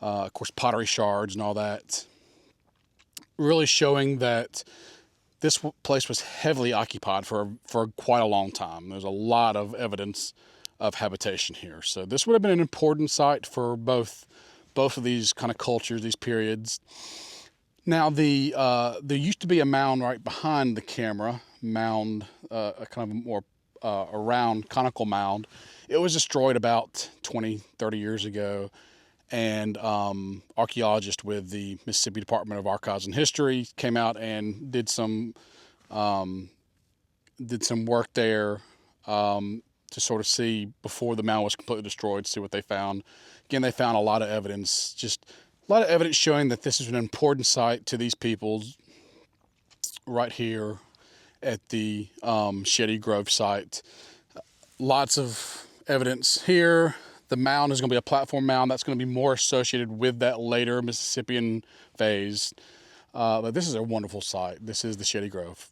of course, pottery shards and all that, really showing that this place was heavily occupied for quite a long time. There's a lot of evidence of habitation here. So this would have been an important site for both of these kind of cultures, these periods. Now, there used to be a mound right behind the camera, a kind of more a round conical mound. It was destroyed about 20, 30 years ago, and archaeologists with the Mississippi Department of Archives and History came out and did some work there to sort of see before the mound was completely destroyed, see what they found. Again, they found a lot of evidence, just a lot of evidence showing that this is an important site to these peoples right here at the Shady Grove site. Lots of evidence here. The mound is going to be a platform mound that's going to be more associated with that later Mississippian phase. But this is a wonderful site. This is the Shady Grove.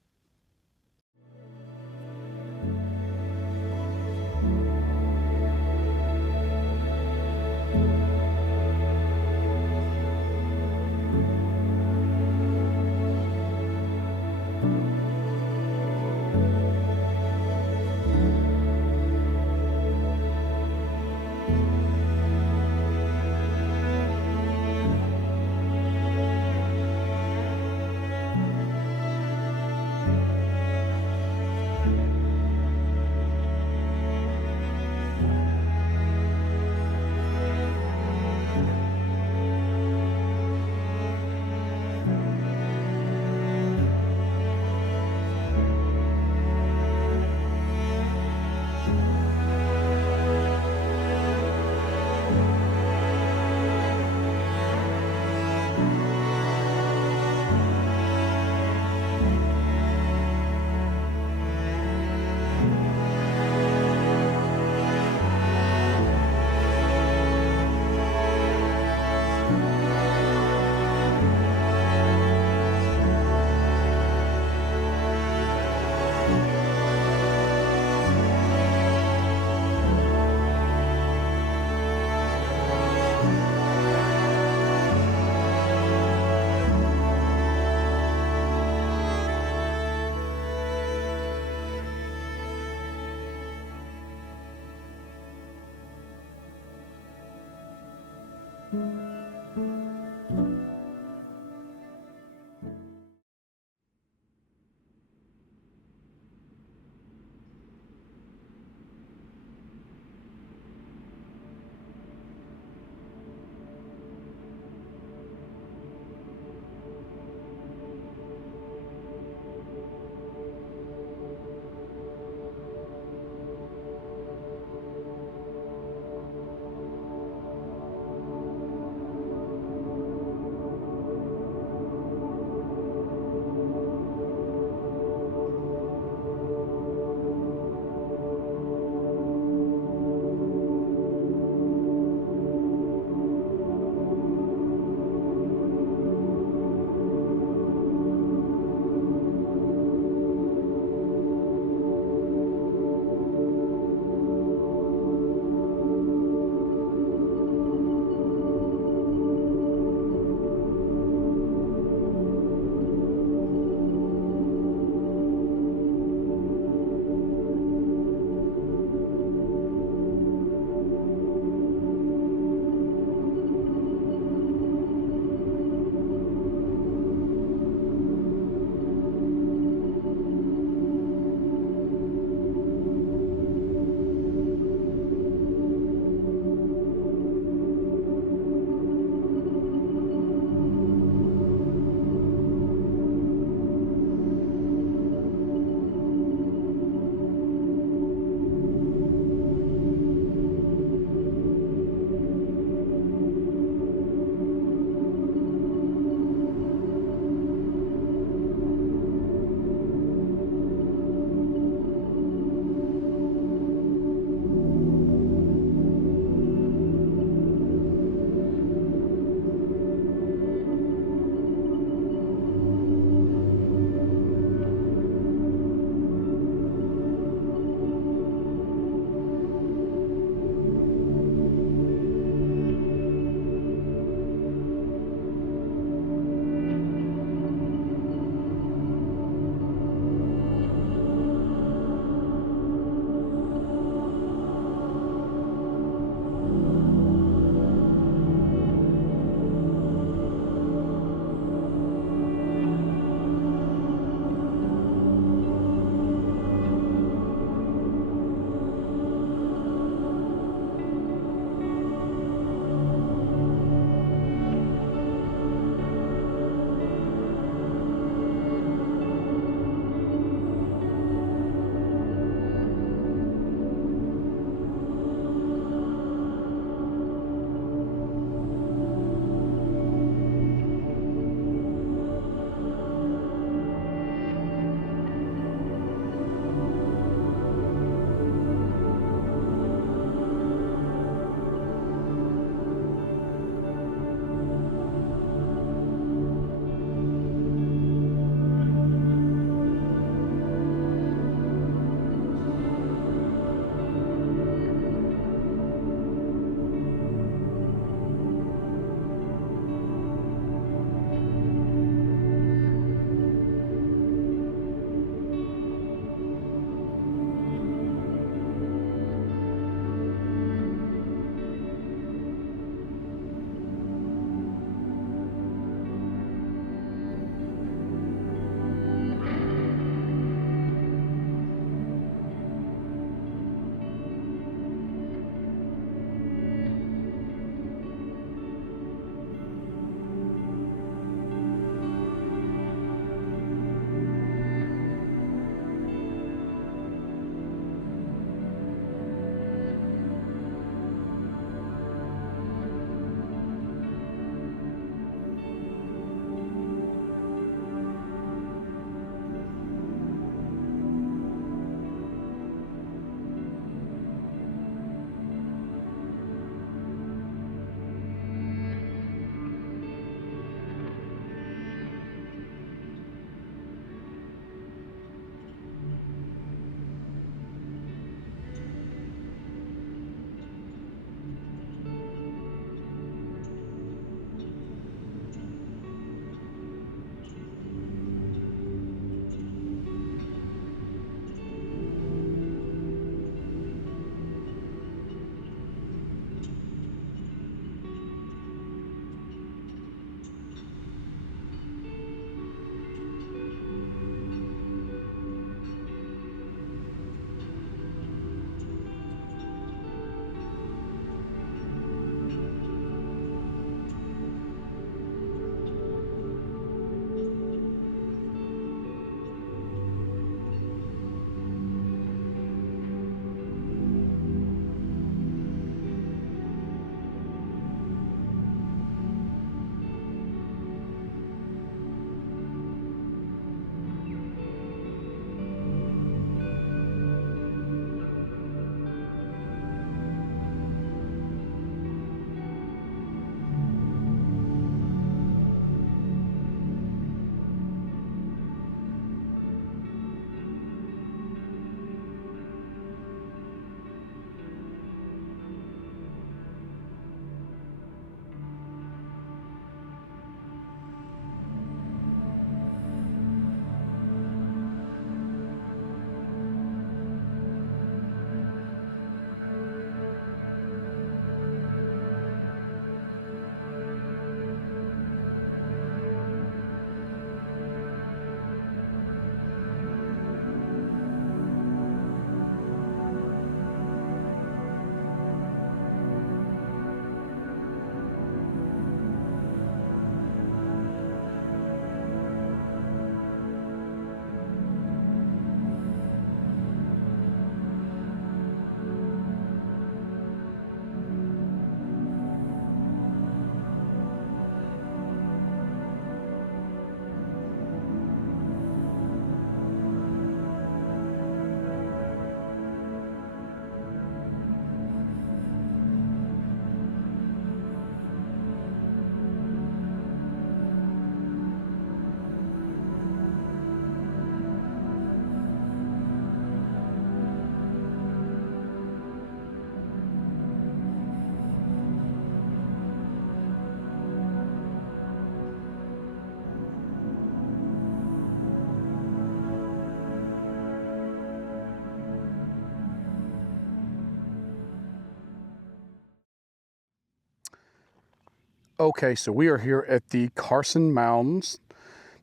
Okay, so we are here at the Carson Mounds.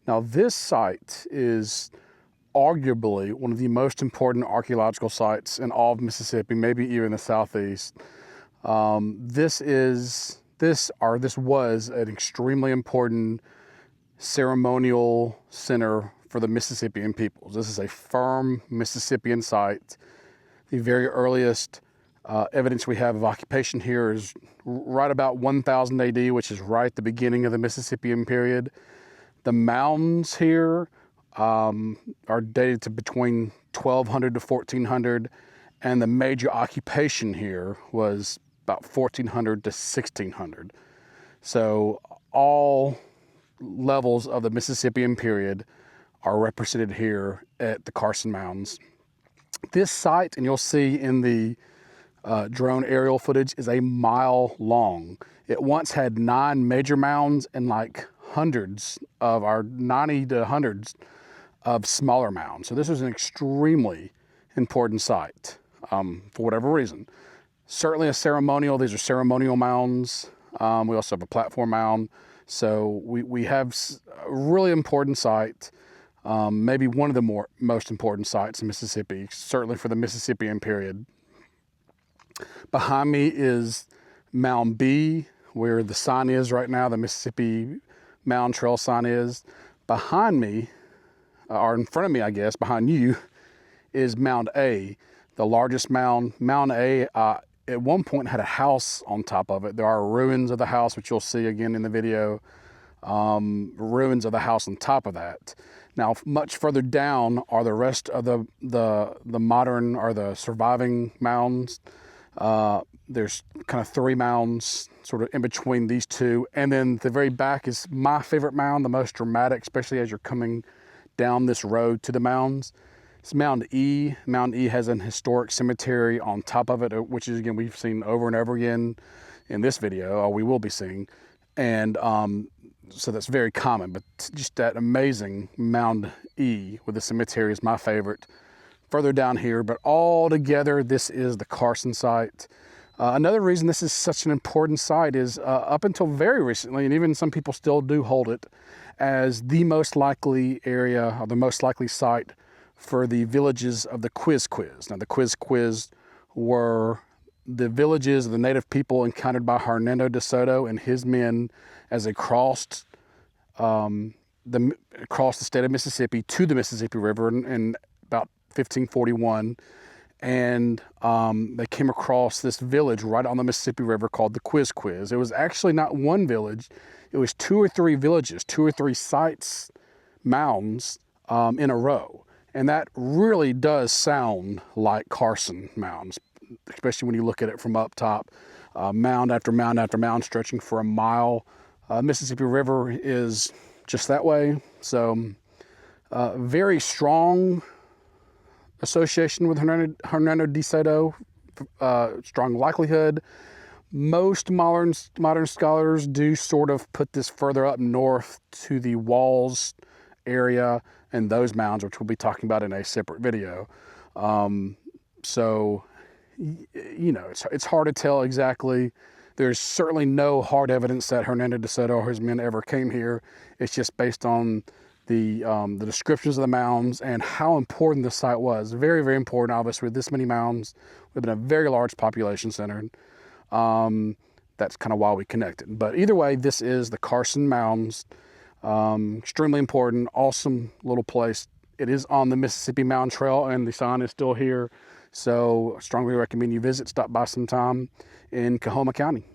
Now, this site is arguably one of the most important archaeological sites in all of Mississippi, maybe even the Southeast. This was an extremely important ceremonial center for the Mississippian peoples. This is a firm Mississippian site. The very earliest evidence we have of occupation here is right about 1000 AD, which is right at the beginning of the Mississippian period. The mounds here are dated to between 1200 to 1400, and the major occupation here was about 1400 to 1600. So all levels of the Mississippian period are represented here at the Carson Mounds. This site, and you'll see in the drone aerial footage, is a mile long. It once had 9 major mounds and like hundreds of, or 90 to hundreds of smaller mounds. So this was an extremely important site for whatever reason. Certainly a ceremonial, these are ceremonial mounds. We also have a platform mound. So we have a really important site, maybe one of the most important sites in Mississippi, certainly for the Mississippian period. Behind me is Mound B, where the sign is right now, the Mississippi Mound Trail sign is. Behind me, or in front of me, I guess, behind you, is Mound A, the largest mound. Mound A, at one point had a house on top of it. There are ruins of the house, which you'll see again in the video. Ruins of the house on top of that. Now, much further down are the rest of the modern, or the surviving mounds. There's kind of 3 mounds sort of in between these two. And then the very back is my favorite mound, the most dramatic, especially as you're coming down this road to the mounds. It's Mound E. Mound E has an historic cemetery on top of it, which is, again, we've seen over and over again in this video, or we will be seeing. And so that's very common, but just that amazing Mound E with the cemetery is my favorite. Further down here, but all together, this is the Carson site. Another reason this is such an important site is up until very recently, and even some people still do hold it as the most likely area, or the most likely site for the villages of the Quiz. Now, the Quiz were the villages of the native people encountered by Hernando Desoto and his men as they crossed the state of Mississippi to the Mississippi River in about 1541. And they came across this village right on the Mississippi River called the Quiz. It was actually not one village. It was 2 or 3 villages, 2 or 3 sites, mounds in a row. And that really does sound like Carson Mounds, especially when you look at it from up top. Mound after mound after mound stretching for a mile. Mississippi River is just that way. So very strong association with Hernando Desoto, strong likelihood. Most modern scholars do sort of put this further up north to the Walls area and those mounds, which we'll be talking about in a separate video. So, you know, it's hard to tell exactly. There's certainly no hard evidence that Hernando Desoto or his men ever came here. It's just based on the descriptions of the mounds and how important the site was. Very, very important, obviously, with this many mounds. We've been a very large population center. That's kind of why we connected. But either way, this is the Carson Mounds. Extremely important, awesome little place. It is on the Mississippi Mound Trail, and the sign is still here. So I strongly recommend you visit, stop by sometime in Coahoma County.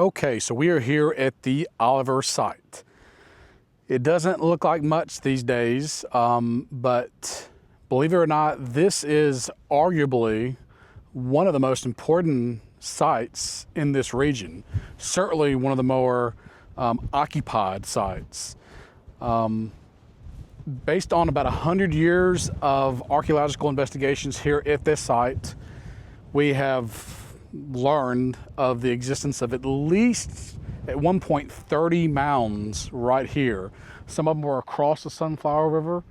Okay, so we are here at the Oliver site. It doesn't look like much these days, but believe it or not, this is arguably one of the most important sites in this region. Certainly one of the more occupied sites. Based on about 100 years of archaeological investigations here at this site, we have learned of the existence of at least, at one point, 30 mounds right here. Some of them were across the Sunflower River,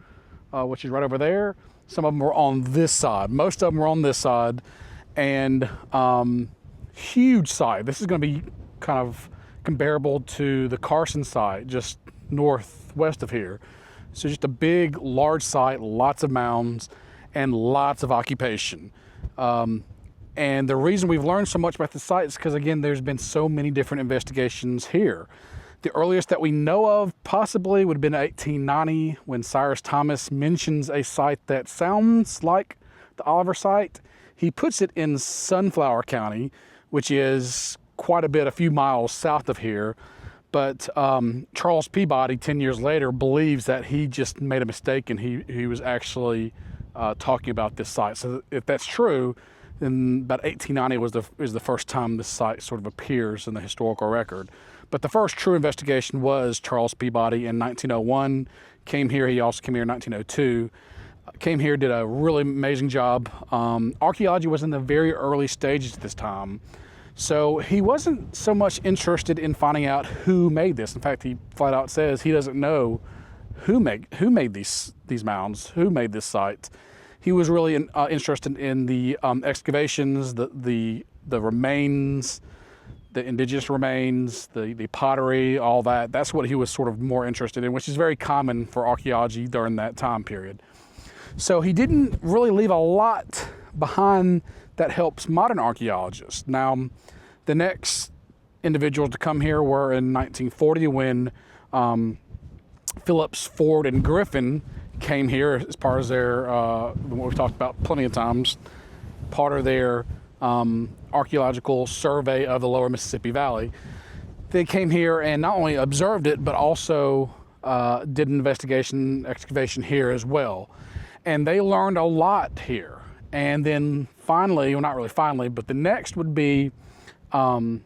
which is right over there. Some of them were on this side. Most of them were on this side. And huge site. This is going to be kind of comparable to the Carson site, just northwest of here. So just a big, large site, lots of mounds, and lots of occupation. And the reason we've learned so much about the site is because, again, there's been so many different investigations here. The earliest that we know of possibly would have been 1890, when Cyrus Thomas mentions a site that sounds like the Oliver site. He puts it in Sunflower County, which is quite a few miles south of here. But Charles Peabody, 10 years later, believes that he just made a mistake and he was actually talking about this site. So if that's true, then about 1890 is the first time this site sort of appears in the historical record. But the first true investigation was Charles Peabody in 1901. Came here. He also came here in 1902. Came here, did a really amazing job. Archaeology was in the very early stages at this time. So he wasn't so much interested in finding out who made this. In fact, he flat out says he doesn't know who made these mounds, who made this site. He was really interested in the excavations, the remains, the indigenous remains, the pottery, all that. That's what he was sort of more interested in, which is very common for archaeology during that time period. So he didn't really leave a lot behind that helps modern archaeologists. Now, the next individuals to come here were in 1940 when Phillips, Ford, and Griffin came here as part of their, what we've talked about plenty of times, part of their archaeological survey of the lower Mississippi Valley. They came here and not only observed it, but also did an excavation here as well. And they learned a lot here. And then finally, well, not really finally, but the next would be John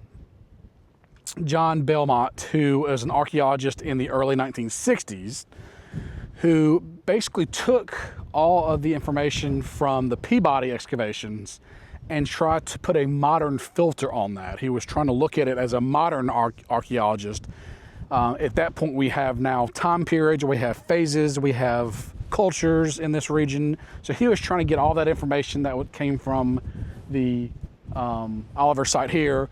Belmont, who is an archaeologist in the early 1960s, who basically took all of the information from the Peabody excavations and tried to put a modern filter on that. He was trying to look at it as a modern archaeologist. At that point, we have now time periods, we have phases, we have cultures in this region. So he was trying to get all that information that came from the Oliver site here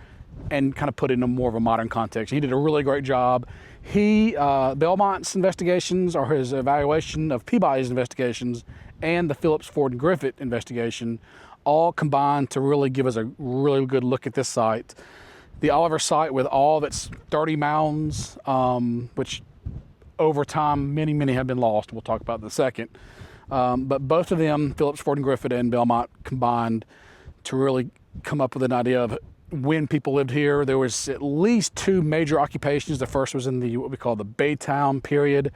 and kind of put it in a more of a modern context. He did a really great job. Belmont's investigations, or his evaluation of Peabody's investigations, and the Phillips, Ford, and Griffith investigation all combined to really give us a really good look at this site. The Oliver site, with all of its 30 mounds, which over time many have been lost, we'll talk about in a second. But both of them, Phillips, Ford, and Griffith, and Belmont, combined to really come up with an idea of when people lived here. There was at least two major occupations. The first was in what we call the Baytown period,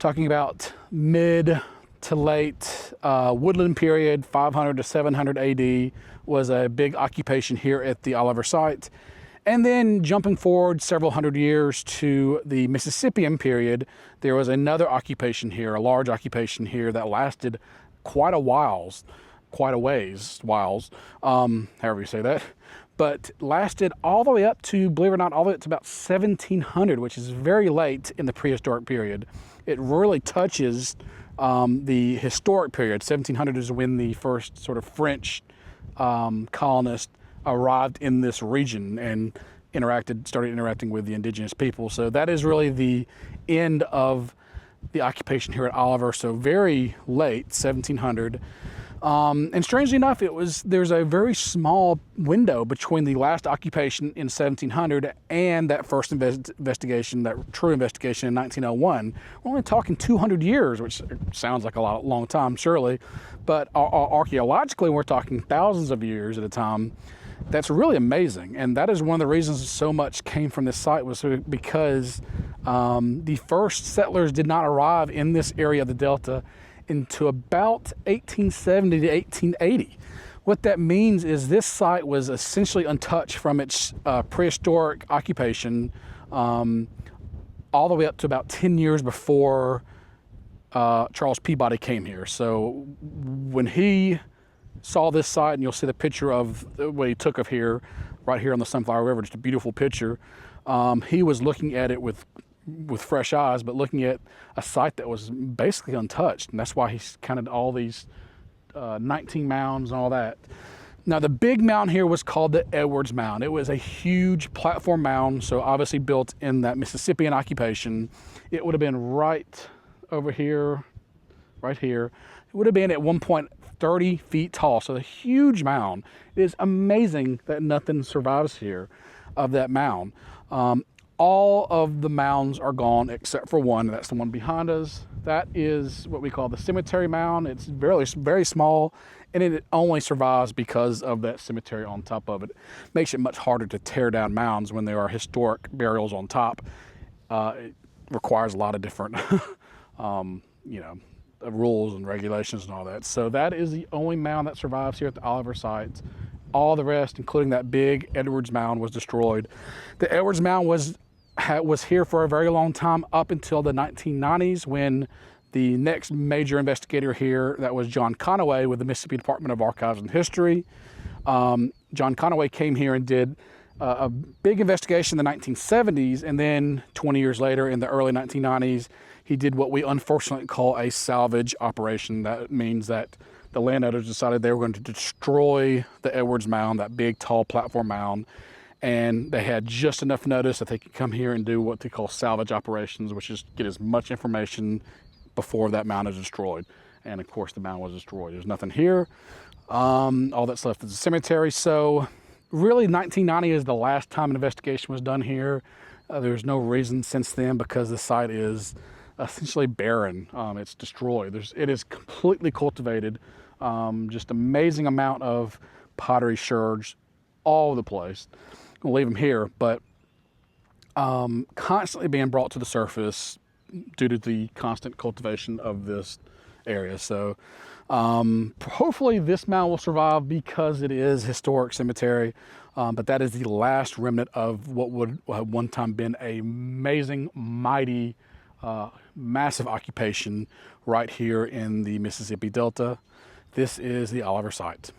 talking about mid to late woodland period, 500 to 700 AD, was a big occupation here at the Oliver site. And then jumping forward several hundred years to the Mississippian period, there was another occupation here, a large occupation here that lasted quite a ways, however you say that, but lasted all the way up to, believe it or not, all the way up to about 1700, which is very late in the prehistoric period. It really touches the historic period. 1700 is when the first sort of French colonists arrived in this region and started interacting with the indigenous people. So that is really the end of the occupation here at Oliver. So very late, 1700. And strangely enough, there's a very small window between the last occupation in 1700 and that first investigation, that true investigation in 1901. We're only talking 200 years, which sounds like a long time, surely. But archaeologically, we're talking thousands of years at a time. that's really amazing. And that is one of the reasons so much came from this site, was because the first settlers did not arrive in this area of the Delta into about 1870 to 1880. What that means is this site was essentially untouched from its prehistoric occupation all the way up to about 10 years before Charles Peabody came here. So when he saw this site, and you'll see the picture of what he took of here, right here on the Sunflower River, just a beautiful picture. He was looking at it with fresh eyes, but looking at a site that was basically untouched, and that's why he's counted all these 19 mounds and all that. Now, the big mound here was called the Edwards Mound. It was a huge platform mound, so obviously built in that Mississippian occupation. It would have been right over here, right here. It would have been at one point 30 feet tall, so a huge mound. It is amazing that nothing survives here of that mound. All of the mounds are gone except for one. That's the one behind us. That is what we call the cemetery mound. It's very small, and it only survives because of that cemetery on top of it. Makes it much harder to tear down mounds when there are historic burials on top. It requires a lot of different, rules and regulations and all that. So that is the only mound that survives here at the Oliver site. All the rest, including that big Edwards Mound, was destroyed. The Edwards Mound was here for a very long time, up until the 1990s, when the next major investigator here, that was John Conaway with the Mississippi Department of Archives and History. John Conaway came here and did a big investigation in the 1970s, and then 20 years later, in the early 1990s, he did what we unfortunately call a salvage operation. That means that the landowners decided they were going to destroy the Edwards Mound, that big, tall platform mound, and they had just enough notice that they could come here and do what they call salvage operations, which is get as much information before that mound is destroyed. And of course, the mound was destroyed. There's nothing here. All that's left is a cemetery. So really, 1990 is the last time an investigation was done here. There's no reason since then, because the site is essentially barren. It's destroyed. It is completely cultivated. Just amazing amount of pottery sherds all over the place. We'll leave them here, but constantly being brought to the surface due to the constant cultivation of this area. So hopefully this mound will survive because it is historic cemetery, but that is the last remnant of what would have one time been a amazing, mighty, massive occupation right here in the Mississippi Delta. This is the Oliver site.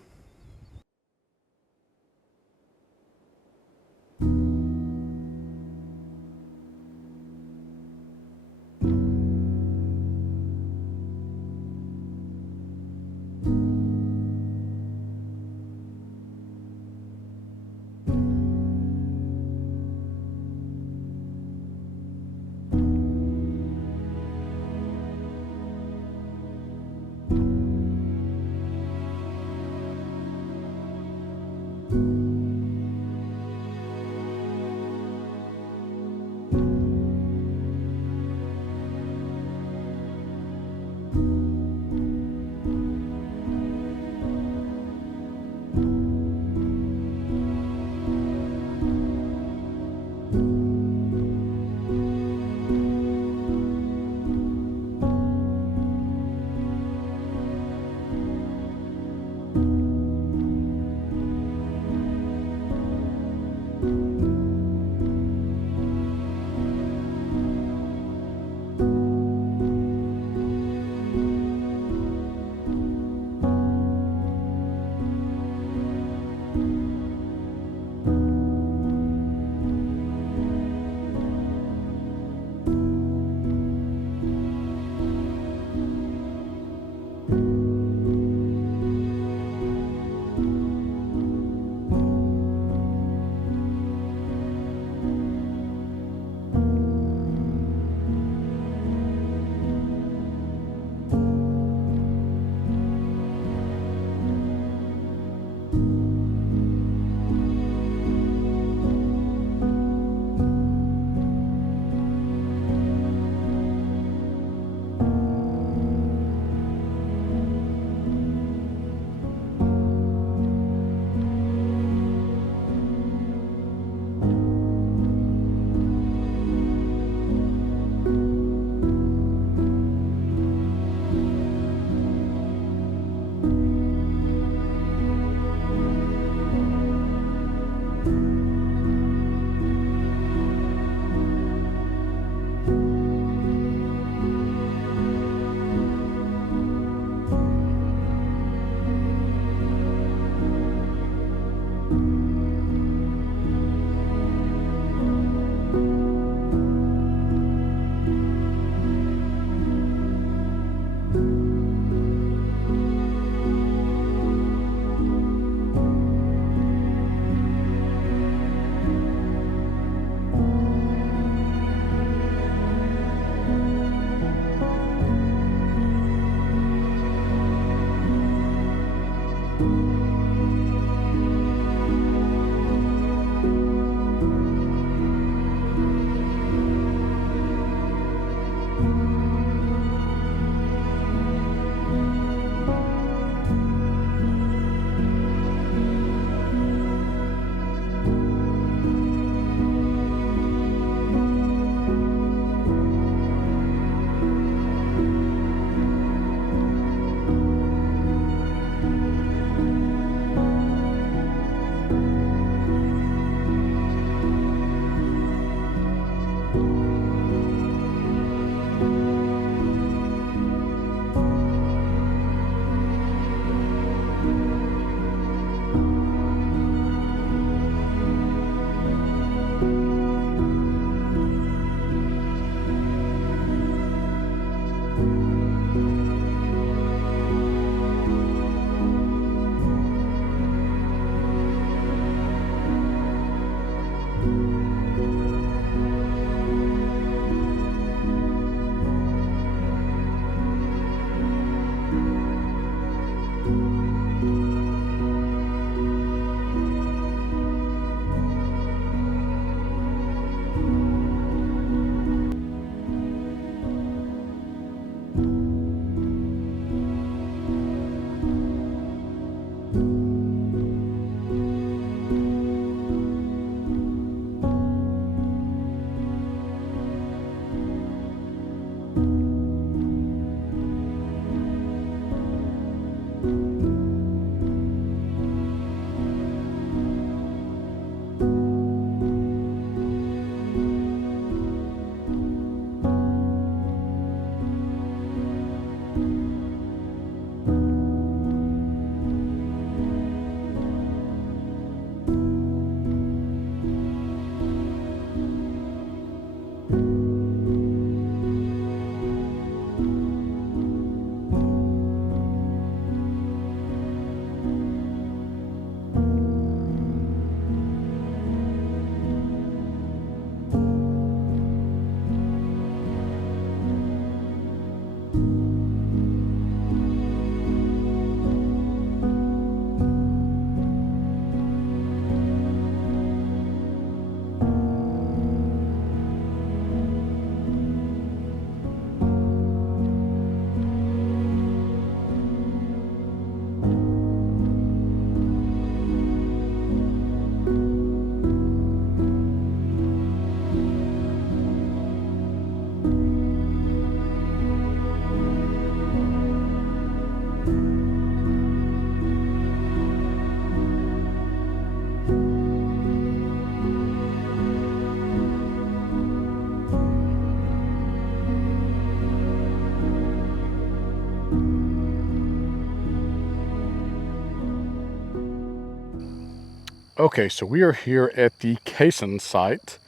Okay, so we are here at the Cason site.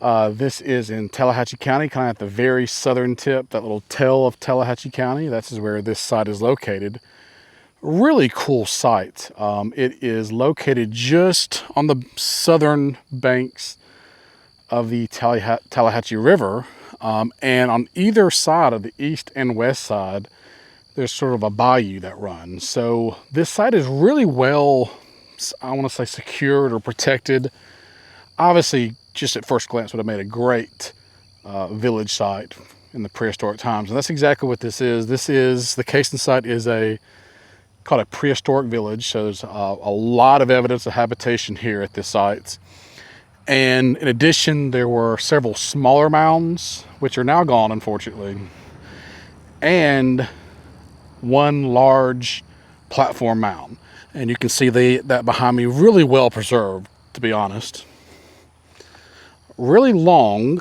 This is in Tallahatchie County, kind of at the very southern tip, that little tail of Tallahatchie County. That's where this site is located. Really cool site. It is located just on the southern banks of the Tallahatchie River. And on either side of the east and west side, there's sort of a bayou that runs. So this site is really well, I want to say, secured or protected. Obviously, just at first glance would have made a great village site in the prehistoric times. And that's exactly what this is. The Cason site is called a prehistoric village. So there's a lot of evidence of habitation here at this site. And in addition, there were several smaller mounds, which are now gone, unfortunately, and one large platform mound. And you can see that behind me, really well preserved, to be honest. Really long,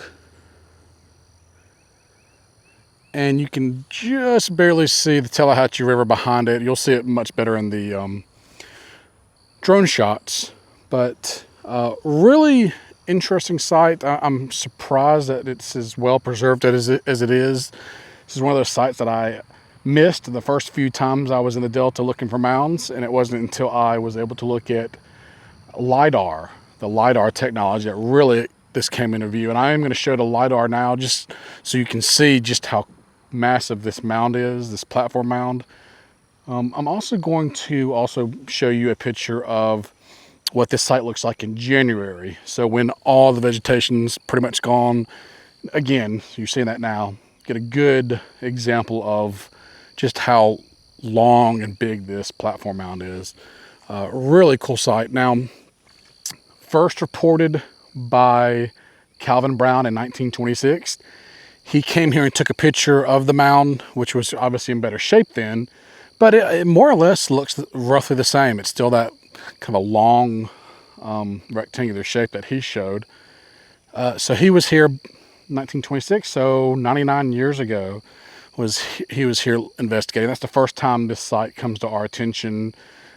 and you can just barely see the Tallahatchie River behind it. You'll see it much better in the drone shots, but really interesting site. I'm surprised that it's as well preserved as it is. This is one of those sites that I missed the first few times I was in the Delta looking for mounds, and it wasn't until I was able to look at LiDAR, the LiDAR technology, that really this came into view. And I am going to show the LiDAR now just so you can see just how massive this mound is, this platform mound. I'm also going to show you a picture of what this site looks like in January. So when all the vegetation's pretty much gone, again, you're seeing that now, get a good example of just how long and big this platform mound is. Really cool site. Now, first reported by Calvin Brown in 1926. He came here and took a picture of the mound, which was obviously in better shape then, but it more or less looks roughly the same. It's still that kind of a long rectangular shape that he showed. So he was here 1926, so 99 years ago he was here investigating. That's the first time this site comes to our attention.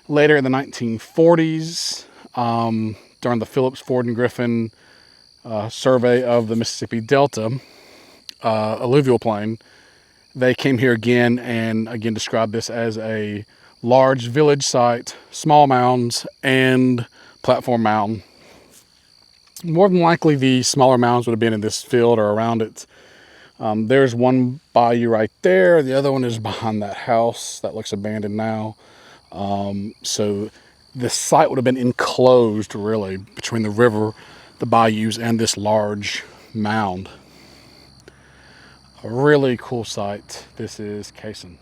Later in the 1940s, during the Phillips, Ford, and Griffin survey of the Mississippi Delta alluvial plain, they came here again and again described this as a large village site, small mounds, and platform mound. More than likely, the smaller mounds would have been in this field or around it. There's one bayou right there. The other one is behind that house that looks abandoned now. So the site would have been enclosed, really, between the river, the bayous, and this large mound. A really cool site. This is Cason.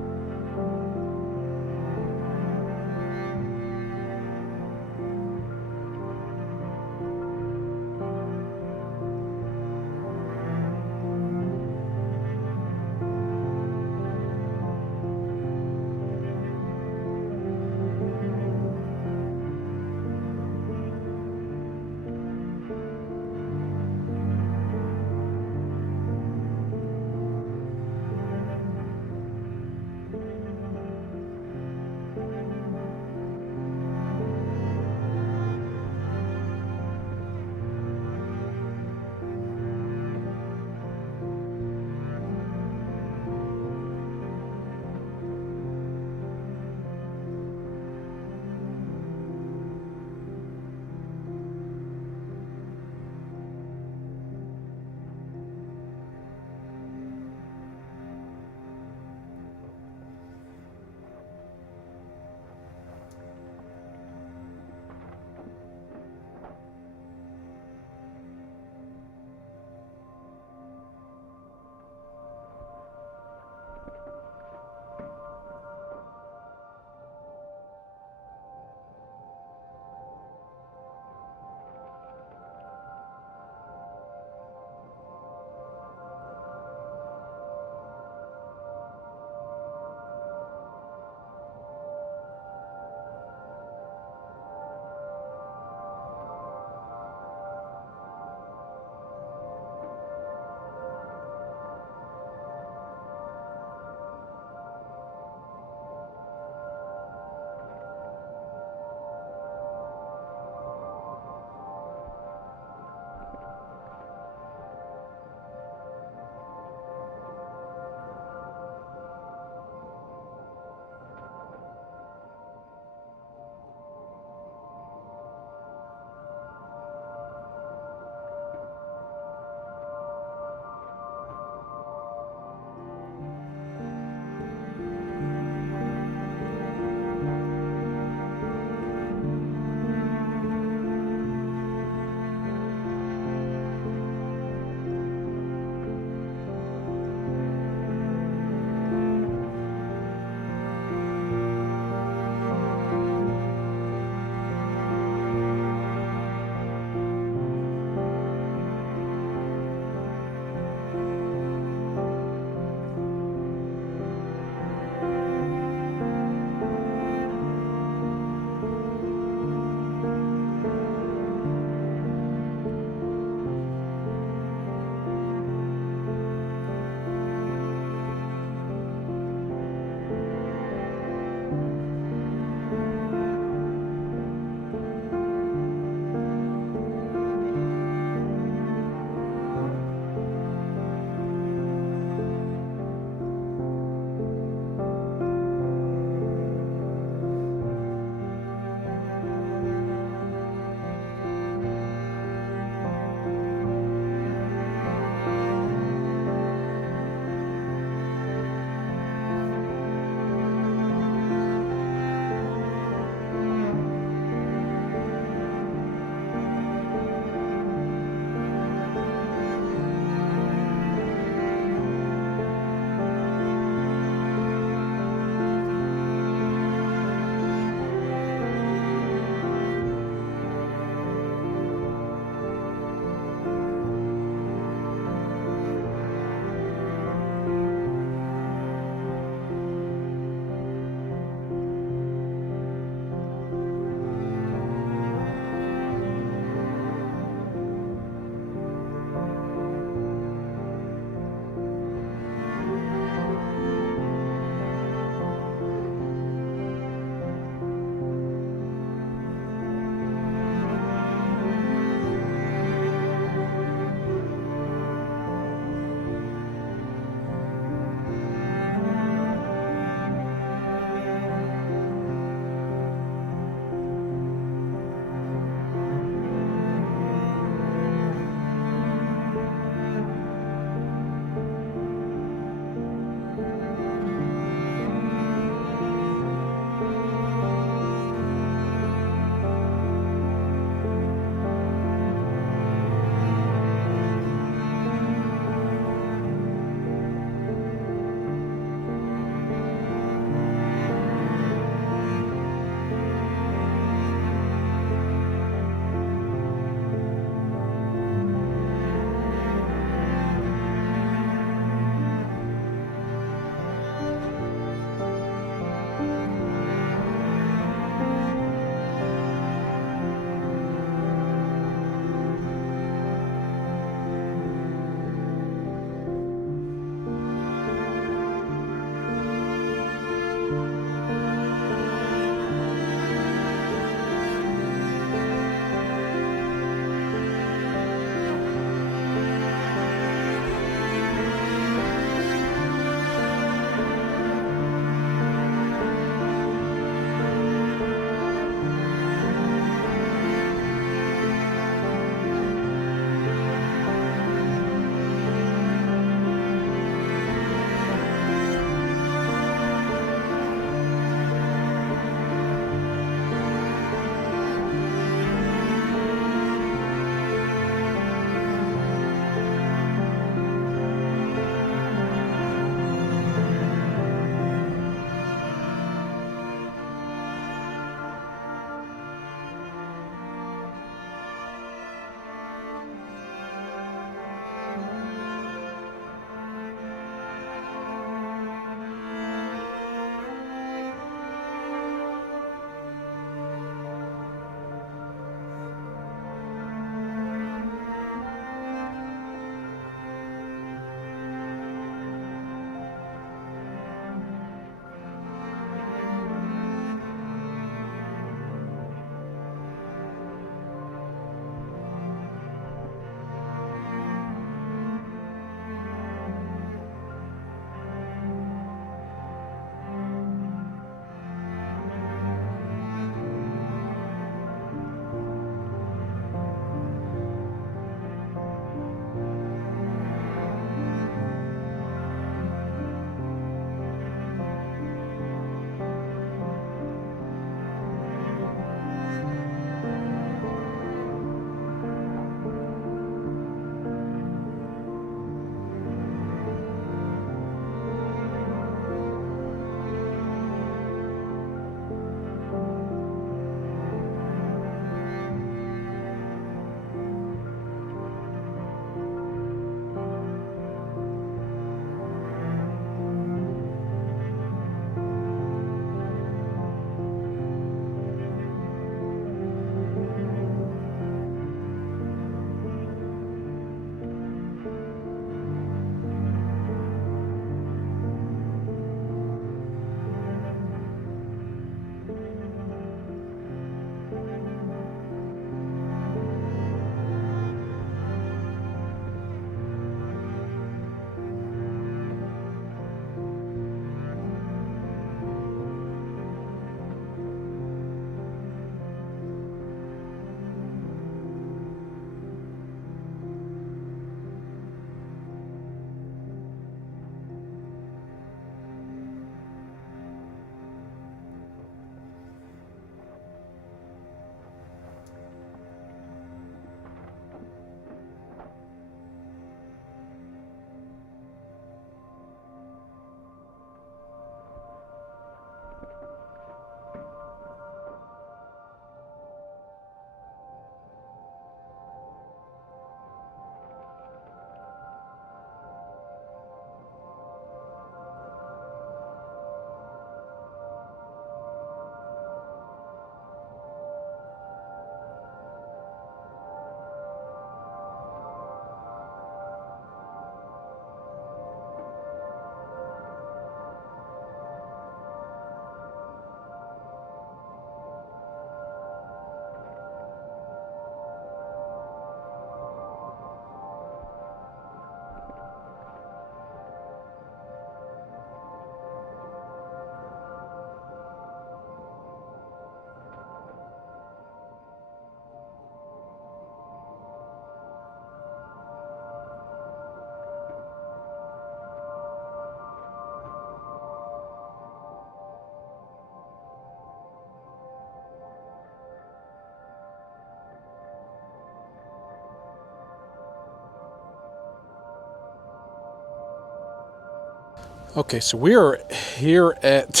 Okay, so we are here at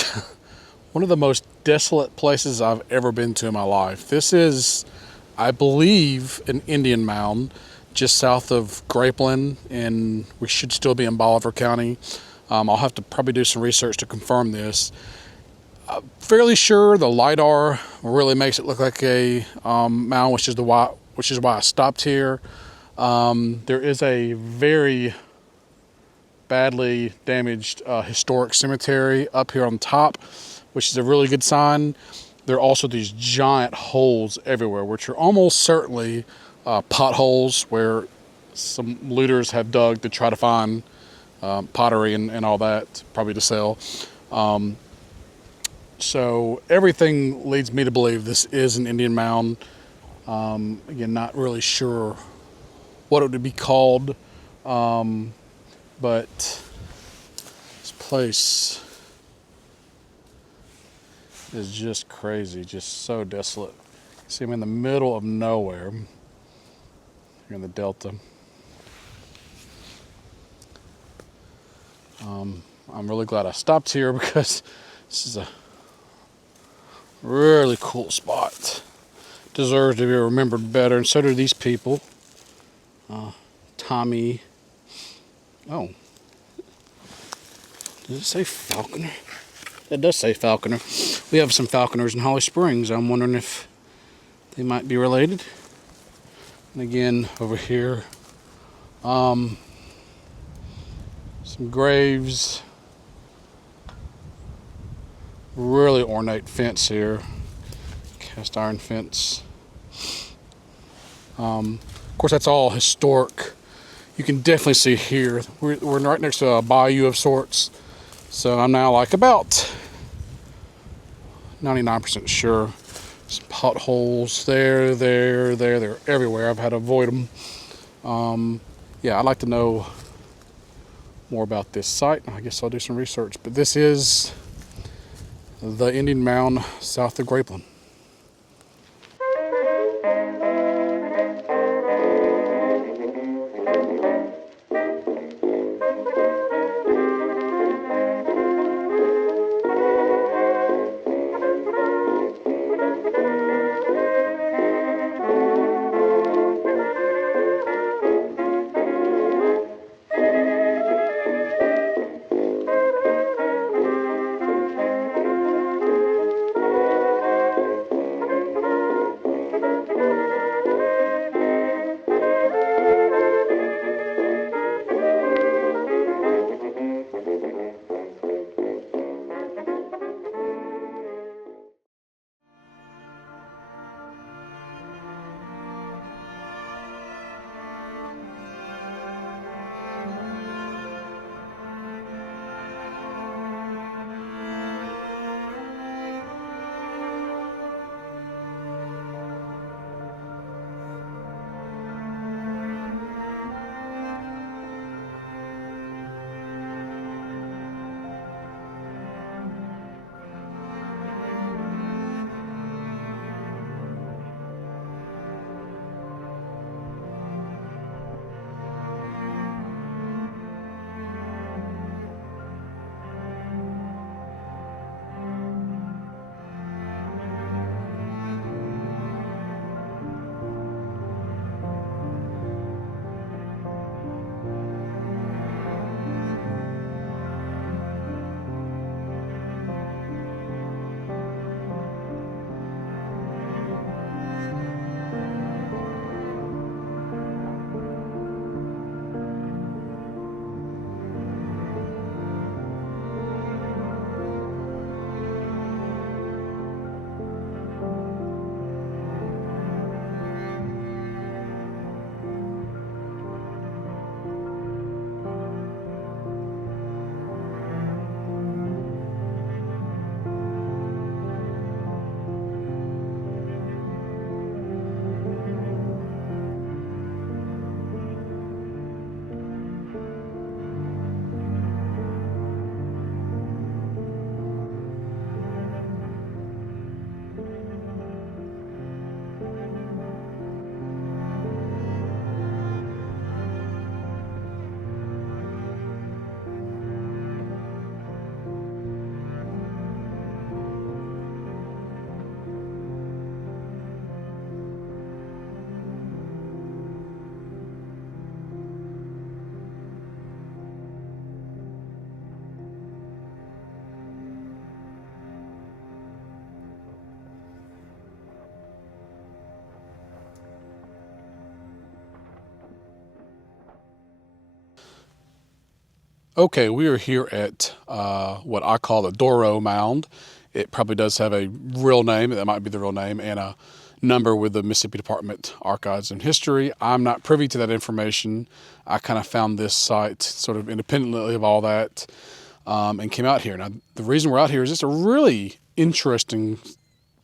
one of the most desolate places I've ever been to in my life. This is, I believe, an Indian mound just south of Grapeland, and we should still be in Bolivar County. I'll have to probably do some research to confirm this. Fairly sure the LiDAR really makes it look like a mound, which is why I stopped here. There is a very badly damaged historic cemetery up here on top, which is a really good sign. There are also these giant holes everywhere, which are almost certainly potholes where some looters have dug to try to find pottery and all that, probably to sell. So everything leads me to believe this is an Indian mound. Again, not really sure what it would be called, but this place is just crazy, just so desolate. See, I'm in the middle of nowhere here in the Delta. I'm really glad I stopped here because this is a really cool spot. Deserves to be remembered better, and so do these people. Tommy. Oh. Does it say Falconer? It does say Falconer. We have some Falconers in Holly Springs. I'm wondering if they might be related. And again, over here, some graves. Really ornate fence here. Cast iron fence. Of course, that's all historic. You can definitely see here. We're right next to a bayou of sorts. So I'm now like about 99% sure. Some potholes there. They're everywhere. I've had to avoid them. Yeah, I'd like to know more about this site. I guess I'll do some research. But this is the Indian Mound south of Grapeland. Okay, we are here at what I call the Doro Mound. It probably does have a real name, that might be the real name, and a number with the Mississippi Department Archives and History. I'm not privy to that information. I kind of found this site sort of independently of all that, and came out here. Now, the reason we're out here is it's a really interesting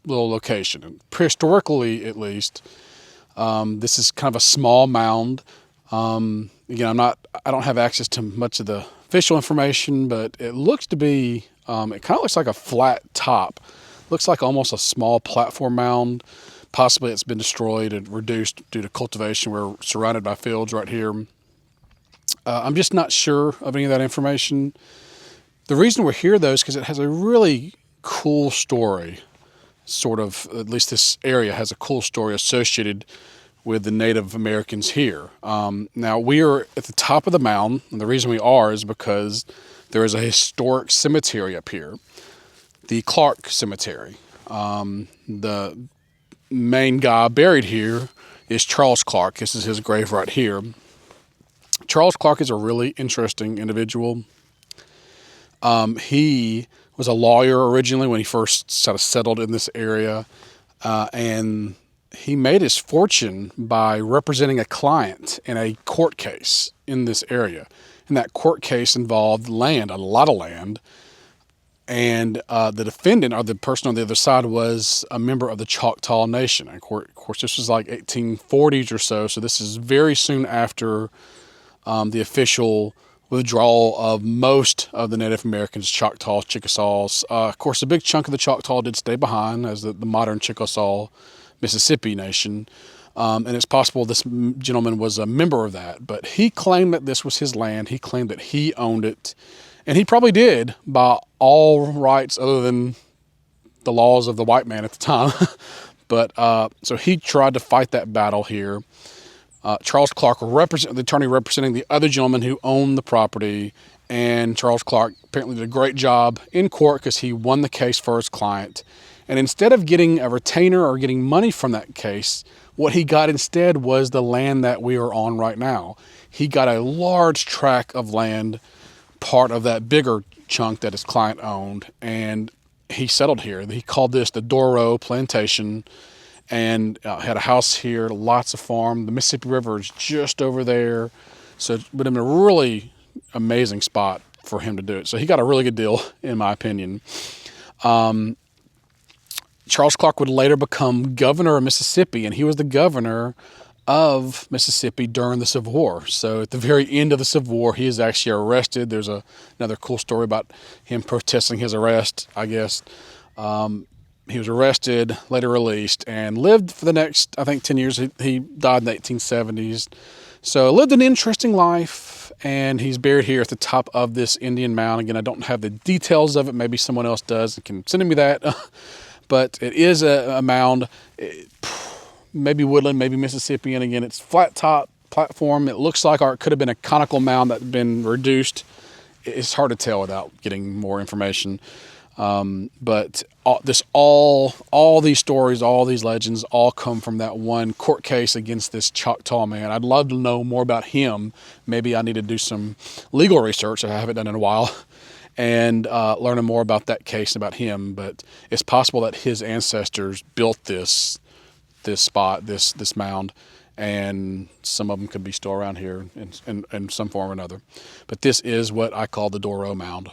little location. And prehistorically, at least, this is kind of a small mound. Again, I don't have access to much of the official information, but it looks to be, it kind of looks like a flat top. Looks like almost a small platform mound. Possibly it's been destroyed and reduced due to cultivation. We're surrounded by fields right here. I'm just not sure of any of that information. The reason we're here, though, is because it has a really cool story. Sort of, at least this area has a cool story associated with the Native Americans here. Now, we are at the top of the mound, and the reason we are is because there is a historic cemetery up here, the Clark Cemetery. The main guy buried here is Charles Clark. This is his grave right here. Charles Clark is a really interesting individual. He was a lawyer originally when he first sort of settled in this area, and he made his fortune by representing a client in a court case in this area. And that court case involved land, a lot of land. And the defendant, or the person on the other side, was a member of the Choctaw Nation. And of course, this was like 1840s or so. So this is very soon after the official withdrawal of most of the Native Americans, Choctaws, Chickasaws. Of course, a big chunk of the Choctaw did stay behind as the modern Chickasaw Mississippi Nation, and it's possible this gentleman was a member of that, but he claimed that this was his land. He claimed that he owned it, and he probably did by all rights other than the laws of the white man at the time. But so he tried to fight that battle here. Charles Clark, the attorney representing the other gentleman who owned the property, and Charles Clark apparently did a great job in court because he won the case for his client. And instead of getting a retainer or getting money from that case, what he got instead was the land that we are on right now. He got a large tract of land, part of that bigger chunk that his client owned, and he settled here. He called this the Doro Plantation, and had a house here, lots of farm. The Mississippi River is just over there, so it would have been a really amazing spot for him to do it. So he got a really good deal, in my opinion. Charles Clark would later become governor of Mississippi, and he was the governor of Mississippi during the Civil War. So at the very end of the Civil War, he is actually arrested. There's another cool story about him protesting his arrest, I guess. He was arrested, later released, and lived for the next, I think, 10 years. He died in the 1870s. So lived an interesting life, and he's buried here at the top of this Indian mound. Again, I don't have the details of it. Maybe someone else does and can send me that. But it is a mound, maybe woodland, maybe Mississippian. Again, it's flat top platform. It looks like, or it could have been a conical mound that had been reduced. It's hard to tell without getting more information. But all these stories, all these legends, all come from that one court case against this Choctaw man. I'd love to know more about him. Maybe I need to do some legal research that I haven't done in a while, and learning more about that case, about him. But it's possible that his ancestors built this spot, this mound, and some of them could be still around here in some form or another. But this is what I call the Doro Mound.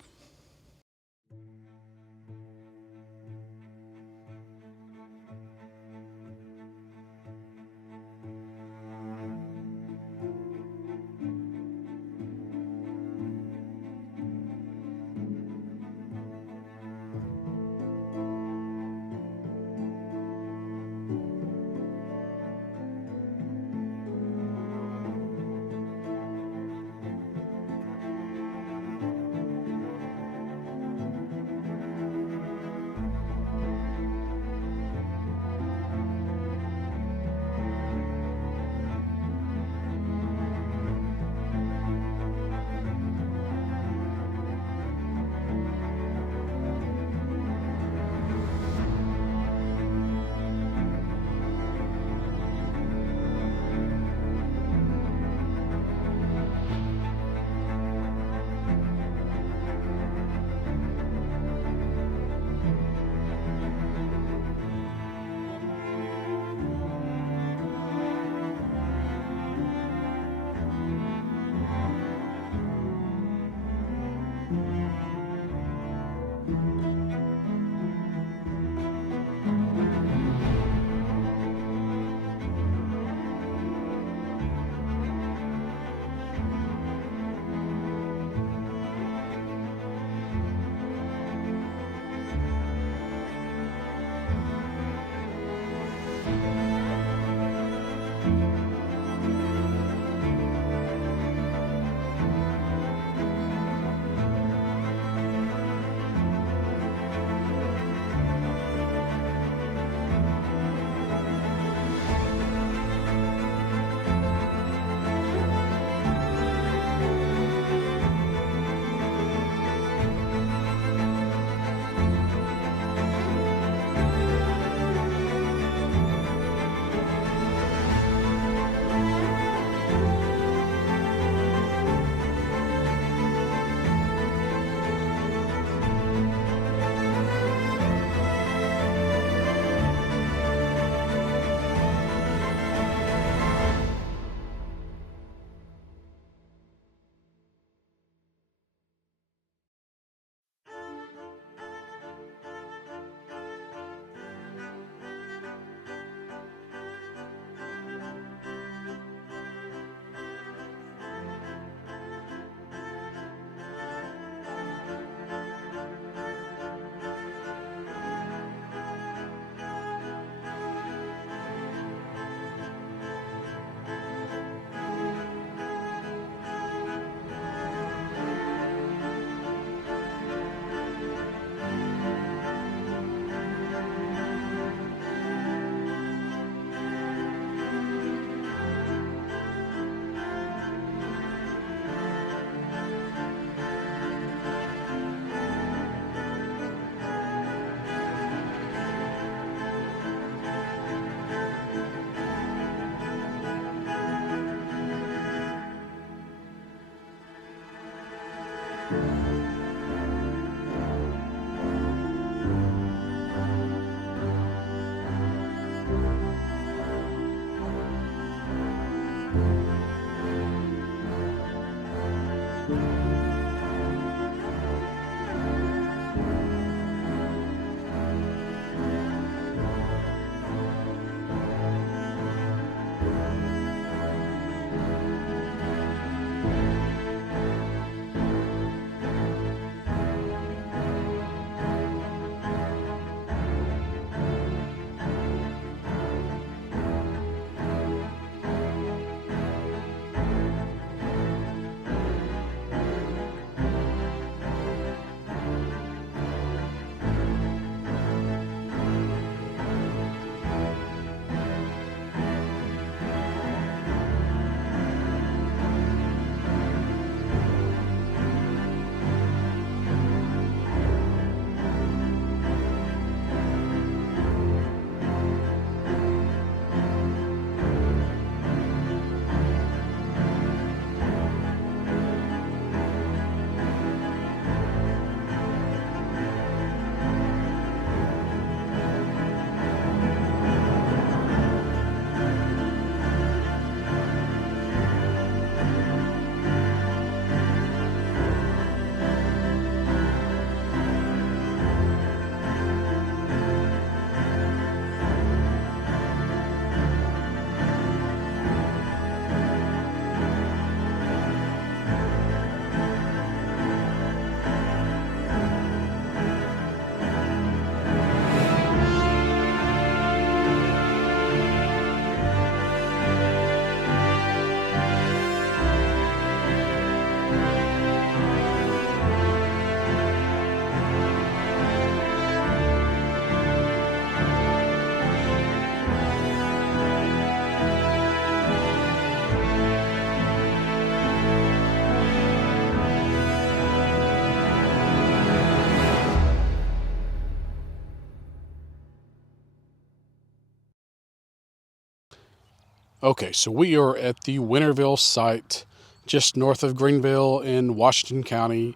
Okay, so we are at the Winterville site, just north of Greenville in Washington County.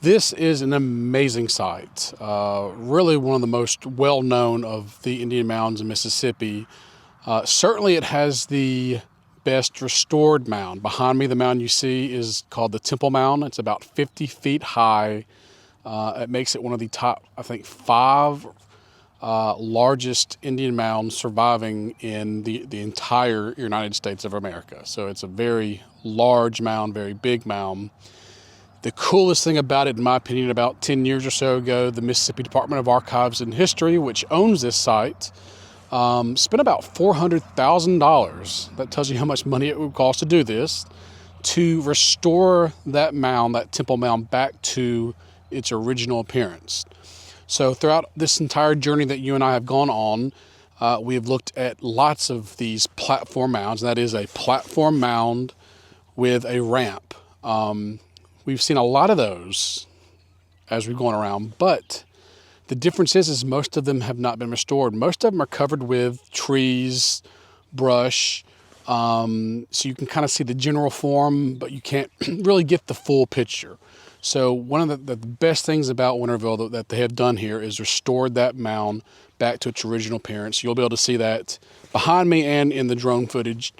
This is an amazing site, really one of the most well-known of the Indian mounds in Mississippi. Certainly it has the best restored mound. Behind me, the mound you see is called the Temple Mound. It's about 50 feet high. It makes it one of the top, I think, 5 largest Indian mounds surviving in the entire United States of America. So it's a very large mound, very big mound. The coolest thing about it, in my opinion, about 10 years or so ago, the Mississippi Department of Archives and History, which owns this site, spent about $400,000. That tells you how much money it would cost to do this, to restore that mound, that Temple Mound, back to its original appearance. So throughout this entire journey that you and I have gone on, we have looked at lots of these platform mounds. That is a platform mound with a ramp. We've seen a lot of those as we've gone around, but the difference is most of them have not been restored. Most of them are covered with trees, brush, so you can kind of see the general form, but you can't really get the full picture. So one of the best things about Winterville that they have done here is restored that mound back to its original appearance. You'll be able to see that behind me and in the drone footage.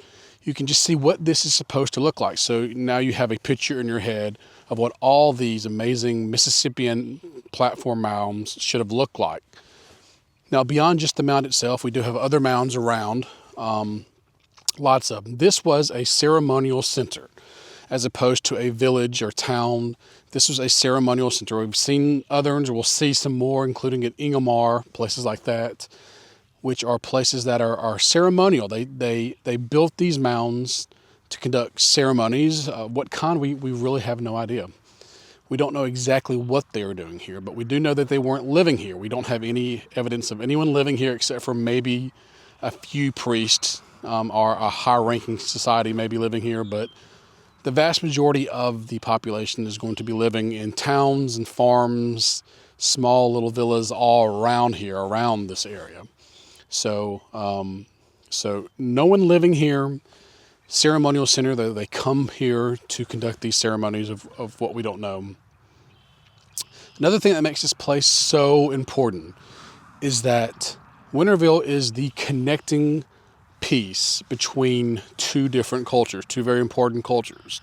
You can just see what this is supposed to look like. So now you have a picture in your head of what all these amazing Mississippian platform mounds should have looked like. Now, beyond just the mound itself, we do have other mounds around, lots of them. This was a ceremonial center as opposed to a village or town. This was a ceremonial center. We've seen others, we'll see some more, including at Ingomar, places like that, which are places that are ceremonial. They built these mounds to conduct ceremonies. What kind, we really have no idea. We don't know exactly what they were doing here, but we do know that they weren't living here. We don't have any evidence of anyone living here except for maybe a few priests or a high-ranking society maybe living here, but the vast majority of the population is going to be living in towns and farms, small little villas all around here, around this area. So no one living here. Ceremonial center, they come here to conduct these ceremonies of what we don't know. Another thing that makes this place so important is that Winterville is the connecting piece between two different cultures, two very important cultures.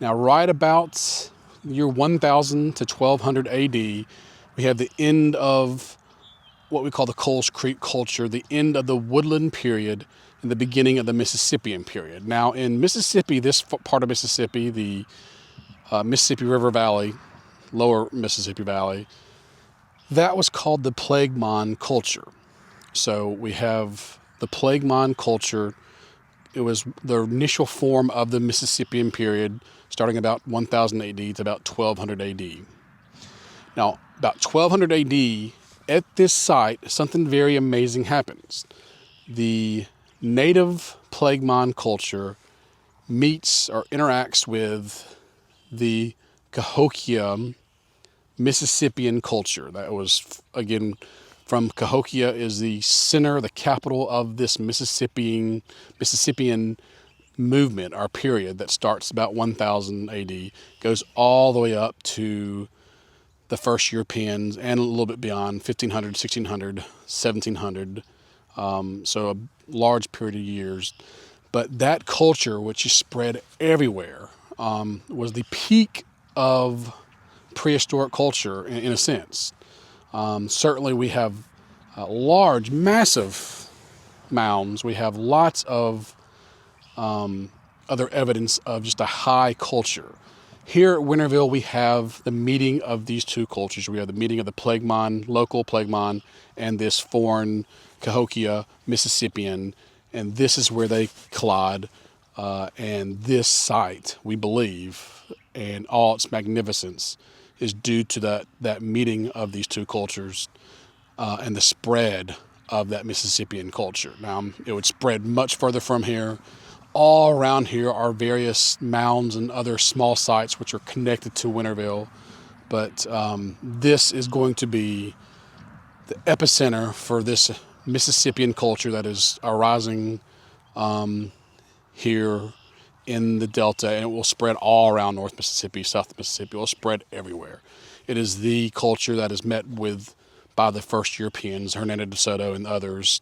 Now, right about the year 1000 to 1200 AD, we have the end of what we call the Coles Creek culture, the end of the Woodland Period, and the beginning of the Mississippian Period. Now, in Mississippi, this part of Mississippi, the Mississippi River Valley, lower Mississippi Valley, that was called the Plague-Mon culture. So we have the Plague-Mon culture. It was the initial form of the Mississippian period, starting about 1000 AD to about 1200 AD. Now, about 1200 AD, at this site, something very amazing happens. The native Plague-Mon culture meets or interacts with the Cahokia Mississippian culture. That was, again, from Cahokia is the center, the capital of this Mississippian movement, our period, that starts about 1000 AD, goes all the way up to the first Europeans and a little bit beyond, 1500, 1600, 1700, so a large period of years. But that culture, which is spread everywhere, was the peak of prehistoric culture in a sense. Certainly we have large, massive mounds. We have lots of other evidence of just a high culture. Here at Winterville, we have the meeting of these two cultures. We have the meeting of the Plague-Mon, local Plague-Mon, and this foreign Cahokia Mississippian, and this is where they collide. And this site, we believe, and all its magnificence is due to that meeting of these two cultures and the spread of that Mississippian culture. Now, it would spread much further from here. All around here are various mounds and other small sites which are connected to Winterville, but this is going to be the epicenter for this Mississippian culture that is arising here in the Delta, and it will spread all around North Mississippi, South Mississippi. It will spread everywhere. It is the culture that is met with by the first Europeans, Hernando Desoto and others,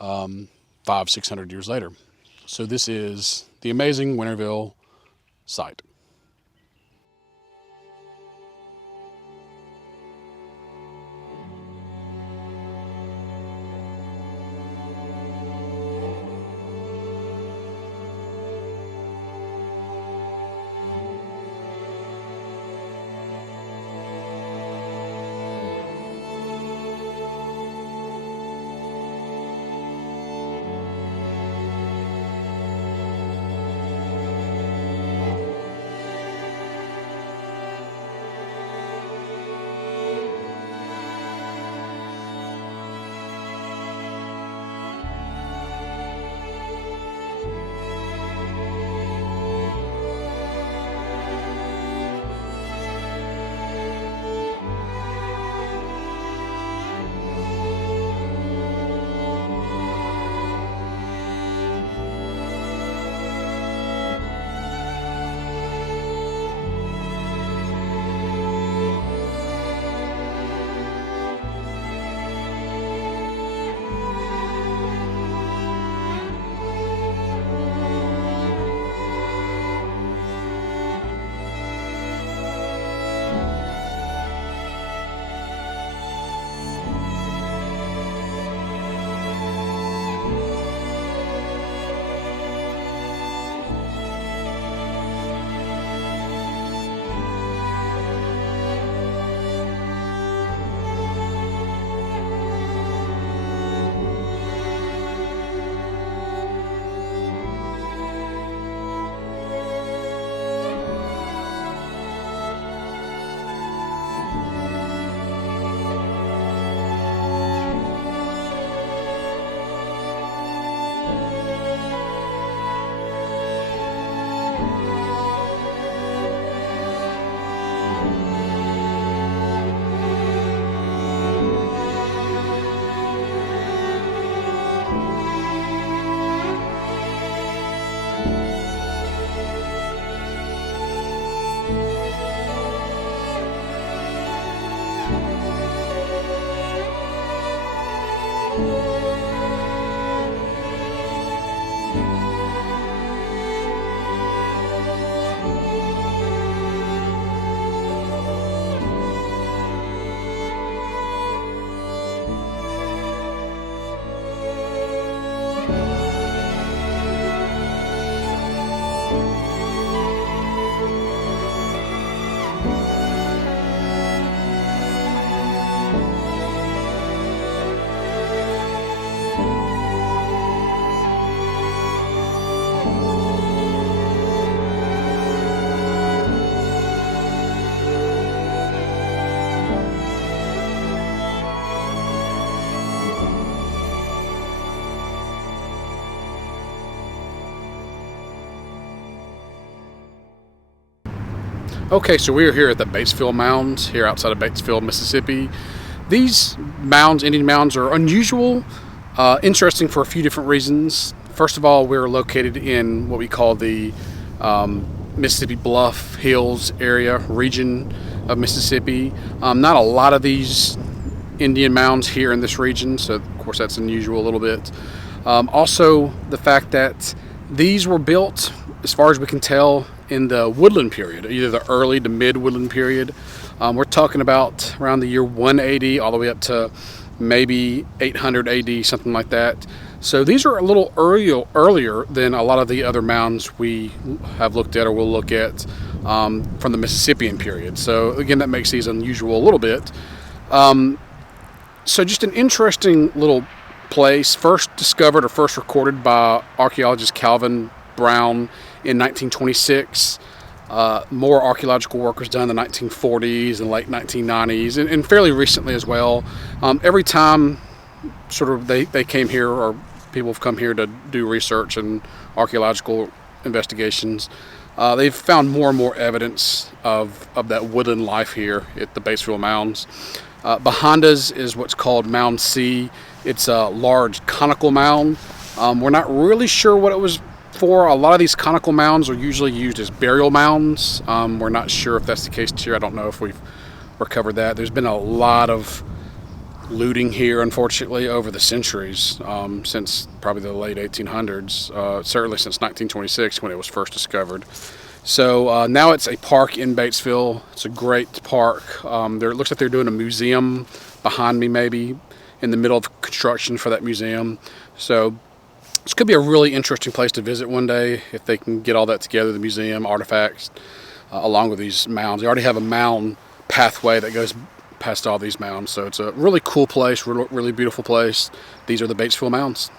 500-600 years later. So this is the amazing Winterville site. Okay, so we are here at the Batesville Mounds, here outside of Batesville, Mississippi. These mounds, Indian mounds, are unusual, interesting for a few different reasons. First of all, we're located in what we call the Mississippi Bluff Hills area, region of Mississippi. Not a lot of these Indian mounds here in this region, so of course that's unusual a little bit. Also, the fact that these were built, as far as we can tell, in the woodland period, either the early to mid woodland period. We're talking about around the year 180 all the way up to maybe 800 AD, something like that. So these are a little earlier than a lot of the other mounds we have looked at or will look at from the Mississippian period. So again, that makes these unusual a little bit. So just an interesting little place, first discovered or first recorded by archaeologist Calvin Brown in 1926. More archaeological work was done in the 1940s and late 1990s, and fairly recently as well. Every time sort of they came here, or people have come here to do research and archaeological investigations, they've found more and more evidence of that woodland life here at the Batesville Mounds. Behind us is what's called Mound C. It's a large conical mound. We're not really sure what it was for. A lot of these conical mounds are usually used as burial mounds. We're not sure if that's the case here. I don't know if we've recovered that. There's been a lot of looting here, unfortunately, over the centuries, since probably the late 1800s, certainly since 1926 when it was first discovered. So now it's a park in Batesville. It's a great park. It looks like they're doing a museum behind me, maybe in the middle of construction for that museum. So this could be a really interesting place to visit one day if they can get all that together, the museum, artifacts, along with these mounds. They already have a mound pathway that goes past all these mounds. So it's a really cool place, really beautiful place. These are the Batesville Mounds.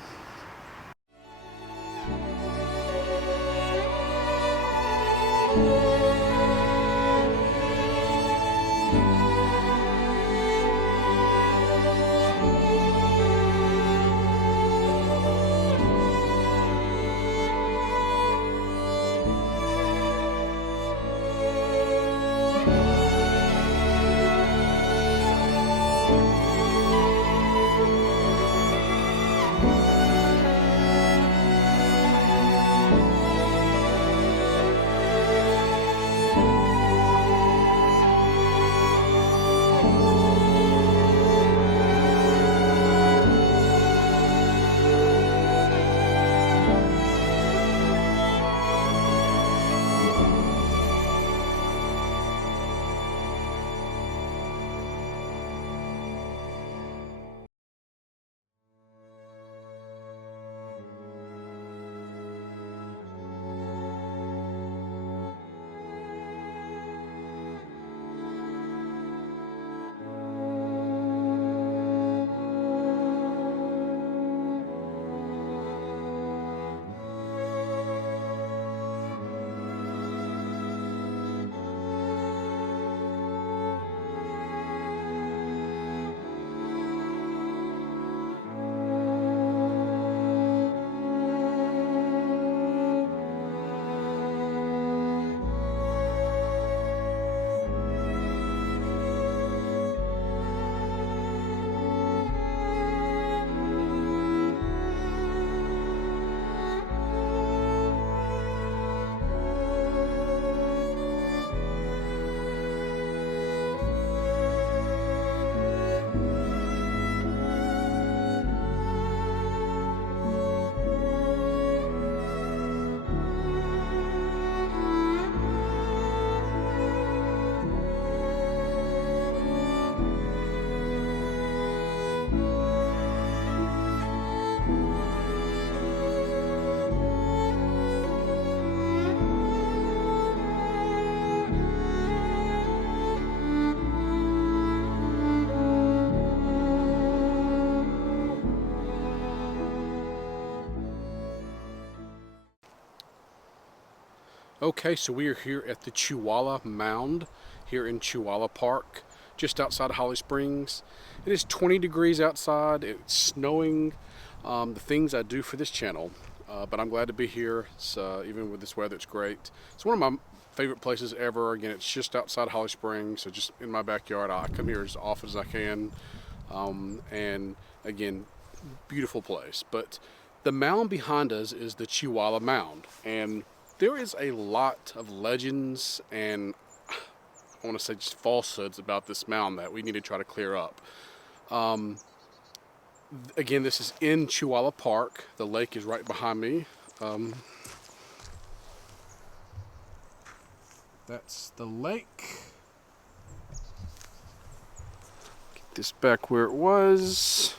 Okay, so we are here at the Tchula Mound here in Tchula Park, just outside of Holly Springs. It is 20 degrees outside. It's snowing. The things I do for this channel, but I'm glad to be here. It's, even with this weather, it's great. It's one of my favorite places ever. Again, it's just outside Holly Springs, so just in my backyard. I come here as often as I can, and again, beautiful place. But the mound behind us is the Tchula Mound, and there is a lot of legends and I want to say just falsehoods about this mound that we need to try to clear up. Again, this is in Tchula Park. The lake is right behind me. That's the lake. Get this back where it was.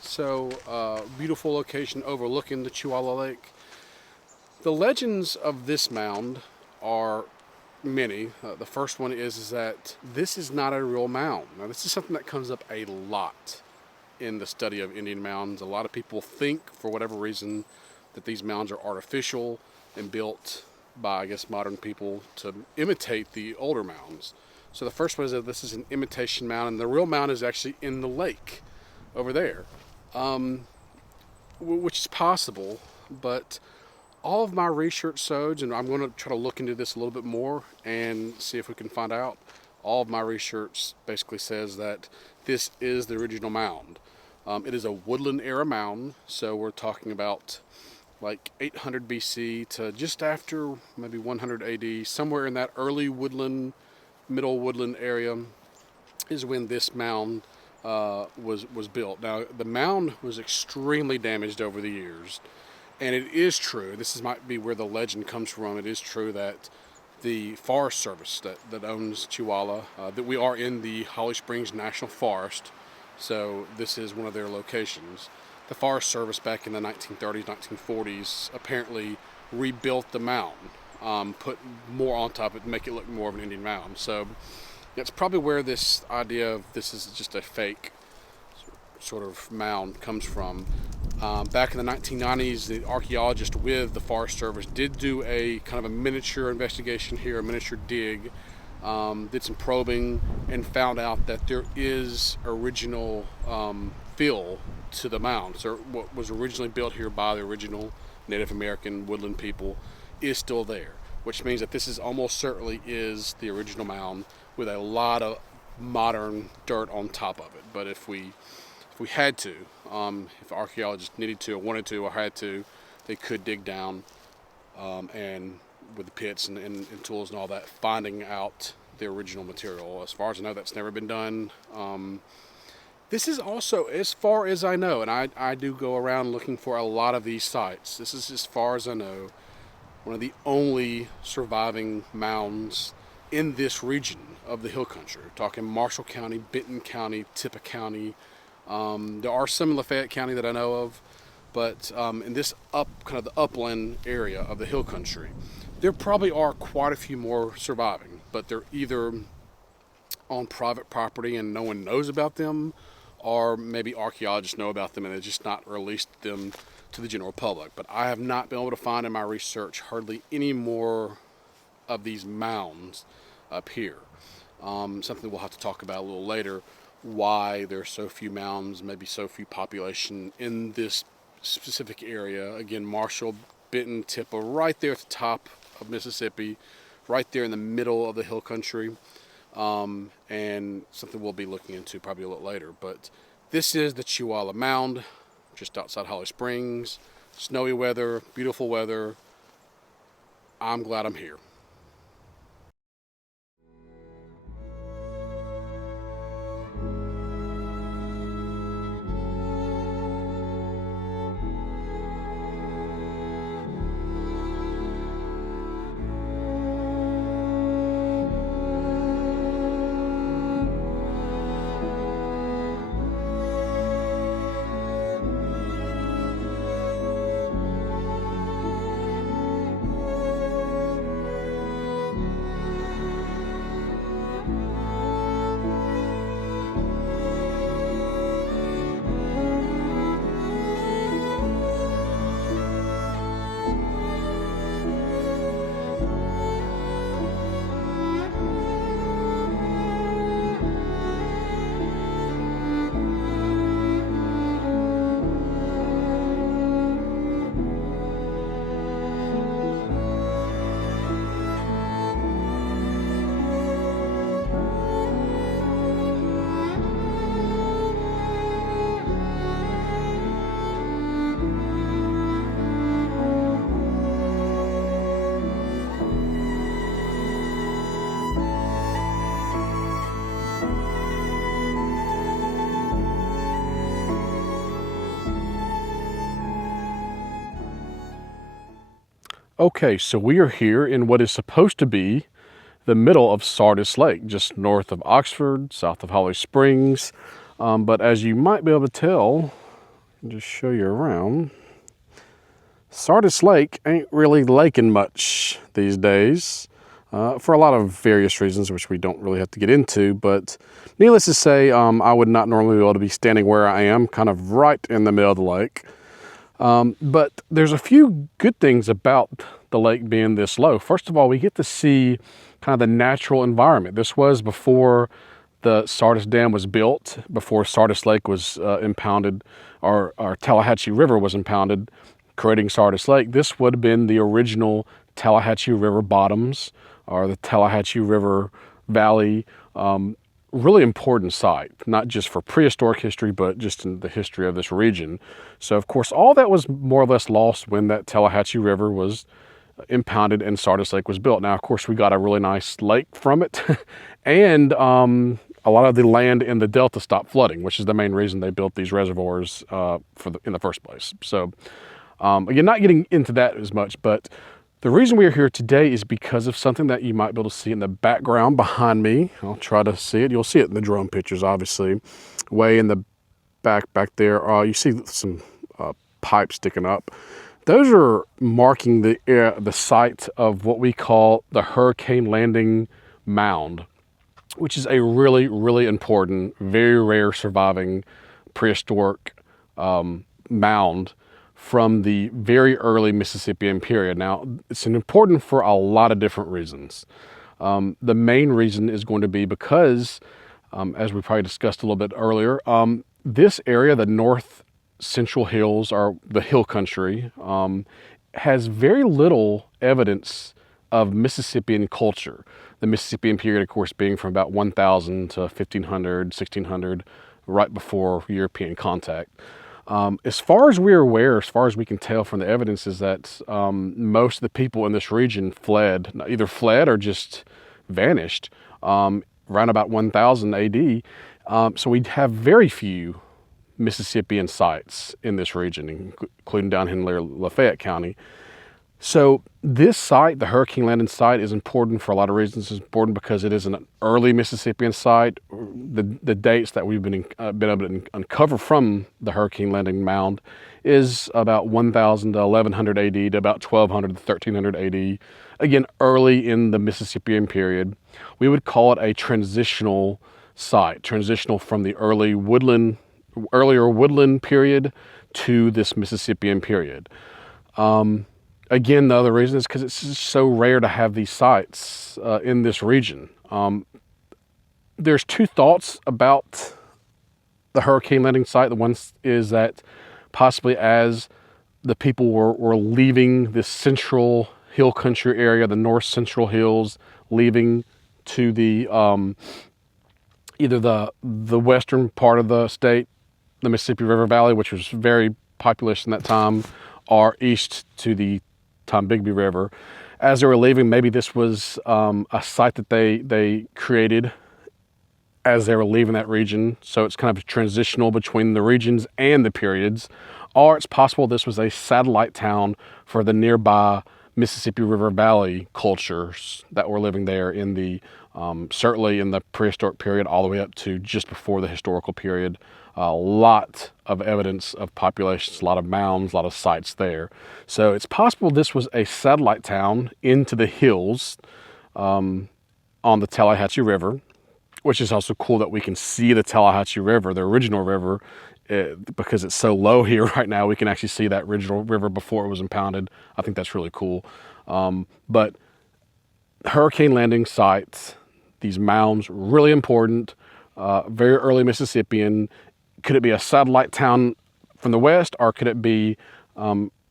So, beautiful location overlooking the Tchula Lake. The legends of this mound are many. The first one is that this is not a real mound. Now, this is something that comes up a lot in the study of Indian mounds. A lot of people think, for whatever reason, that these mounds are artificial and built by, I guess, modern people to imitate the older mounds. So the first one is that this is an imitation mound, and the real mound is actually in the lake over there, which is possible, but all of my research shows, and I'm going to try to look into this a little bit more and see if we can find out. All of my research basically says that this is the original mound. It is a woodland era mound, so we're talking about like 800 BC to just after maybe 100 AD, somewhere in that early woodland, middle woodland area is when this mound was built. Now, the mound was extremely damaged over the years, and it is true, this might be where the legend comes from, it is true that the Forest Service that owns Tchula, that we are in the Holly Springs National Forest, so this is one of their locations. The Forest Service back in the 1930s, 1940s apparently rebuilt the mound, put more on top of it, make it look more of an Indian mound. So that's probably where this idea of this is just a fake sort of mound comes from. Back in the 1990s, the archaeologist with the Forest Service did do a kind of a miniature investigation here, a miniature dig, did some probing, and found out that there is original fill to the mound. So what was originally built here by the original Native American woodland people is still there, which means that this is almost certainly is the original mound with a lot of modern dirt on top of it. But if we had to, if archaeologists needed to or wanted to or had to, they could dig down and with the pits and tools and all that, finding out the original material. As far as I know, that's never been done. This is also, as far as I know, and I do go around looking for a lot of these sites, this is, as far as I know, one of the only surviving mounds in this region of the hill country. We're talking Marshall County, Benton County, Tippah County. There are some in Lafayette County that I know of, but in this kind of the upland area of the hill country, there probably are quite a few more surviving, but they're either on private property and no one knows about them, or maybe archaeologists know about them and they've just not released them to the general public. But I have not been able to find in my research hardly any more of these mounds up here. Something we'll have to talk about a little later, why there are so few mounds, maybe so few population in this specific area. Again, Marshall, Benton, Tippah, right there at the top of Mississippi, right there in the middle of the hill country. And something we'll be looking into probably a little later. But this is the Tchula Mound, just outside Holly Springs. Snowy weather, beautiful weather. I'm glad I'm here. Okay, so we are here in what is supposed to be the middle of Sardis Lake, just north of Oxford, south of Holly Springs. But as you might be able to tell, I'll just show you around, Sardis Lake ain't really laking much these days for a lot of various reasons, which we don't really have to get into. But needless to say, I would not normally be able to be standing where I am, kind of right in the middle of the lake. But there's a few good things about the lake being this low. First of all, we get to see kind of the natural environment. This was before the Sardis Dam was built, before Sardis Lake was impounded, or Tallahatchie River was impounded, creating Sardis Lake. This would have been the original Tallahatchie River bottoms, or the Tallahatchie River Valley, really important site, not just for prehistoric history, but just in the history of this region. So, of course, all that was more or less lost when that Tallahatchie River was impounded and Sardis Lake was built. Now, of course, we got a really nice lake from it, and a lot of the land in the delta stopped flooding, which is the main reason they built these reservoirs in the first place. So, again, not getting into that as much, but the reason we are here today is because of something that you might be able to see in the background behind me. I'll try to see it. You'll see it in the drone pictures, obviously. Way in the back there, you see some pipes sticking up. Those are marking the site of what we call the Hurricane Landing Mound, which is a really, really important, very rare surviving prehistoric mound from the very early Mississippian period. Now, it's important for a lot of different reasons. The main reason is going to be because, as we probably discussed a little bit earlier, this area, the north central hills, or the hill country, has very little evidence of Mississippian culture. The Mississippian period, of course, being from about 1000 to 1500, 1600, right before European contact. As far as we're aware, as far as we can tell from the evidence, is that most of the people in this region either fled or just vanished around about 1000 AD. So we have very few Mississippian sites in this region, including down in Lafayette County. So this site, the Hurricane Landing site, is important for a lot of reasons. It's important because it is an early Mississippian site. The dates that we've been able to uncover from the Hurricane Landing mound is about 1000 to 1100 AD to about 1200 to 1300 AD. Again, early in the Mississippian period. We would call it a transitional site, transitional from the earlier woodland period to this Mississippian period. Again, the other reason is because it's just so rare to have these sites in this region. There's two thoughts about the Hurricane Landing site. The one is that possibly as the people were leaving this central hill country area, the north central hills, leaving to the either the western part of the state, the Mississippi River Valley, which was very populous in that time, or east to the Tombigbee River. As they were leaving, maybe this was a site that they created as they were leaving that region. So it's kind of transitional between the regions and the periods. Or it's possible this was a satellite town for the nearby Mississippi River Valley cultures that were living there in the certainly in the prehistoric period all the way up to just before the historical period. A lot of evidence of populations, a lot of mounds, a lot of sites there. So it's possible this was a satellite town into the hills on the Tallahatchie River, which is also cool that we can see the Tallahatchie River, the original river, because it's so low here right now. We can actually see that original river before it was impounded. I think that's really cool. But Hurricane Landing sites, these mounds, really important, very early Mississippian. Could it be a satellite town from the west, or could it be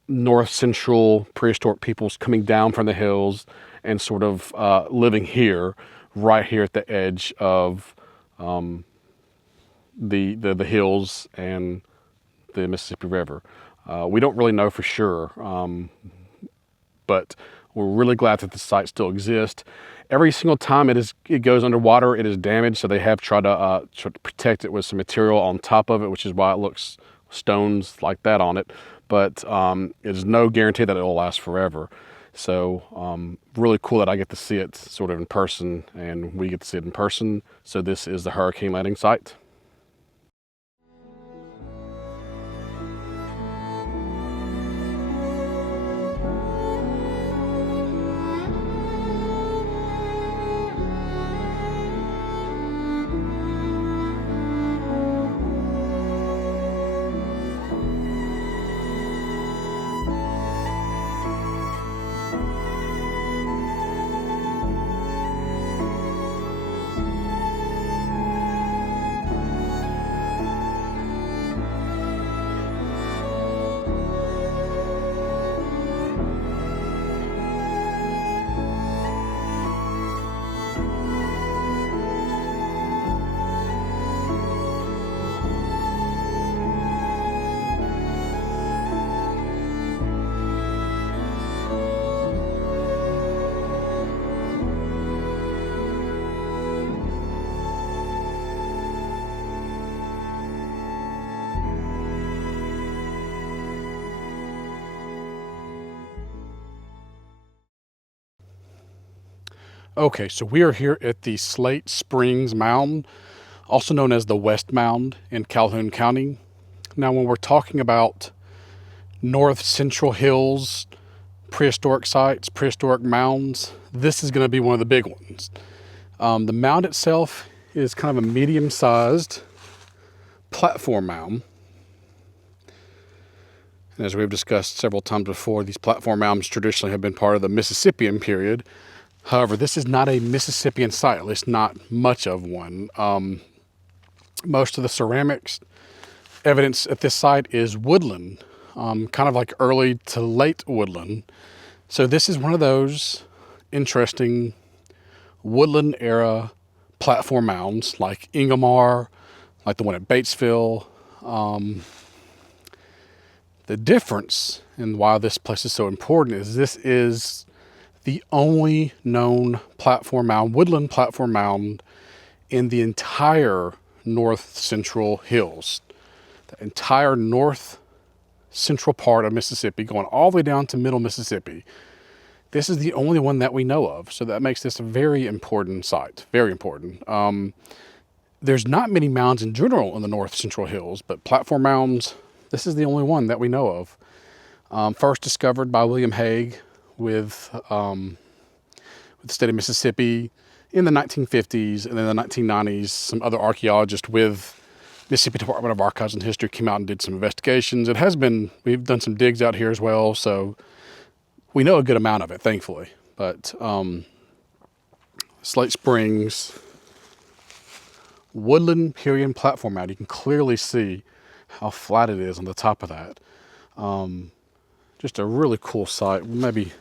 north central prehistoric peoples coming down from the hills and sort of living here, right here at the edge of the hills and the Mississippi River? We don't really know for sure, but we're really glad that the site still exists. Every single time it goes underwater, it is damaged, so they have tried to protect it with some material on top of it, which is why it looks stones like that on it. But there's no guarantee that it will last forever. So really cool that I get to see it sort of in person, and we get to see it in person. So this is the Hurricane Landing site. Okay, so we are here at the Slate Springs Mound, also known as the West Mound in Calhoun County. Now, when we're talking about North Central Hills, prehistoric sites, prehistoric mounds, this is going to be one of the big ones. The mound itself is kind of a medium-sized platform mound. And as we've discussed several times before, these platform mounds traditionally have been part of the Mississippian period. However, this is not a Mississippian site, at least not much of one. Most of the ceramics evidence at this site is woodland, kind of like early to late woodland. So this is one of those interesting woodland era platform mounds like Ingomar, like the one at Batesville. The difference in why this place is so important is this is the only known platform mound, woodland platform mound in the entire north central hills. The entire north central part of Mississippi, going all the way down to middle Mississippi. This is the only one that we know of, so that makes this a very important site, very important. There's not many mounds in general in the north central hills, but platform mounds, this is the only one that we know of. First discovered by William Hague with the state of Mississippi in the 1950s, and then in the 1990s, some other archaeologists with Mississippi Department of Archives and History came out and did some investigations. We've done some digs out here as well, so we know a good amount of it, thankfully. But Slate Springs woodland period platform mound, you can clearly see how flat it is on the top of that. Just a really cool site. Maybe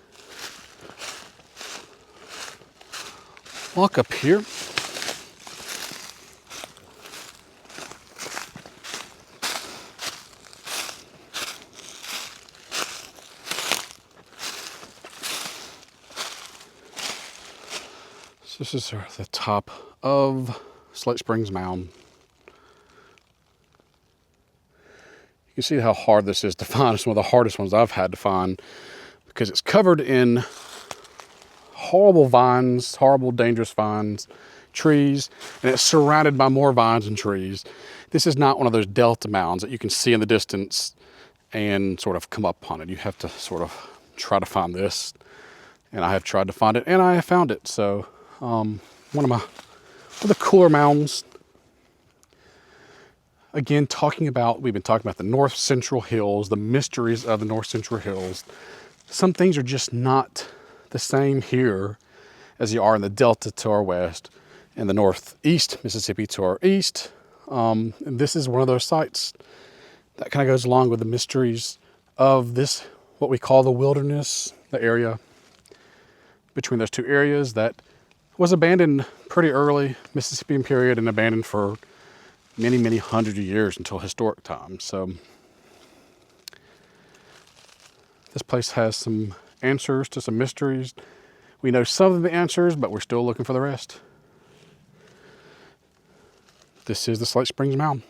walk up here. So this is the top of Slate Springs Mound. You can see how hard this is to find. It's one of the hardest ones I've had to find because it's covered in horrible vines, horrible, dangerous vines, trees, and it's surrounded by more vines and trees. This is not one of those delta mounds that you can see in the distance and sort of come up on it. You have to sort of try to find this, and I have tried to find it, and I have found it. So one of the cooler mounds. Again, we've been talking about the North Central Hills, the mysteries of the North Central Hills. Some things are just not the same here as they are in the Delta to our west and the Northeast Mississippi to our east. And this is one of those sites that kind of goes along with the mysteries of this, what we call the wilderness, the area between those two areas that was abandoned pretty early Mississippian period and abandoned for many, many hundreds of years until historic times. So this place has some answers to some mysteries. We know some of the answers, but we're still looking for the rest. This is the Slate Springs Mound.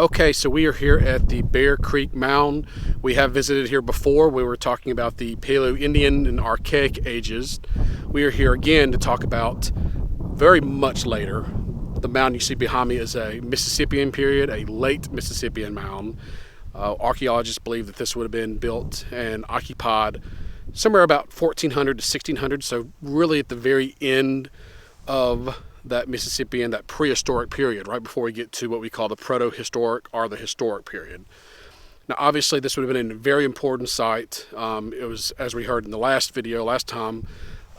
Okay, so we are here at the Bear Creek Mound. We have visited here before. We were talking about the Paleo-Indian and Archaic ages. We are here again to talk about, very much later, the mound you see behind me is a Mississippian period, a late Mississippian mound. Archaeologists believe that this would have been built and occupied somewhere about 1400 to 1600, so really at the very end of that Mississippian, that prehistoric period, right before we get to what we call the proto-historic or the historic period. Now, obviously, this would have been a very important site. It was, as we heard in the last video, last time,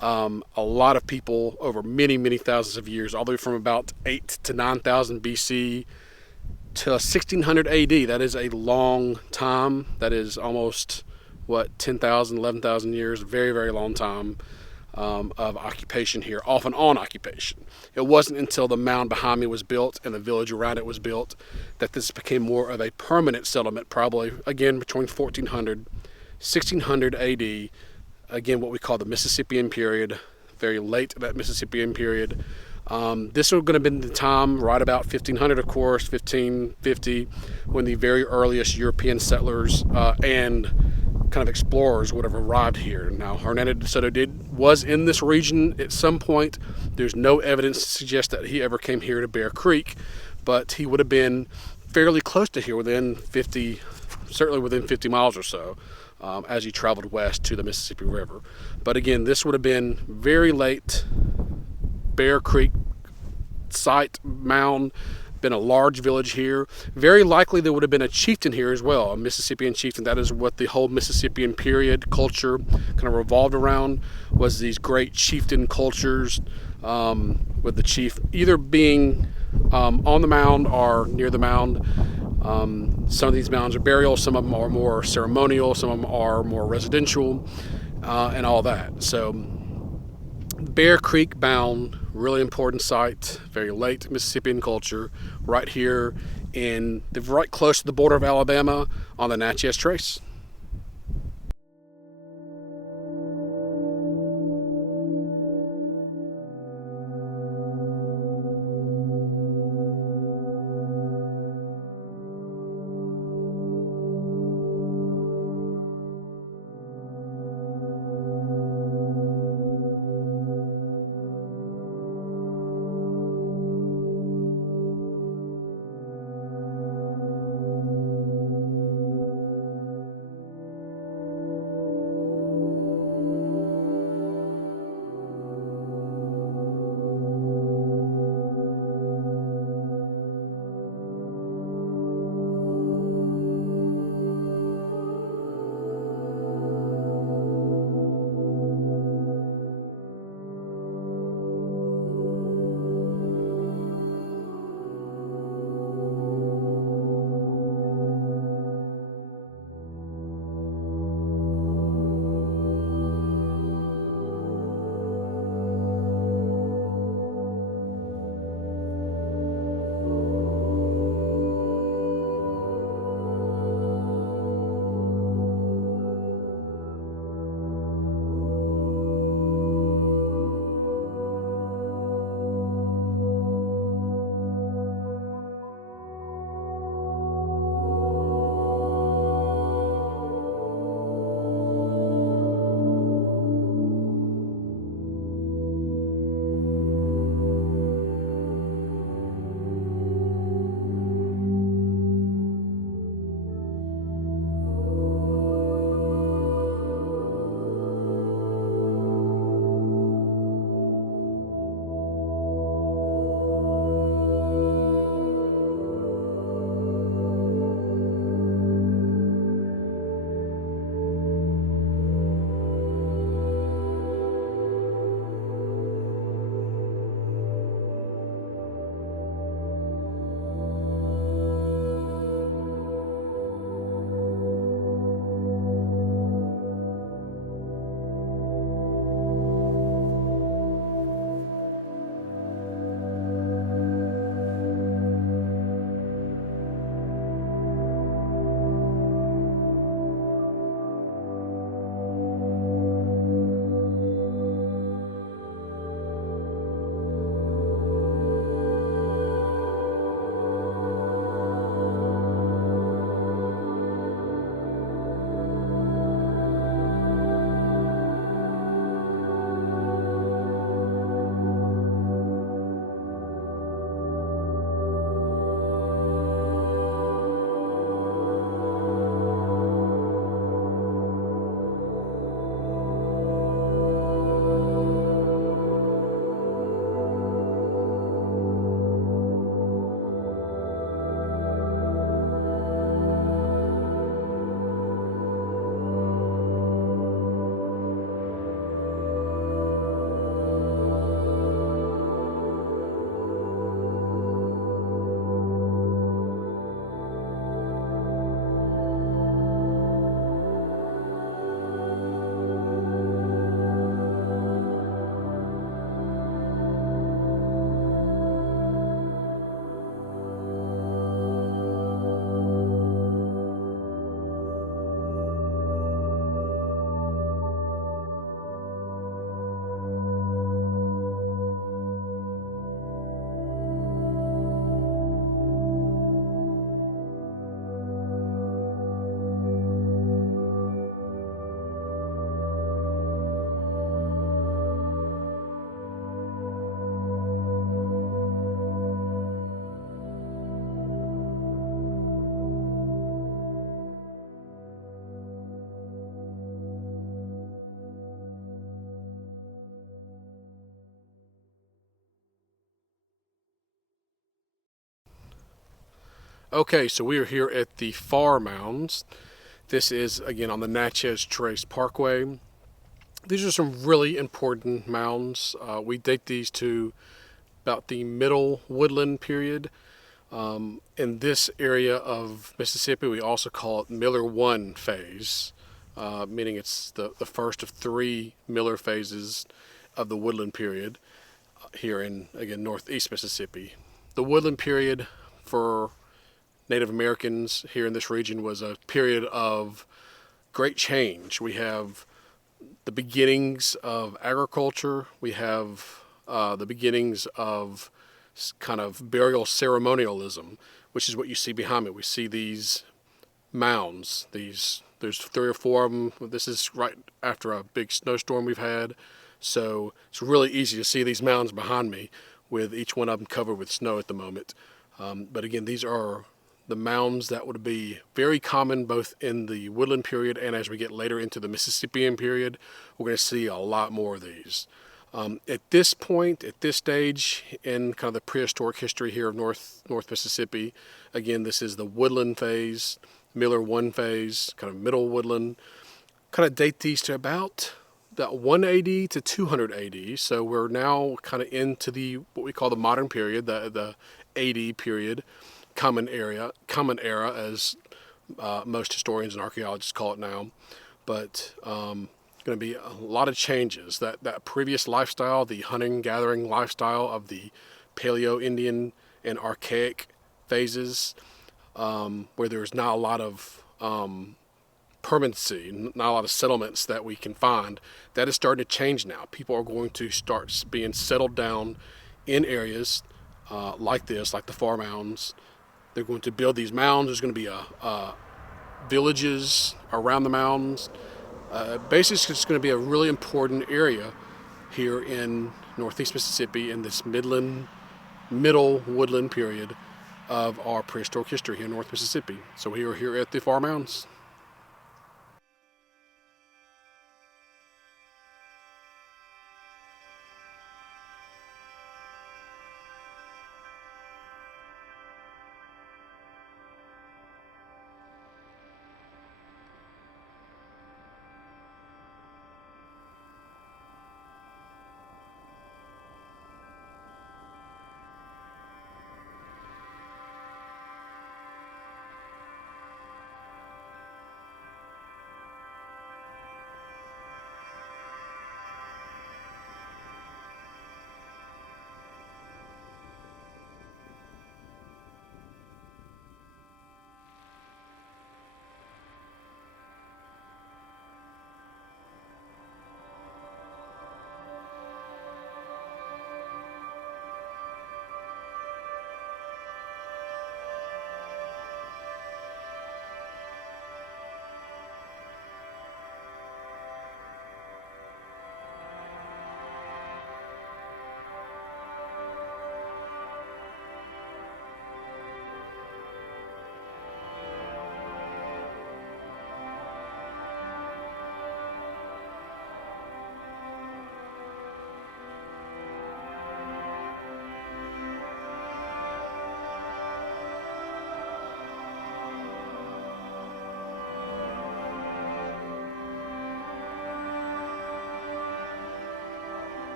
a lot of people over many, many thousands of years, all the way from about 8 to 9,000 BC to 1600 AD. That is a long time. That is almost, 10,000, 11,000 years, a very, very long time of occupation here, off and on occupation. It wasn't until the mound behind me was built and the village around it was built that this became more of a permanent settlement, probably, again, between 1400, 1600 AD, again, what we call the Mississippian period, very late that Mississippian period. This was going to have been the time right about 1500, of course, 1550, when the very earliest European settlers and kind of explorers would have arrived here. Now, Hernando Desoto was in this region at some point. There's no evidence to suggest that he ever came here to Bear Creek, but he would have been fairly close to here, certainly within 50 miles or so, as he traveled west to the Mississippi River. But again, this would have been very late Bear Creek site, mound, been a large village here. Very likely there would have been a chieftain here as well, a Mississippian chieftain. That is what the whole Mississippian period culture kind of revolved around, was these great chieftain cultures, with the chief either being on the mound or near the mound. Some of these mounds are burial, some of them are more ceremonial, some of them are more residential, and all that. So Bear Creek Mound, really important site, very late Mississippian culture, right here right close to the border of Alabama on the Natchez Trace. Okay, so we are here at the Far Mounds. This is, again, on the Natchez Trace Parkway. These are some really important mounds. We date these to about the middle woodland period. In this area of Mississippi, we also call it Miller 1 phase, meaning it's the first of 3 Miller phases of the woodland period here in, again, northeast Mississippi. The woodland period for Native Americans here in this region was a period of great change. We have the beginnings of agriculture. We have the beginnings of kind of burial ceremonialism, which is what you see behind me. We see these mounds. There's 3 or 4 of them. This is right after a big snowstorm we've had, so it's really easy to see these mounds behind me, with each one of them covered with snow at the moment. But again, these are the mounds that would be very common both in the woodland period and as we get later into the Mississippian period. We're going to see a lot more of these. At this point, at this stage in kind of the prehistoric history here of North Mississippi, again, this is the woodland phase, Miller 1 phase, kind of middle woodland. Kind of date these to about that 180 to 200 AD. So we're now kind of into the what we call the modern period, the AD period, common era as most historians and archaeologists call it now. But going to be a lot of changes. That previous lifestyle, the hunting gathering lifestyle of the Paleo-Indian and Archaic phases, where there's not a lot of permanency, not a lot of settlements that we can find, that is starting to change now. People are going to start being settled down in areas like this, like the Far Mounds. They're going to build these mounds. There's going to be villages around the mounds. Basically, it's going to be a really important area here in northeast Mississippi in this middle woodland period of our prehistoric history here in North Mississippi. So we are here at the Far Mounds.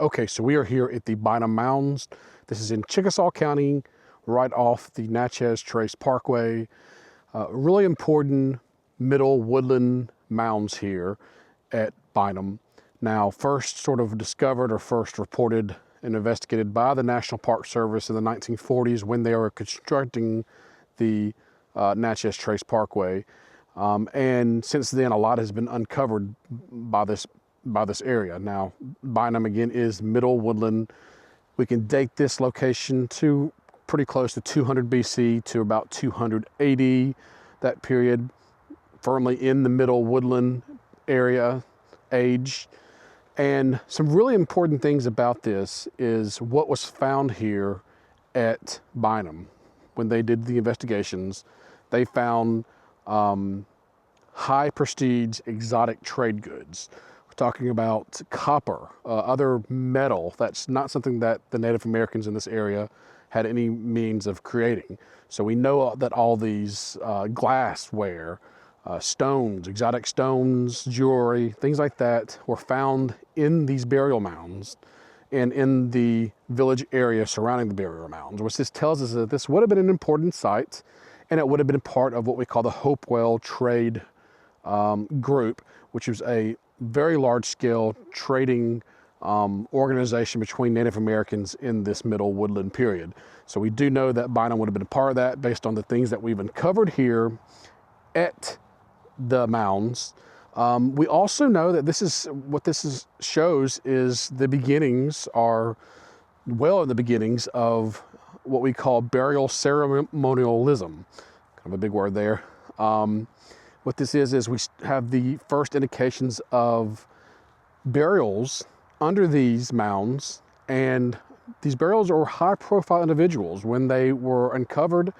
Okay, so we are here at the Bynum Mounds. This is in Chickasaw County, right off the Natchez Trace Parkway. Really important middle woodland mounds here at Bynum. Now, first sort of discovered or first reported and investigated by the National Park Service in the 1940s when they were constructing the Natchez Trace Parkway. And since then, a lot has been uncovered by this area. Now, Bynum again is middle woodland. We can date this location to pretty close to 200 BC to about 280, that period, firmly in the middle woodland area age. And some really important things about this is what was found here at Bynum. When they did the investigations, they found high prestige exotic trade goods. We're talking about copper, other metal. That's not something that the Native Americans in this area had any means of creating. So we know that all these glassware, stones, exotic stones, jewelry, things like that were found in these burial mounds and in the village area surrounding the burial mounds, which this tells us that this would have been an important site, and it would have been part of what we call the Hopewell trade group, which was a very large-scale trading organization between Native Americans in this middle woodland period. So we do know that Bynum would have been a part of that based on the things that we've uncovered here at the mounds. We also know that this shows is the beginnings are well in the beginnings of what we call burial ceremonialism. Kind of a big word there. What this is we have the first indications of burials under these mounds, and these burials are high-profile individuals. When they were uncovered,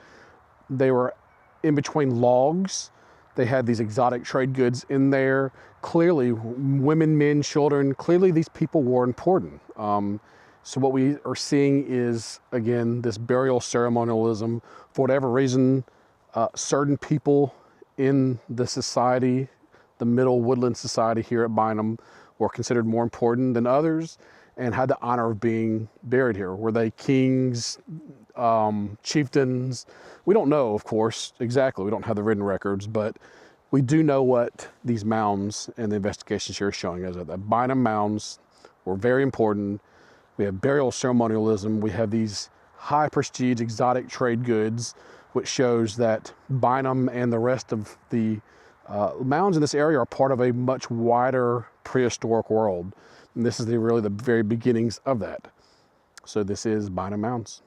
they were in between logs. They had these exotic trade goods in there. Clearly, women, men, children, clearly these people were important. So what we are seeing is, again, this burial ceremonialism. For whatever reason, certain people in the society, the middle woodland society here at Bynum, were considered more important than others and had the honor of being buried here. Were they kings, chieftains? We don't know, of course, exactly. We don't have the written records, but we do know what these mounds and the investigations here are showing us, that the Bynum mounds were very important. We have burial ceremonialism. We have these high prestige exotic trade goods, which shows that Bynum and the rest of the mounds in this area are part of a much wider prehistoric world. And this is really the very beginnings of that. So this is Bynum Mounds.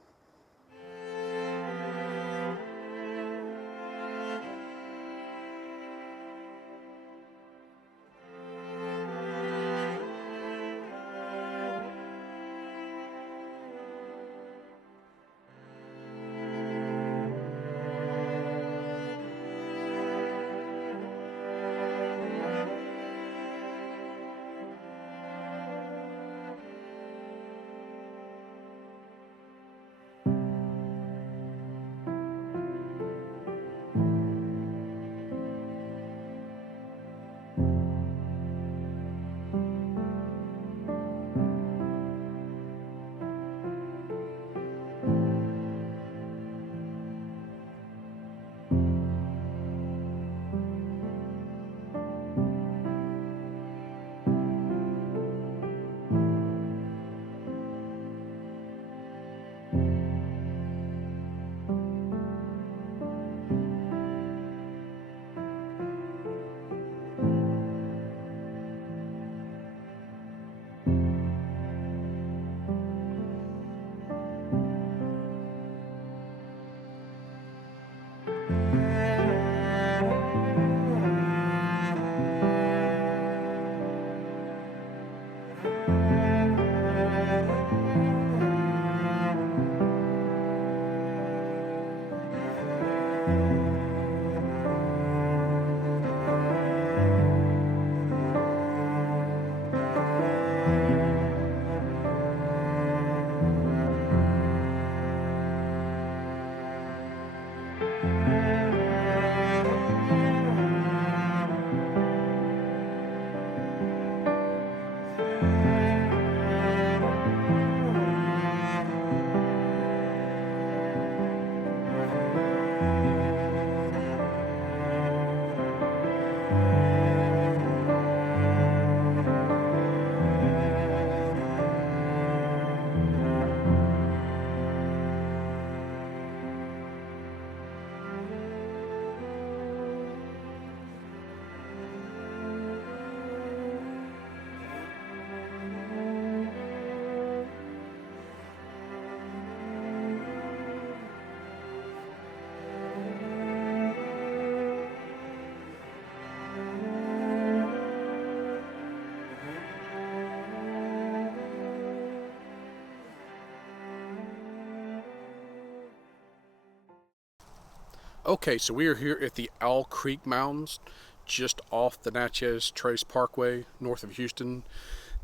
Okay, so we are here at the Owl Creek Mounds, just off the Natchez Trace Parkway, north of Houston.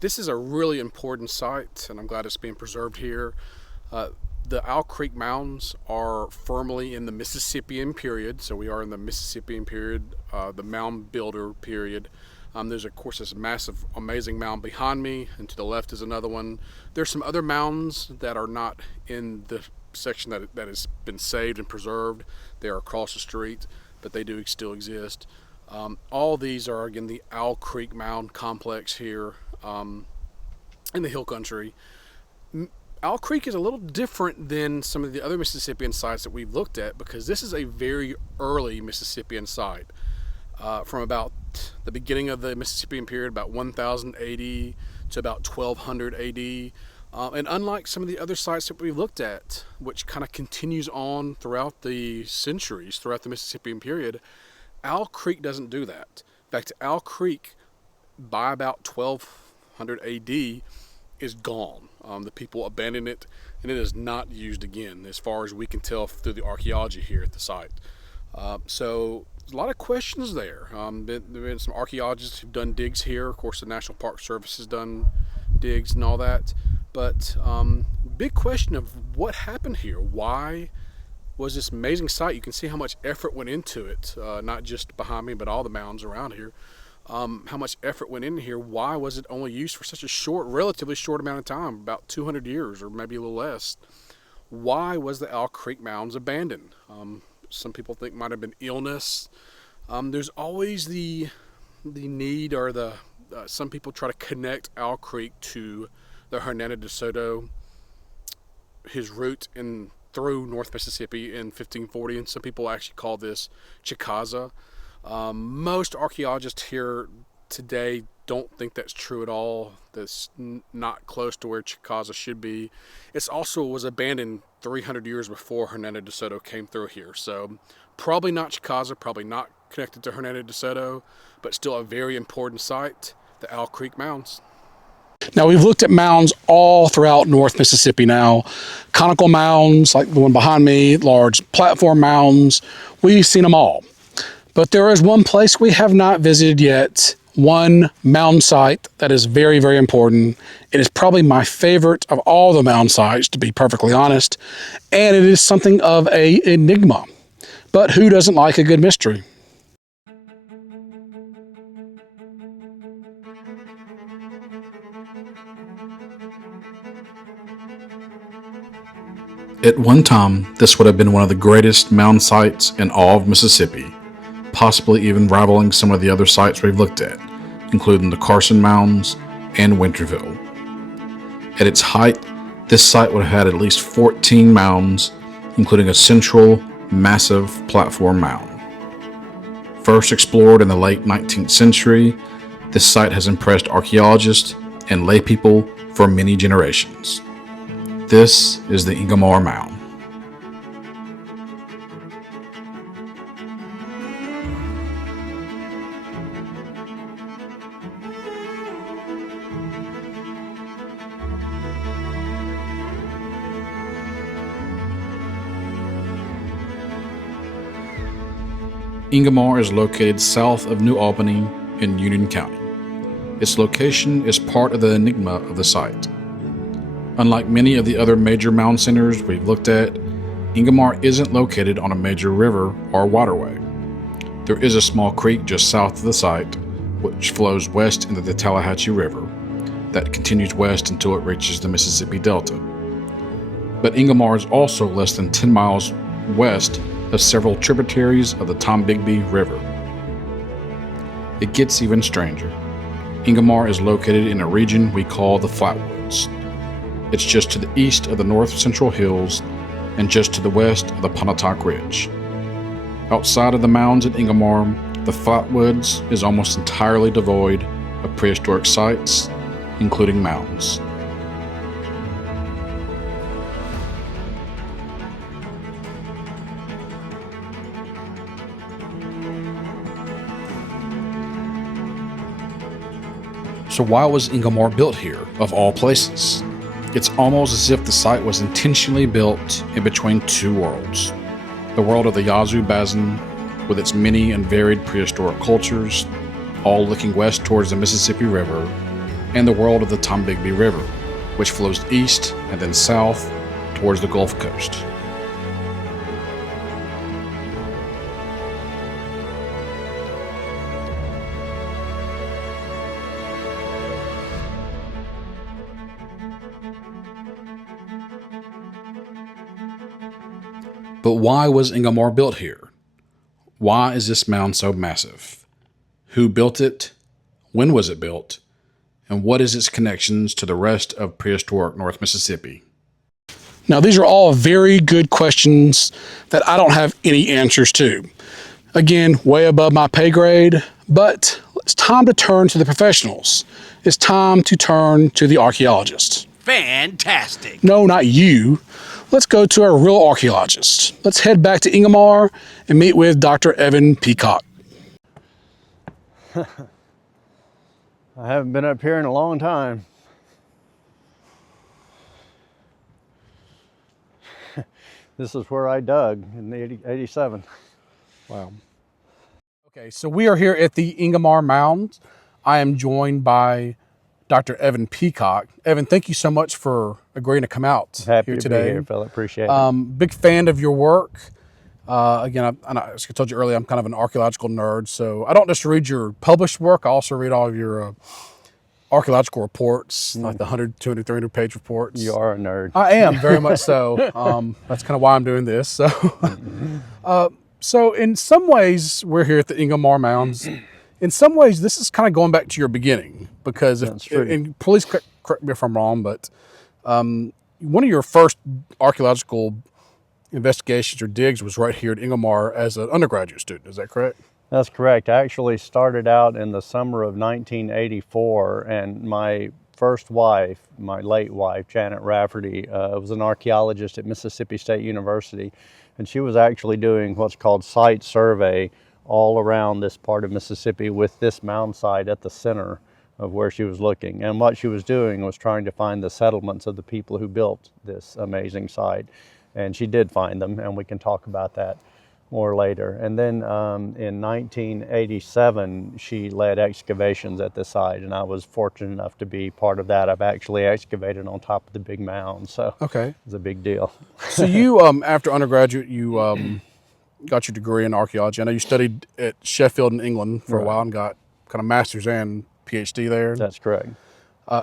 This is a really important site, and I'm glad it's being preserved here. The Owl Creek Mounds are firmly in the Mississippian period, so we are in the Mississippian period, the mound builder period. There's of course this massive, amazing mound behind me, and to the left is another one. There's some other mounds that are not in the section that has been saved and preserved. They are across the street, but they do still exist. All these are again the Owl Creek Mound complex here in the hill country. Owl Creek is a little different than some of the other Mississippian sites that we've looked at, because this is a very early Mississippian site, from about the beginning of the Mississippian period, about 1000 AD to about 1200 AD. And unlike some of the other sites that we've looked at, which kind of continues on throughout the centuries, throughout the Mississippian period, Owl Creek doesn't do that. In fact, Owl Creek, by about 1200 AD, is gone. The people abandoned it, and it is not used again, as far as we can tell through the archaeology here at the site. So there's a lot of questions there. There have been some archaeologists who've done digs here. Of course, the National Park Service has done digs and all that. But big question of what happened here. Why was this amazing site? You can see how much effort went into it, not just behind me, but all the mounds around here. How much effort went in here. Why was it only used for such a short, relatively short amount of time, about 200 years or maybe a little less? Why was the Owl Creek Mounds abandoned? Some people think might have been illness. There's always the need, or some people try to connect Owl Creek to the Hernando Desoto, his route through North Mississippi in 1540, and some people actually call this Chickaza. Most archaeologists here today don't think that's true at all. That's not close to where Chickaza should be. It also was abandoned 300 years before Hernando Desoto came through here. So probably not Chickaza, probably not connected to Hernando Desoto, but still a very important site, the Owl Creek Mounds. Now, we've looked at mounds all throughout North Mississippi now. Conical mounds, like the one behind me, large platform mounds. We've seen them all. But there is one place we have not visited yet, one mound site that is very, very important. It is probably my favorite of all the mound sites, to be perfectly honest, and it is something of an enigma. But who doesn't like a good mystery? At one time, this would have been one of the greatest mound sites in all of Mississippi, possibly even rivaling some of the other sites we've looked at, including the Carson Mounds and Winterville. At its height, this site would have had at least 14 mounds, including a central, massive platform mound. First explored in the late 19th century, this site has impressed archaeologists and laypeople for many generations. This is the Ingomar Mound. Ingomar is located south of New Albany in Union County. Its location is part of the enigma of the site. Unlike many of the other major mound centers we've looked at, Ingomar isn't located on a major river or waterway. There is a small creek just south of the site, which flows west into the Tallahatchie River, that continues west until it reaches the Mississippi Delta. But Ingomar is also less than 10 miles west of several tributaries of the Tombigbee River. It gets even stranger. Ingomar is located in a region we call the Flatwoods. It's just to the east of the North Central Hills and just to the west of the Pontotoc Ridge. Outside of the mounds at Ingomar, the Flatwoods is almost entirely devoid of prehistoric sites, including mounds. So why was Ingomar built here, of all places? It's almost as if the site was intentionally built in between two worlds. the world of the Yazoo Basin with its many and varied prehistoric cultures, all looking west towards the Mississippi River, and the world of the Tombigbee River, which flows east and then south towards the Gulf Coast. But why was Ingomar built here? Why is this mound so massive? Who built it? When was it built? And what is its connections to the rest of prehistoric North Mississippi? Now, these are all very good questions that I don't have any answers to. Again, way above my pay grade, but it's time to turn to the professionals. It's time to turn to the archaeologists. Fantastic. No, not you. Let's go to a real archaeologist. Let's head back to Ingomar and meet with Dr. Evan Peacock. I haven't been up here in a long time. This is where I dug in 87. Wow. Okay, so we are here at the Ingomar Mounds. I am joined by Dr. Evan Peacock. Evan, thank you so much for agreeing to come out Happy here to today. be here, fella. Appreciate it. Big fan of your work. Again, as I told you earlier, I'm kind of an archaeological nerd, so I don't just read your published work, I also read all of your archaeological reports, like the 100, 200, 300 page reports. You are a nerd. I am, very much so. That's kind of why I'm doing this. So, so in some ways, we're here at the Ingomar Mounds. In some ways, this is kind of going back to your beginning, because and please correct me if I'm wrong, but one of your first archaeological investigations or digs was right here at Ingomar as an undergraduate student. Is that correct? That's correct. I actually started out in the summer of 1984, and my first wife, my late wife, Janet Rafferty, was an archaeologist at Mississippi State University, and she was actually doing what's called site survey all around this part of Mississippi with this mound site at the center of where she was looking. And what she was doing was trying to find the settlements of the people who built this amazing site. And she did find them, and we can talk about that more later. And then in 1987, she led excavations at the site, and I was fortunate enough to be part of that. I've actually excavated on top of the big mound, so okay, it's a big deal. So you, after undergraduate, you got your degree in archaeology. I know you studied at Sheffield in England for a while and got kind of master's and PhD there. That's correct.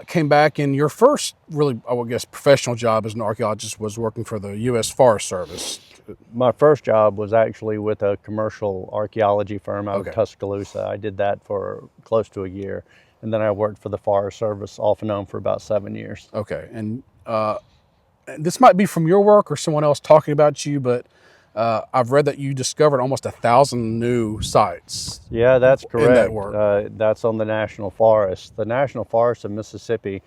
Came back, and your first really, I would guess, professional job as an archaeologist was working for the U.S. Forest Service. My first job was actually with a commercial archaeology firm out of Tuscaloosa. I did that for close to a year, and then I worked for the Forest Service off and on for about 7 years. Okay, and this might be from your work or someone else talking about you, but I've read that you discovered almost 1,000 new sites. Yeah, that's correct. In that work. That's on the National Forest. The National Forest of Mississippi,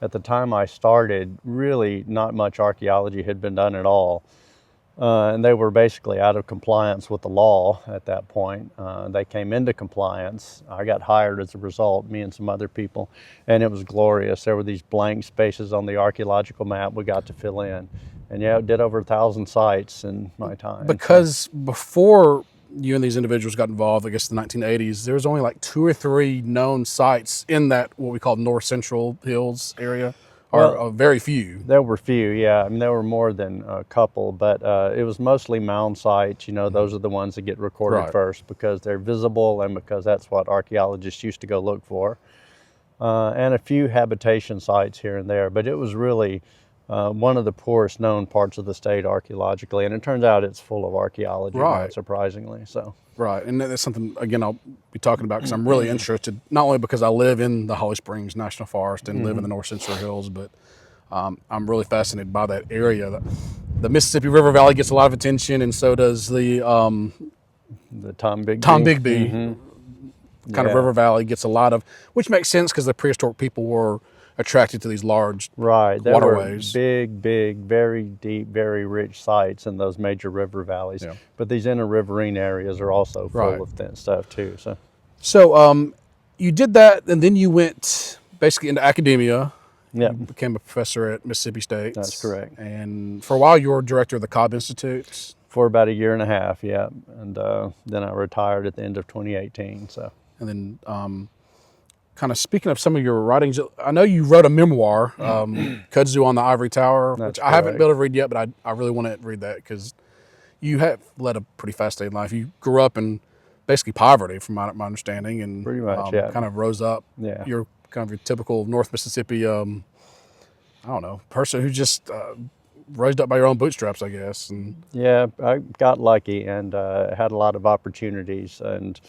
at the time I started, really not much archaeology had been done at all. And they were basically out of compliance with the law at that point. They came into compliance. I got hired as a result, me and some other people, and it was glorious. There were these blank spaces on the archaeological map we got to fill in. And yeah, it did over 1,000 sites in my time. Because before you and these individuals got involved, I guess the 1980s, there was only like 2 or 3 known sites in that, what we call North Central Hills area, or very few. There were few, yeah. I mean, there were more than a couple, but it was mostly mound sites. You know, those are the ones that get recorded first because they're visible and because that's what archaeologists used to go look for. And a few habitation sites here and there, but it was really one of the poorest known parts of the state archaeologically, and it turns out it's full of archaeology, not surprisingly. So. Right, and that's something, again, I'll be talking about because I'm really interested, not only because I live in the Holly Springs National Forest and live in the North Central Hills, but I'm really fascinated by that area. The Mississippi River Valley gets a lot of attention, and so does the Tombigbee kind of river valley gets a lot of, which makes sense because the prehistoric people were attracted to these large waterways. There were big, very deep, very rich sites in those major river valleys. Yeah. But these inner riverine areas are also full of that stuff too. So you did that, and then you went basically into academia. Yeah. You became a professor at Mississippi State. That's correct. And for a while, you were director of the Cobb Institute. for about a year and a half, yeah. And then I retired at the end of 2018. So. And then kind of speaking of some of your writings, I know you wrote a memoir, Kudzu on the Ivory Tower, which I haven't been able to read yet, but I really want to read that because you have led a pretty fascinating life. You grew up in basically poverty, from my understanding, and pretty much, yeah. kind of rose up. Yeah. You're kind of your typical North Mississippi, I don't know, person who just raised up by your own bootstraps, I guess. And yeah, I got lucky and had a lot of opportunities. And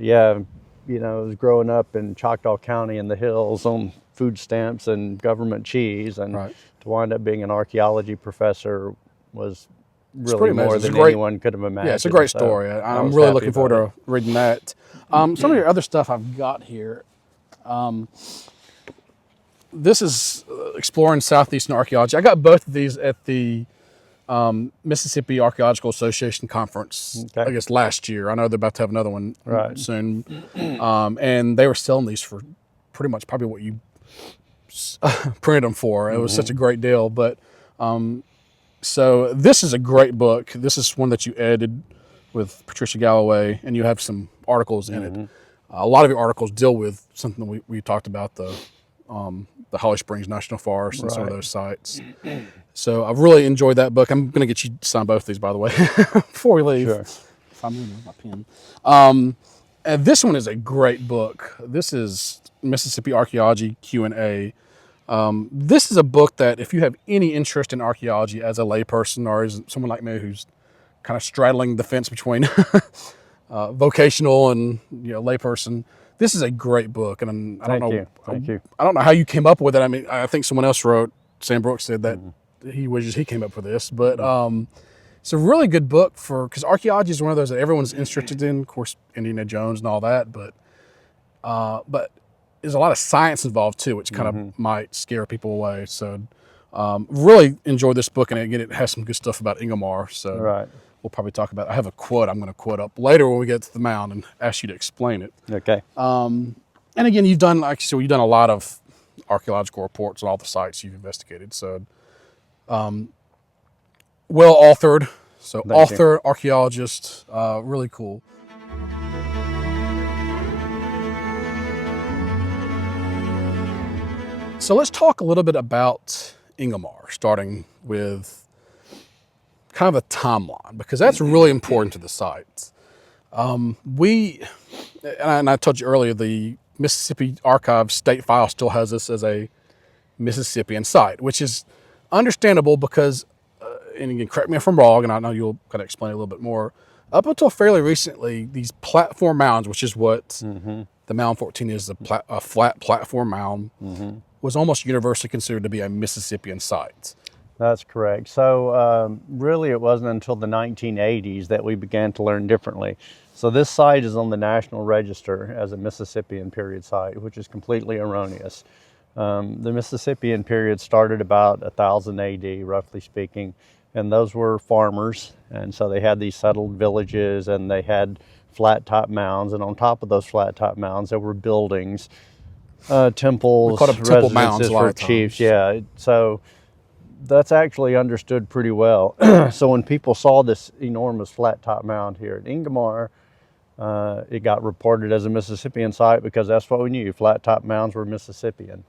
yeah, you know, I was growing up in Choctaw County in the hills on food stamps and government cheese, and to wind up being an archeology professor was really more than anyone could have imagined. Yeah, it's a great story. I'm really looking forward to reading that. Some of your other stuff I've got here. This is Exploring Southeastern Archaeology. I got both of these at the Mississippi Archaeological Association conference, I guess last year. I know they're about to have another one soon. And they were selling these for pretty much probably what you printed them for. It was such a great deal. But so this is a great book. This is one that you edited with Patricia Galloway, and you have some articles in it. A lot of your articles deal with something that we talked about, the Holly Springs National Forest and some of those sites. So I've really enjoyed that book. I'm going to get you to sign both of these, by the way, before we leave. Sure. If I'm moving my pen. And this one is a great book. This is Mississippi Archaeology Q&A. This is a book that if you have any interest in archaeology as a layperson or as someone like me who's kind of straddling the fence between vocational and layperson, this is a great book. And I don't know. Thank you. I don't know how you came up with it. I mean, I think someone else wrote. Sam Brooks said that he wishes he came up with this, but it's a really good book because archaeology is one of those that everyone's interested in. Of course, Indiana Jones and all that, but there's a lot of science involved too, which kind of might scare people away. So really enjoyed this book, and again, it has some good stuff about Ingomar. So we'll probably talk about it. I have a quote I'm going to quote up later when we get to the mound and ask you to explain it. Okay. And again, you've done, like so you've done a lot of archaeological reports on all the sites you've investigated. So well authored. So author, archaeologist, really cool. So let's talk a little bit about Ingomar, starting with kind of a timeline, because that's really important to the sites. And I told you earlier, the Mississippi Archives state file still has this as a Mississippian site, which is understandable because, and again, correct me if I'm wrong, and I know you'll kind of explain it a little bit more, up until fairly recently, these platform mounds, which is what the Mound 14 is, a flat platform mound, was almost universally considered to be a Mississippian site. That's correct. So really it wasn't until the 1980s that we began to learn differently. So this site is on the National Register as a Mississippian period site, which is completely erroneous. The Mississippian period started about 1000 AD, roughly speaking, and those were farmers, and so they had these settled villages, and they had flat top mounds, and on top of those flat top mounds there were buildings, temples, temple mounds for chiefs. Yeah, so that's actually understood pretty well. So when people saw this enormous flat top mound here at Ingomar, it got reported as a Mississippian site because that's what we knew. Flat top mounds were Mississippian.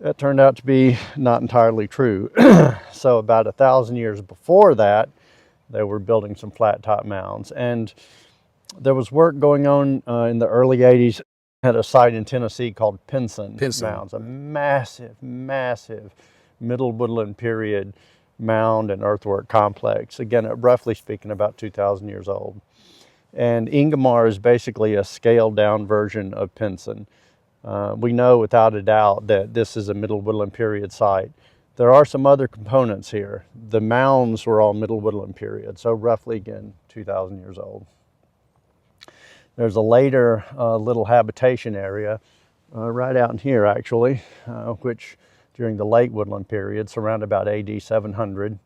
That turned out to be not entirely true. So about 1,000 years before that, they were building some flat top mounds. And there was work going on in the early 80s at a site in Tennessee called Pinson Mounds, a massive, massive Middle Woodland period mound and earthwork complex. Again, roughly speaking, about 2,000 years old. And Ingomar is basically a scaled down version of Pinson. We know without a doubt that this is a Middle Woodland period site. There are some other components here. The mounds were all Middle Woodland period, so roughly, again, 2,000 years old. There's a later little habitation area right out in here, actually, which during the late Woodland period, around about AD 700,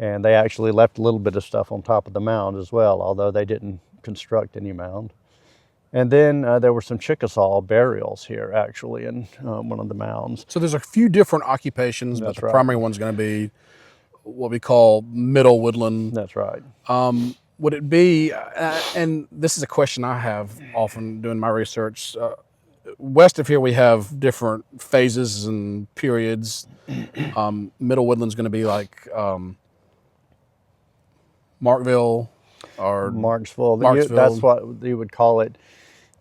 and they actually left a little bit of stuff on top of the mound as well, although they didn't construct any mound. And then there were some Chickasaw burials here, actually, in one of the mounds. So there's a few different occupations, but the primary one's going to be what we call middle woodland. That's right. Would it be, and this is a question I have often doing my research, west of here we have different phases and periods. Middle woodland's going to be like Markville or Marksville. That's what you would call it.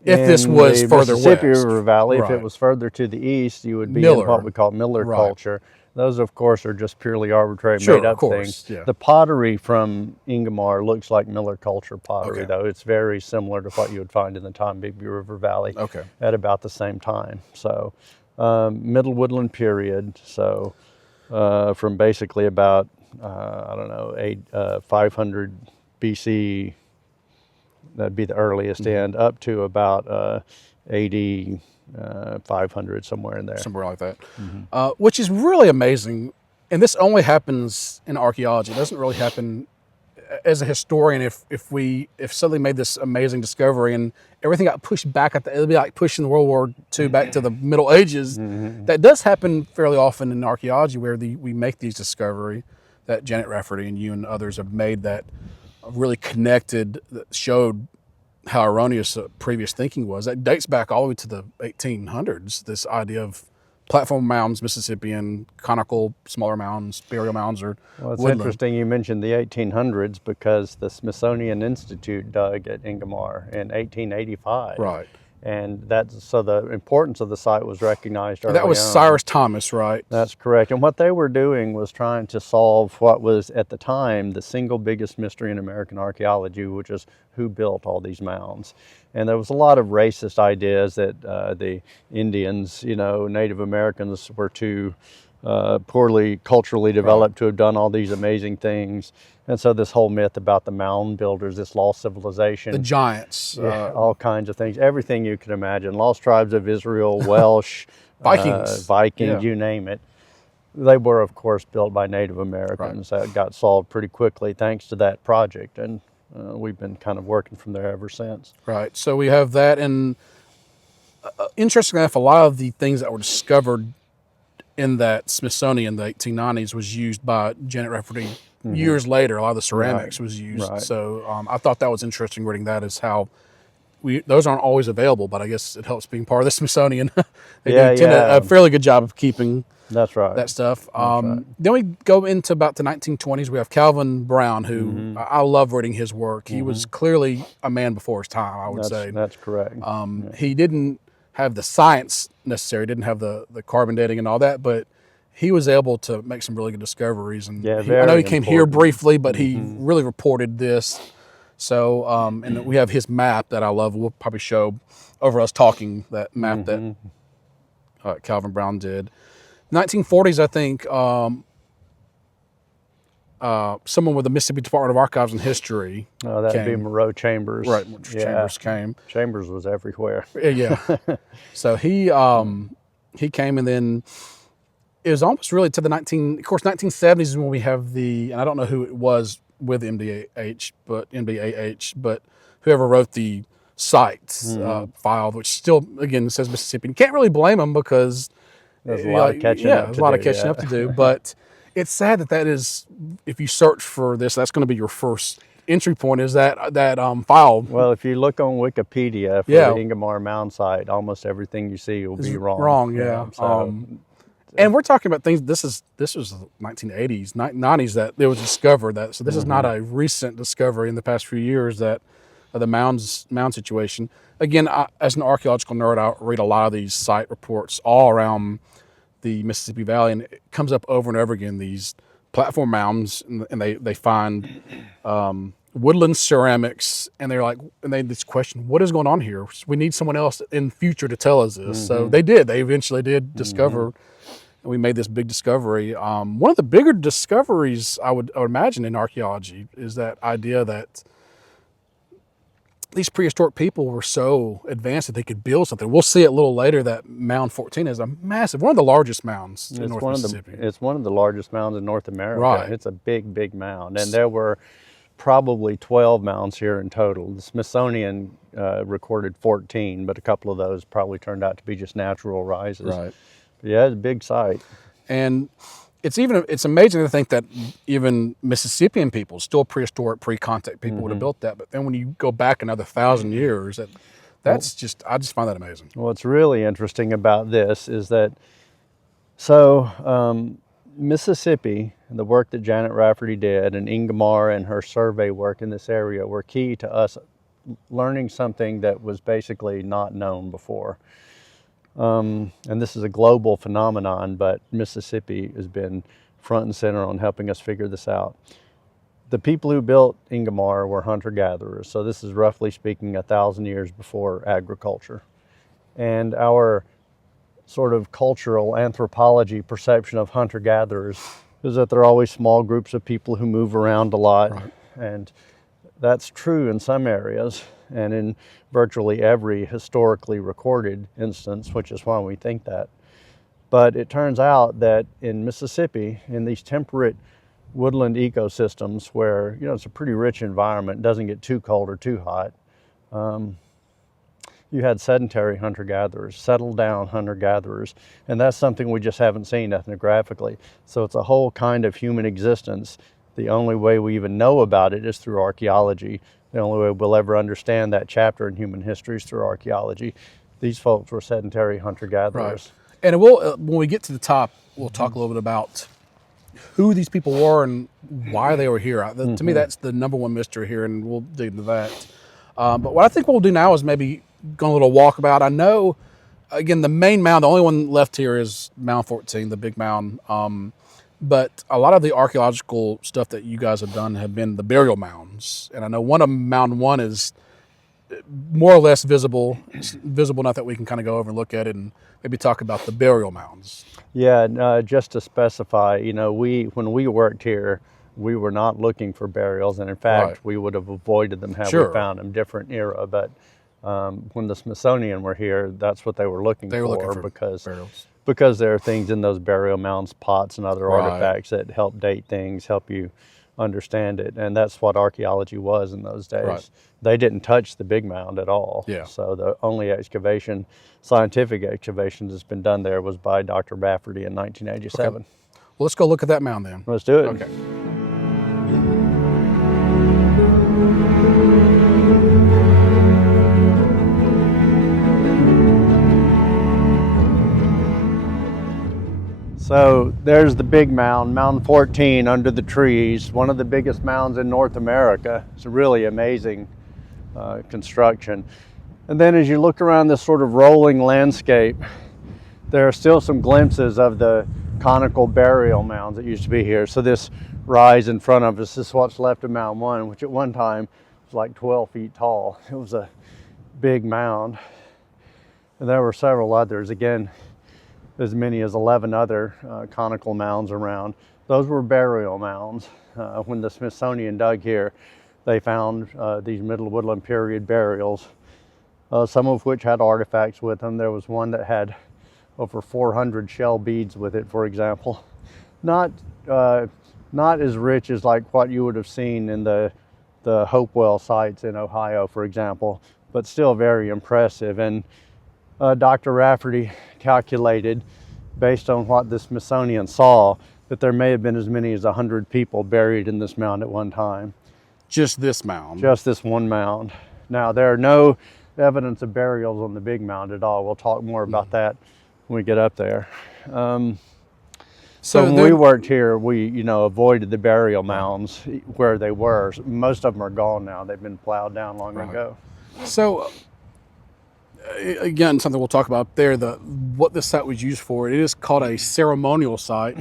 If this was further Mississippi west. River Valley, Right. if it was further to the east, you would be Miller. in what we call Miller Right. culture. Those, of course, are just purely arbitrary, Sure, made-up of course, things. yeah. The pottery from Ingomar looks like Miller culture pottery, Okay. though. It's very similar to what you would find in the Tombigbee River Valley Okay. at about the same time. So, Middle Woodland period. So, from basically about, 500 BC, that'd be the earliest end, up to about 80, 500, somewhere in there. Somewhere like that, which is really amazing. And this only happens in archaeology. It doesn't really happen as a historian. If somebody made this amazing discovery and everything got pushed back it would be like pushing World War II back to the Middle Ages. That does happen fairly often in archaeology, where we make these discoveries that Janet Rafferty and you and others have made that really connected, that showed how erroneous previous thinking was. That dates back all the way to the 1800s, this idea of platform mounds, Mississippian, conical, smaller mounds, burial mounds, or Well, it's woodland. interesting you mentioned the 1800s because the Smithsonian Institute dug at Ingomar in 1885. Right. And so the importance of the site was recognized early That was on. Cyrus Thomas, right? That's correct. And what they were doing was trying to solve what was, at the time, the single biggest mystery in American archaeology, which is who built all these mounds. And there was a lot of racist ideas that the Indians, Native Americans were too poorly culturally developed to have done all these amazing things. And so this whole myth about the mound builders, this lost civilization. The giants. All kinds of things, everything you could imagine. Lost tribes of Israel, Welsh, Vikings. Yeah. you name it. They were, of course, built by Native Americans. That got solved pretty quickly thanks to that project. And we've been kind of working from there ever since. Right. So we have that. And interestingly enough, a lot of the things that were discovered in that Smithsonian in the 1890s was used by Janet Rafferty years later. A lot of the ceramics was used. Right. So I thought that was interesting reading that, is how those aren't always available, but I guess it helps being part of the Smithsonian. They do a fairly good job of keeping That's right. that stuff. right. Then we go into about the 1920s. We have Calvin Brown, who I love reading his work. He was clearly a man before his time, I would say. That's correct. He didn't have the science necessary, didn't have the carbon dating and all that, but he was able to make some really good discoveries. And I know he came here briefly, but he really reported this. So, and we have his map that I love. We'll probably show over us talking, that map that Calvin Brown did. 1940s, I think, someone with the Mississippi Department of Archives and History. Oh, that'd be Moreau Chambers. Right, Chambers came. Chambers was everywhere. Yeah. So he came, and then it was almost really to the 1970s is when we have and I don't know who it was with MDAH, but whoever wrote the site file, which still, again, says Mississippi. You can't really blame them because There's a lot of catching up to do. there's a lot of catching up to do. But it's sad that is, if you search for this, that's going to be your first entry point, is that file. Well, if you look on Wikipedia for the Ingomar Mound site, almost everything you see will be wrong. Wrong, yeah. And we're talking about things. This was the 1980s, 90s that it was discovered. That so this is not a recent discovery in the past few years that the mound situation. Again, as an archaeological nerd, I read a lot of these site reports all around the Mississippi Valley, and it comes up over and over again, these platform mounds, and they find woodland ceramics, and they just question, what is going on here? We need someone else in the future to tell us this. So they eventually did discover, and we made this big discovery. One of the bigger discoveries I would imagine in archaeology is that idea that these prehistoric people were so advanced that they could build something. We'll see it a little later that Mound 14 is one of the largest mounds in North Mississippi. It's one of the largest mounds in North America. Right. It's a big, big mound. And there were probably 12 mounds here in total. The Smithsonian recorded 14, but a couple of those probably turned out to be just natural rises. Right. Yeah, it's a big site. And it's amazing to think that even Mississippian people, still prehistoric, pre-contact people, would have built that. But then when you go back another 1,000 years, I just find that amazing. What's really interesting about this is that, Mississippi, the work that Janet Rafferty did, and Ingomar and her survey work in this area were key to us learning something that was basically not known before. And this is a global phenomenon, but Mississippi has been front and center on helping us figure this out. The people who built Ingomar were hunter-gatherers, so this is roughly speaking 1,000 years before agriculture. And our sort of cultural anthropology perception of hunter-gatherers is that they're always small groups of people who move around a lot. Right. And that's true in some areas and in virtually every historically recorded instance, which is why we think that. But it turns out that in Mississippi, in these temperate woodland ecosystems where, it's a pretty rich environment, it doesn't get too cold or too hot, you had sedentary hunter-gatherers, settled down hunter-gatherers, and that's something we just haven't seen ethnographically. So it's a whole kind of human existence. The only way we even know about it is through archaeology. The only way we'll ever understand that chapter in human history is through archaeology. These folks were sedentary hunter-gatherers. Right. And when we get to the top, we'll talk a little bit about who these people were and why they were here. To me, that's the number one mystery here, and we'll dig into that. But what I think we'll do now is maybe go on a little walkabout. I know, again, the main mound, the only one left here is Mound 14, the big mound. But a lot of the archaeological stuff that you guys have done have been the burial mounds. And I know one of them, Mound 1, is more or less visible. It's visible enough that we can kind of go over and look at it and maybe talk about the burial mounds. Yeah, just to specify, when we worked here, we were not looking for burials. And in fact, we would have avoided them had we found them. Different era. But when the Smithsonian were here, that's what they were looking for because there are things in those burial mounds, pots and other artifacts that help date things, help you understand it. And that's what archaeology was in those days. Right. They didn't touch the big mound at all. Yeah. So the only scientific excavation that's been done there was by Dr. Rafferty in 1987. Okay. Well, let's go look at that mound then. Let's do it. Okay. So there's the big mound, Mound 14 under the trees, one of the biggest mounds in North America. It's a really amazing construction. And then as you look around this sort of rolling landscape, there are still some glimpses of the conical burial mounds that used to be here. So this rise in front of us, this is what's left of Mound 1, which at one time was like 12 feet tall. It was a big mound. And there were several others. Again, as many as 11 other conical mounds around. Those were burial mounds. When the Smithsonian dug here, they found these Middle Woodland Period burials, some of which had artifacts with them. There was one that had over 400 shell beads with it, for example. Not as rich as like what you would have seen in the Hopewell sites in Ohio, for example, but still very impressive. And Dr. Rafferty calculated, based on what the Smithsonian saw, that there may have been as many as 100 people buried in this mound at one time. Just this mound? Just this one mound. Now, there are no evidence of burials on the big mound at all. We'll talk more about that when we get up there. So when we worked here, we avoided the burial mounds where they were. Most of them are gone now. They've been plowed down long ago. So again, something we'll talk about there, what this site was used for. It is called a ceremonial site.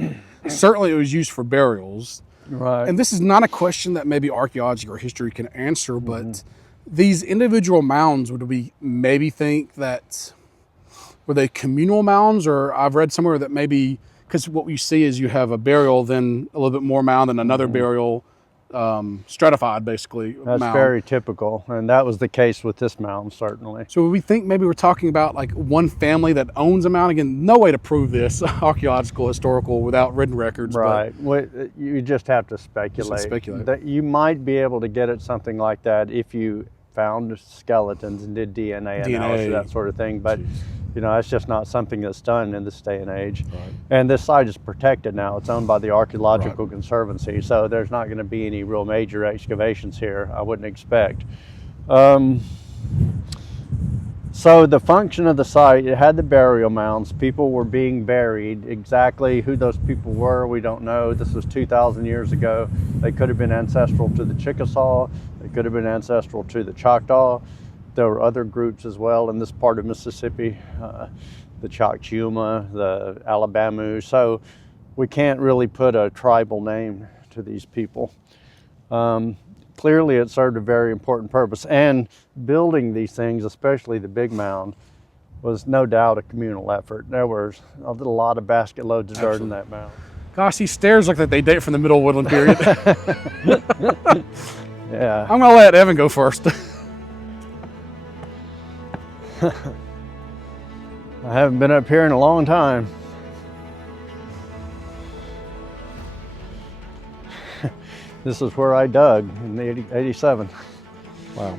Certainly it was used for burials. Right. And this is not a question that maybe archaeology or history can answer, but these individual mounds, would we maybe think that, were they communal mounds? Or I've read somewhere that maybe, because what you see is you have a burial, then a little bit more mound, and another burial, stratified basically. That's mound. Very typical, and that was the case with this mound, certainly. So we think maybe we're talking about like one family that owns a mound. Again, no way to prove this, archaeological, historical, without written records. Right, you just have to speculate. That you might be able to get at something like that if you found skeletons and did DNA analysis, that sort of thing. But You know, it's just not something that's done in this day and age. Right. And this site is protected now. It's owned by the Archaeological Conservancy, so there's not going to be any real major excavations here, I wouldn't expect. So the function of the site, it had the burial mounds. People were being buried. Exactly who those people were, we don't know. This was 2,000 years ago. They could have been ancestral to the Chickasaw. They could have been ancestral to the Choctaw. There were other groups as well in this part of Mississippi, the Choctaw, the Alabama. So we can't really put a tribal name to these people. Clearly it served a very important purpose, and building these things, especially the big mound, was no doubt a communal effort. There was a lot of basket loads of dirt in that mound. Gosh, these stairs look like they date from the Middle Woodland period. Yeah. I'm gonna let Evan go first. I haven't been up here in a long time. This is where I dug in 87. Wow.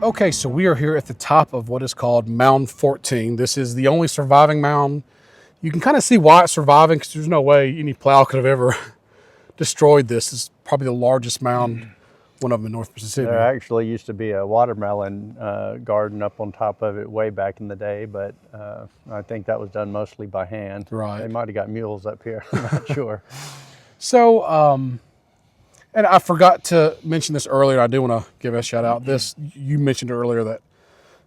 Okay, so we are here at the top of what is called Mound 14. This is the only surviving mound. You can kind of see why it's surviving, because there's no way any plow could have ever destroyed this. It's probably the largest mound, one of them in North Mississippi. There actually used to be a watermelon garden up on top of it way back in the day, but I think that was done mostly by hand. Right. They might have got mules up here, I'm not sure. So, and I forgot to mention this earlier. I do want to give a shout out. You mentioned earlier that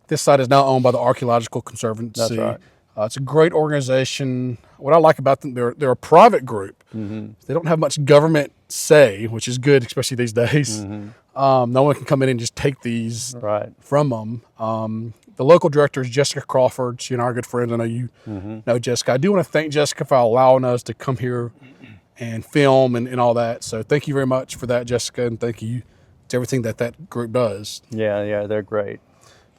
this site is now owned by the Archaeological Conservancy. That's right. It's a great organization. What I like about them, they're a private group. Mm-hmm. They don't have much government say, which is good, especially these days. Mm-hmm. No one can come in and just take these from them. The local director is Jessica Crawford. She and I are good friends. I know you know Jessica. I do want to thank Jessica for allowing us to come here and film and all that. So thank you very much for that, Jessica, and thank you to everything that group does. Yeah, they're great.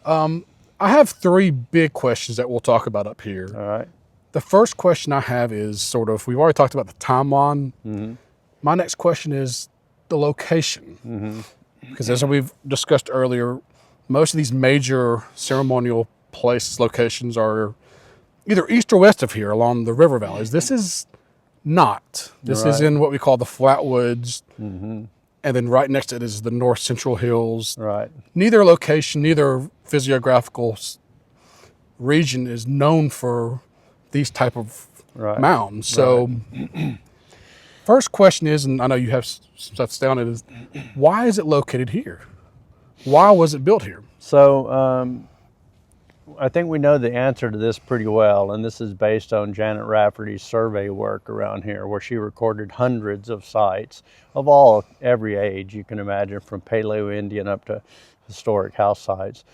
I have three big questions that we'll talk about up here. All right. The first question I have is we've already talked about the timeline. Mm-hmm. My next question is the location. Because as we've discussed earlier, most of these major ceremonial locations are either east or west of here along the river valleys. This is not. This is in what we call the Flatwoods, and then right next to it is the North Central Hills. Right. Neither location, neither physiographical region is known for these type of mounds. So first question is, and I know you have some stuff down, is why is it located here? Why was it built here? So I think we know the answer to this pretty well, and this is based on Janet Rafferty's survey work around here, where she recorded hundreds of sites of every age you can imagine, from Paleo-Indian up to historic house sites.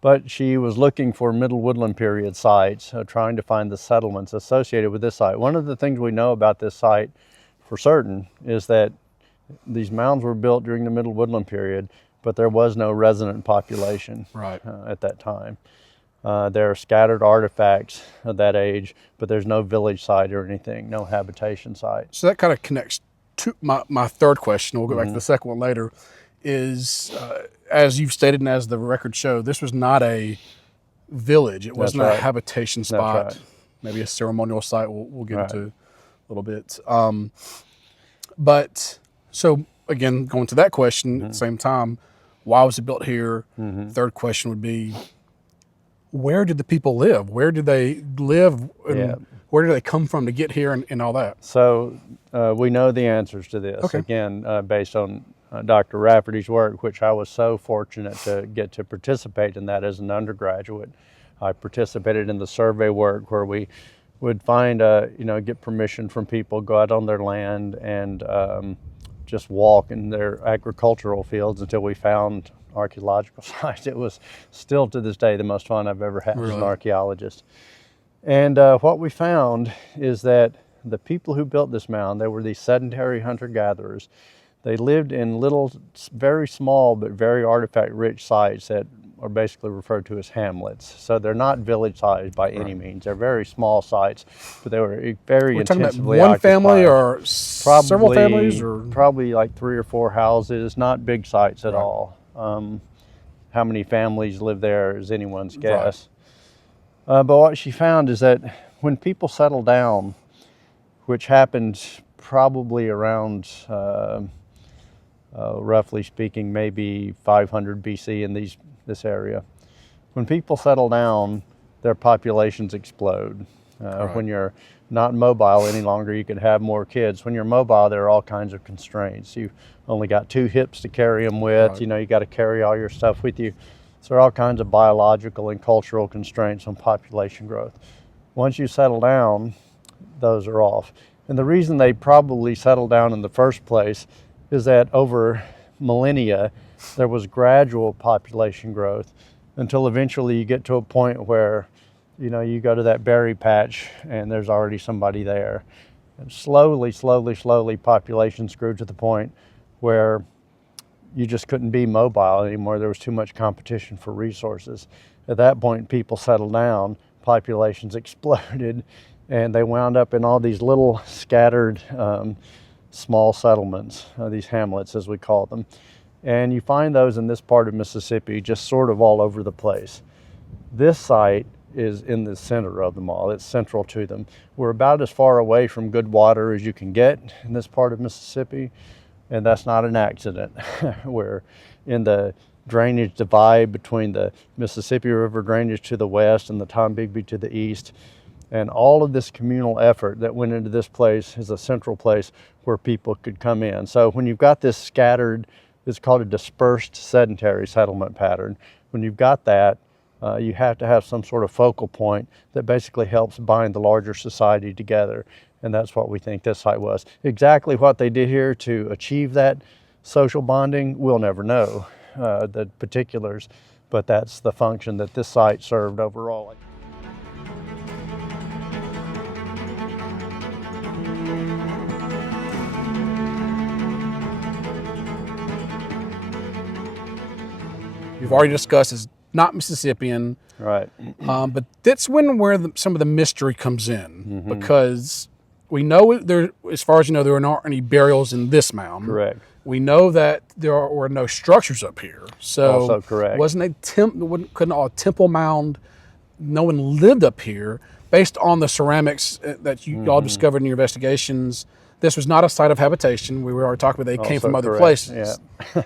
But she was looking for Middle Woodland period sites, trying to find the settlements associated with this site. One of the things we know about this site for certain is that these mounds were built during the Middle Woodland period, but there was no resident population at that time. There are scattered artifacts of that age, but there's no village site or anything, no habitation site. So that kind of connects to my third question. We'll go back to the second one later. Is as you've stated and as the records show, this was not a village. It wasn't a habitation spot. Maybe a ceremonial site. We'll get into a little bit. But so again, going to that question at the same time, why was it built here? Third question would be, where did the people live? Where did they live? And where did they come from to get here and all that? So we know the answers to this, again, based on Dr. Rafferty's work, which I was so fortunate to get to participate in that as an undergraduate. I participated in the survey work where we would find, get permission from people, go out on their land and just walk in their agricultural fields until we found archaeological sites. It was still to this day the most fun I've ever had as an archaeologist. And what we found is that the people who built this mound, they were these sedentary hunter-gatherers. They lived in little, very small but very artifact-rich sites that are basically referred to as hamlets. So they're not village-sized by any means. They're very small sites, but they were very intensively occupied. One family or several families? Or? Probably like 3 or 4 houses, not big sites at all. How many families live there is anyone's guess. But what she found is that when people settled down, which happened probably around, roughly speaking, maybe 500 BC in this area, when people settle down, their populations explode. Right. When you're not mobile any longer, you can have more kids. When you're mobile, there are all kinds of constraints. You've only got 2 hips to carry them with. Right. You know, you got to carry all your stuff with you. So there are all kinds of biological and cultural constraints on population growth. Once you settle down, those are off. And the reason they probably settled down in the first place is that over millennia, there was gradual population growth until eventually you get to a point where, you know, you go to that berry patch and there's already somebody there. And slowly, populations grew to the point where you just couldn't be mobile anymore. There was too much competition for resources. At that point, people settled down, populations exploded, and they wound up in all these little scattered small settlements, these hamlets as we call them. And you find those in this part of Mississippi just sort of all over the place. This site is in the center of them all. It's central to them. We're about as far away from good water as you can get in this part of Mississippi, and that's not an accident. We're in the drainage divide between the Mississippi River drainage to the west and the Tombigbee to the east. And all of this communal effort that went into this place is a central place where people could come in. So when you've got this scattered, it's called a dispersed sedentary settlement pattern. When you've got that, you have to have some sort of focal point that basically helps bind the larger society together. And that's what we think this site was. Exactly what they did here to achieve that social bonding, we'll never know the particulars, but that's the function that this site served overall. You've already discussed is not Mississippian, Right. but that's where some of the mystery comes in, because we know there, as far as you know, there aren't any burials in this mound. Correct. We know that there were no structures up here. So Also correct. Couldn't a temple mound? No one lived up here. Based on the ceramics that you all discovered in your investigations, this was not a site of habitation. We were already talking about they came Also from other correct, places. Yeah.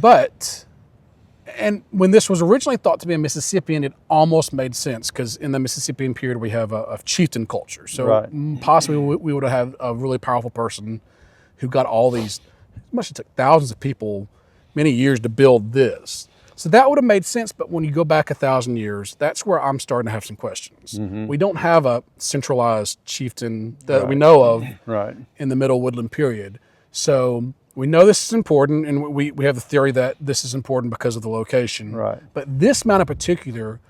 But, and when this was originally thought to be a Mississippian, it almost made sense, because in the Mississippian period we have a chieftain culture. So Right. possibly we would have had a really powerful person who got all these, it must have took thousands of people many years to build this. So that would have made sense, but when you go back 1,000 years, that's where I'm starting to have some questions. We don't have a centralized chieftain that we know of Right. in the Middle Woodland period. So we know this is important, and we have the theory that this is important because of the location. Right. But this mound in particular,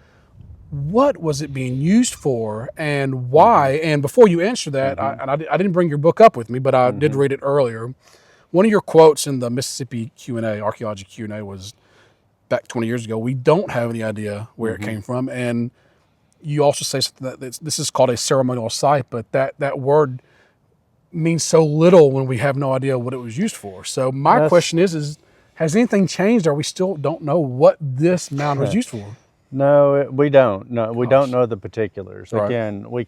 what was it being used for, and why? And before you answer that, I didn't bring your book up with me, but I did read it earlier. One of your quotes in the Mississippi Q&A, Archaeology Q&A, was back 20 years ago, we don't have any idea where it came from. And you also say something that this is called a ceremonial site, but that word means so little when we have no idea what it was used for. So my question is has anything changed, or we still don't know what this mound was used for? No, we don't. No, we don't know the particulars. Right. Again, we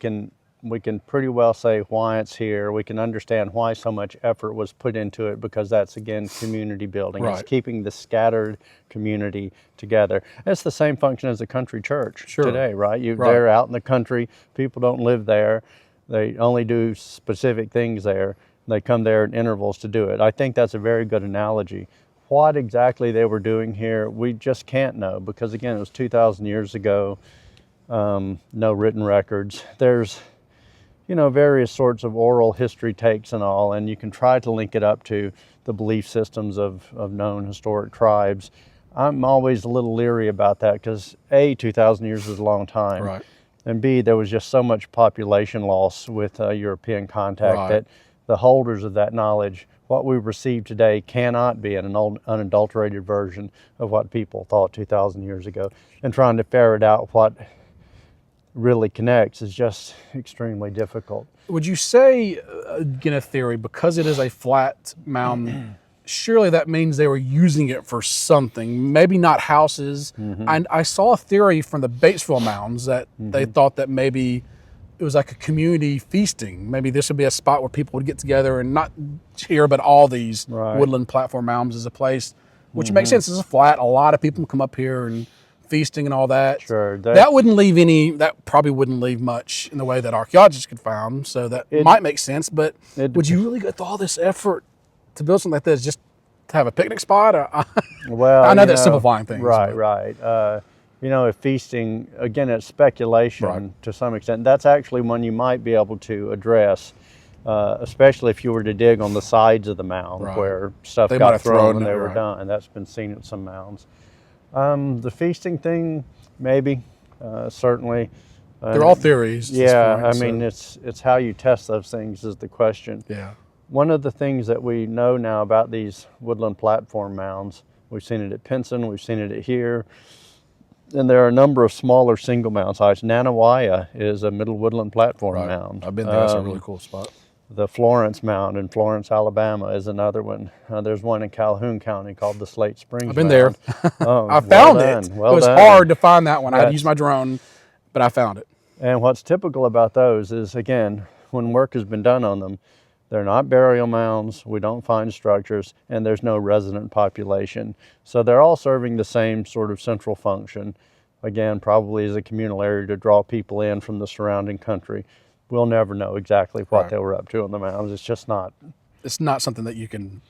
can pretty well say why it's here. We can understand why so much effort was put into it, because that's, again, community building. Right. It's keeping the scattered community together. It's the same function as a country church today, right? They're out in the country. People don't live there. They only do specific things there. They come there at intervals to do it. I think that's a very good analogy. What exactly they were doing here, we just can't know, because, again, it was 2,000 years ago. No written records. There's various sorts of oral history takes and all, and you can try to link it up to the belief systems of known historic tribes. I'm always a little leery about that, because A, 2,000 years is a long time, Right. and B, there was just so much population loss with European contact Right. that the holders of that knowledge, what we receive today, cannot be an unadulterated version of what people thought 2,000 years ago. And trying to ferret out what really connects is just extremely difficult. Would you say, again, a theory, because it is a flat mound, surely that means they were using it for something, maybe not houses. And I saw a theory from the Batesville Mounds that they thought that maybe it was like a community feasting. Maybe this would be a spot where people would get together, and not here, but all these woodland platform mounds as a place, which makes sense. It's a flat. A lot of people come up here and feasting and all that. Sure. That probably wouldn't leave much in the way that archaeologists could find. So that might make sense. But would you really go through all this effort to build something like this just to have a picnic spot? Well, I know that's simplifying things. Right. If feasting, again, it's speculation to some extent. That's actually one you might be able to address, especially if you were to dig on the sides of the mound where stuff got thrown when they were done. And that's been seen at some mounds. The feasting thing, maybe, certainly. They're all theories. Yeah, it's how you test those things is the question. Yeah. One of the things that we know now about these woodland platform mounds, we've seen it at Pinson, we've seen it at here, and there are a number of smaller single mound sites. Nanawaya is a middle woodland platform mound. I've been there. That's a really cool spot. The Florence Mound in Florence, Alabama is another one. There's one in Calhoun County called the Slate Springs I've been Mound. there. Oh, I found it. Well it was done. hard to find that one. I had to use my drone, but I found it. And what's typical about those is, again, when work has been done on them, they're not burial mounds, we don't find structures, and there's no resident population. So they're all serving the same sort of central function. Again, probably as a communal area to draw people in from the surrounding country. We'll never know exactly what they were up to on the mounds. It's just not. It's not something that you can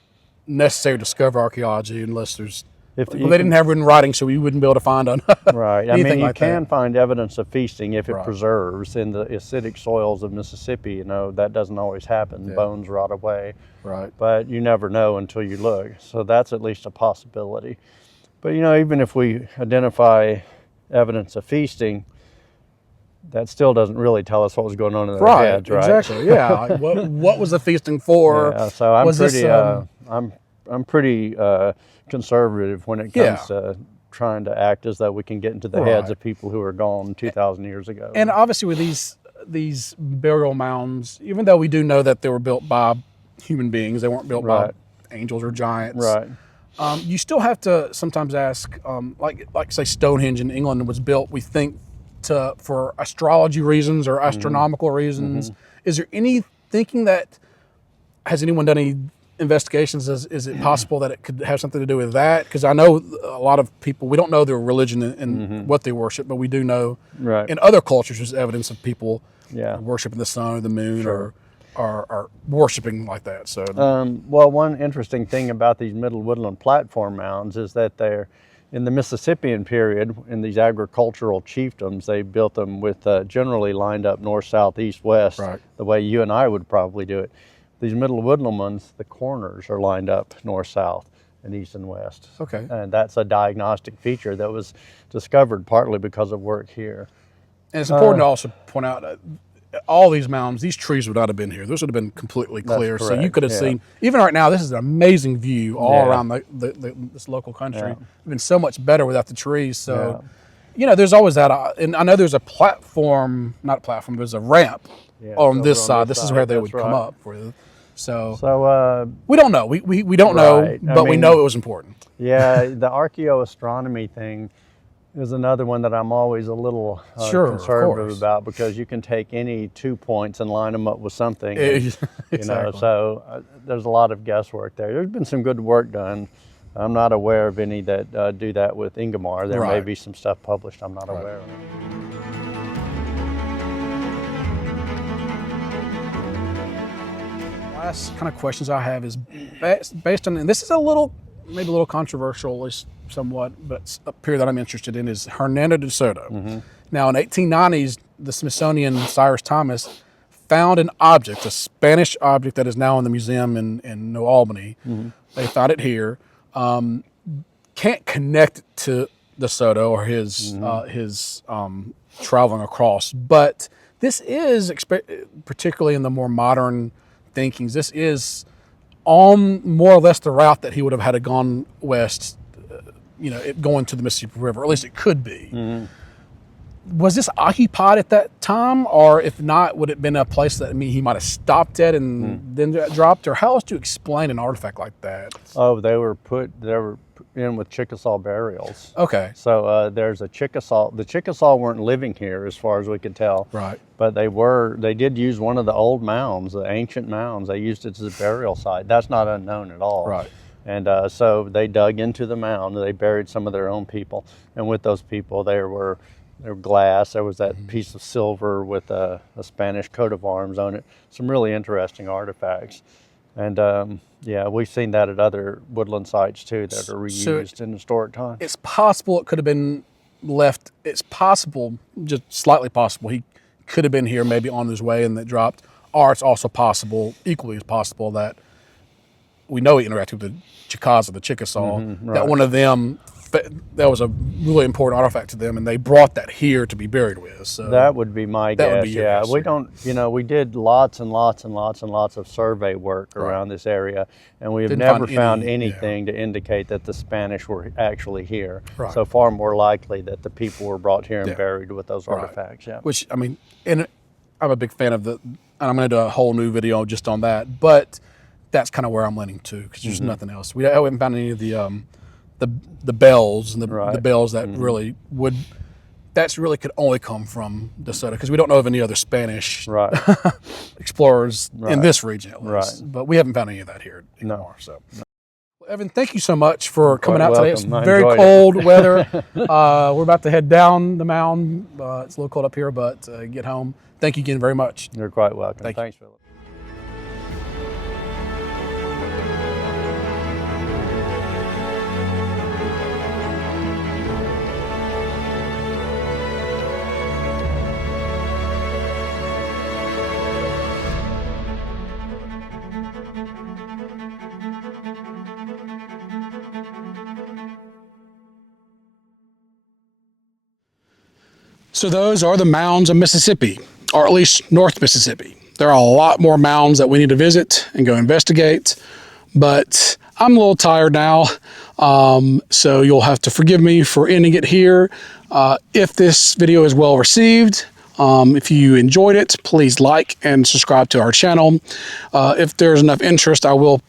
necessarily discover archaeology unless there's. They didn't have written writing, so we wouldn't be able to find on. Right. I mean, you can find evidence of feasting if it Right. preserves in the acidic soils of Mississippi. That doesn't always happen. Yeah. Bones rot away. Right. But you never know until you look. So that's at least a possibility. But even if we identify evidence of feasting, that still doesn't really tell us what was going on in their heads, right? Exactly. Yeah. Like, what was the feasting for? Yeah, so I'm pretty conservative when it comes to trying to act as though we can get into the heads of people who were gone 2,000 years ago. And obviously, with these burial mounds, even though we do know that they were built by human beings, they weren't built by angels or giants. Right. You still have to sometimes ask, like say Stonehenge in England was built, we think, for astrology reasons or astronomical reasons. Is there any thinking that, has anyone done any investigations? Is it possible that it could have something to do with that? Because I know a lot of people, we don't know their religion and what they worship, but we do know in other cultures there's evidence of people worshiping the sun or the moon or are worshiping like that. So, well, one interesting thing about these middle woodland platform mounds is that they're in the Mississippian period, in these agricultural chiefdoms, they built them with generally lined up north, south, east, west, the way you and I would probably do it. These middle woodland ones, the corners are lined up north, south, and east and west. Okay. And that's a diagnostic feature that was discovered partly because of work here. And it's important to also point out all these mounds, these trees would not have been here. Those would have been completely clear. So you could have seen, even right now, this is an amazing view all around this local country. It's been so much better without the trees. So, there's always that. And I know there's a platform, not a platform, there's a ramp on this side. This is where they would come up for you. So we don't know. We don't know, but we know it was important. Yeah, the archaeoastronomy thing is another one that I'm always a little conservative about, because you can take any 2 points and line them up with something. Exactly. So there's a lot of guesswork there. There's been some good work done. I'm not aware of any that do that with Ingomar. There may be some stuff published I'm not aware of. Last kind of questions I have is based on, and this is maybe a little controversial, at least somewhat, but a period that I'm interested in is Hernando de Soto. Now, in 1890s, the Smithsonian Cyrus Thomas found an object, a Spanish object that is now in the museum in New Albany. They found it here. Can't connect it to De Soto or his traveling across, but this is, particularly in the more modern thinkings, this is on more or less the route that he would have had to gone west, going to the Mississippi River, or at least it could be. was this occupied at that time, or if not, would it have been a place that he might have stopped at and then dropped? Or how else do you explain an artifact like that? Oh, they were in with Chickasaw burials. Okay. So there's a Chickasaw. The Chickasaw weren't living here as far as we could tell. Right. But they did use one of the old mounds, the ancient mounds. They used it as a burial site. That's not unknown at all. Right. And so they dug into the mound. They buried some of their own people. And with those people, there were glass. There was that piece of silver with a Spanish coat of arms on it. Some really interesting artifacts. And yeah, we've seen that at other woodland sites too that are reused in historic time. It's possible it could have been left. It's possible, just slightly possible, he could have been here maybe on his way and that dropped. Or it's also possible, equally as possible, that we know he interacted with the Chickasaw, right. that one of them, that was a really important artifact to them, and they brought that here to be buried with. So that would be my guess. Would be your guess. We don't, we did lots and lots and lots and lots of survey work around this area, and we have never found anything to indicate that the Spanish were actually here. Right. So far more likely that the people were brought here and buried with those artifacts. Yeah. Which, I mean, and I'm a big fan of and I'm going to do a whole new video just on that, but that's kind of where I'm leaning to, because there's nothing else. We haven't found any of the bells and the bells that really could only come from Desoto, because we don't know of any other Spanish explorers in this region at least. Right. But we haven't found any of that here anymore. So, well, Evan, thank you so much for coming out today. It's very cold weather. We're about to head down the mound. It's a little cold up here, but get home. Thank you again very much. You're quite welcome. Thanks, Philip. So those are the mounds of Mississippi, or at least North Mississippi. There are a lot more mounds that we need to visit and go investigate, but I'm a little tired now, so you'll have to forgive me for ending it here. If this video is well received, if you enjoyed it, please like and subscribe to our channel. If there's enough interest, I will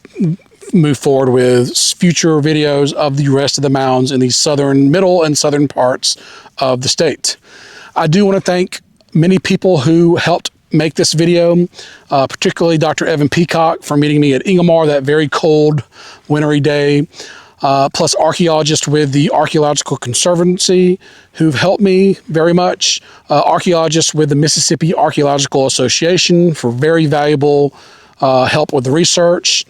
move forward with future videos of the rest of the mounds in the middle and southern parts of the state. I do want to thank many people who helped make this video, particularly Dr. Evan Peacock for meeting me at Ingomar that very cold, wintry day, plus archaeologists with the Archaeological Conservancy who've helped me very much, archaeologists with the Mississippi Archaeological Association for very valuable help with the research,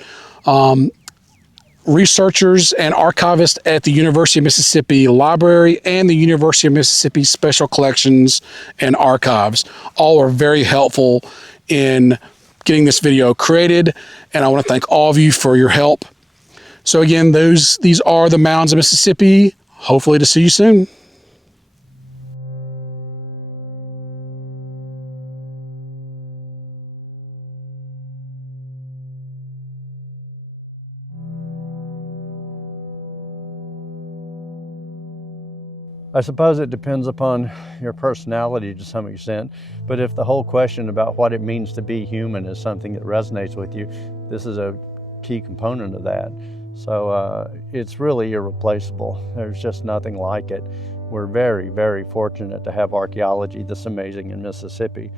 researchers and archivists at the University of Mississippi Library and the University of Mississippi Special Collections and Archives. All are very helpful in getting this video created, and I want to thank all of you for your help. So again, these are the mounds of Mississippi. Hopefully to see you soon. I suppose it depends upon your personality to some extent, but if the whole question about what it means to be human is something that resonates with you, this is a key component of that. So it's really irreplaceable. There's just nothing like it. We're very, very fortunate to have archaeology this amazing in Mississippi.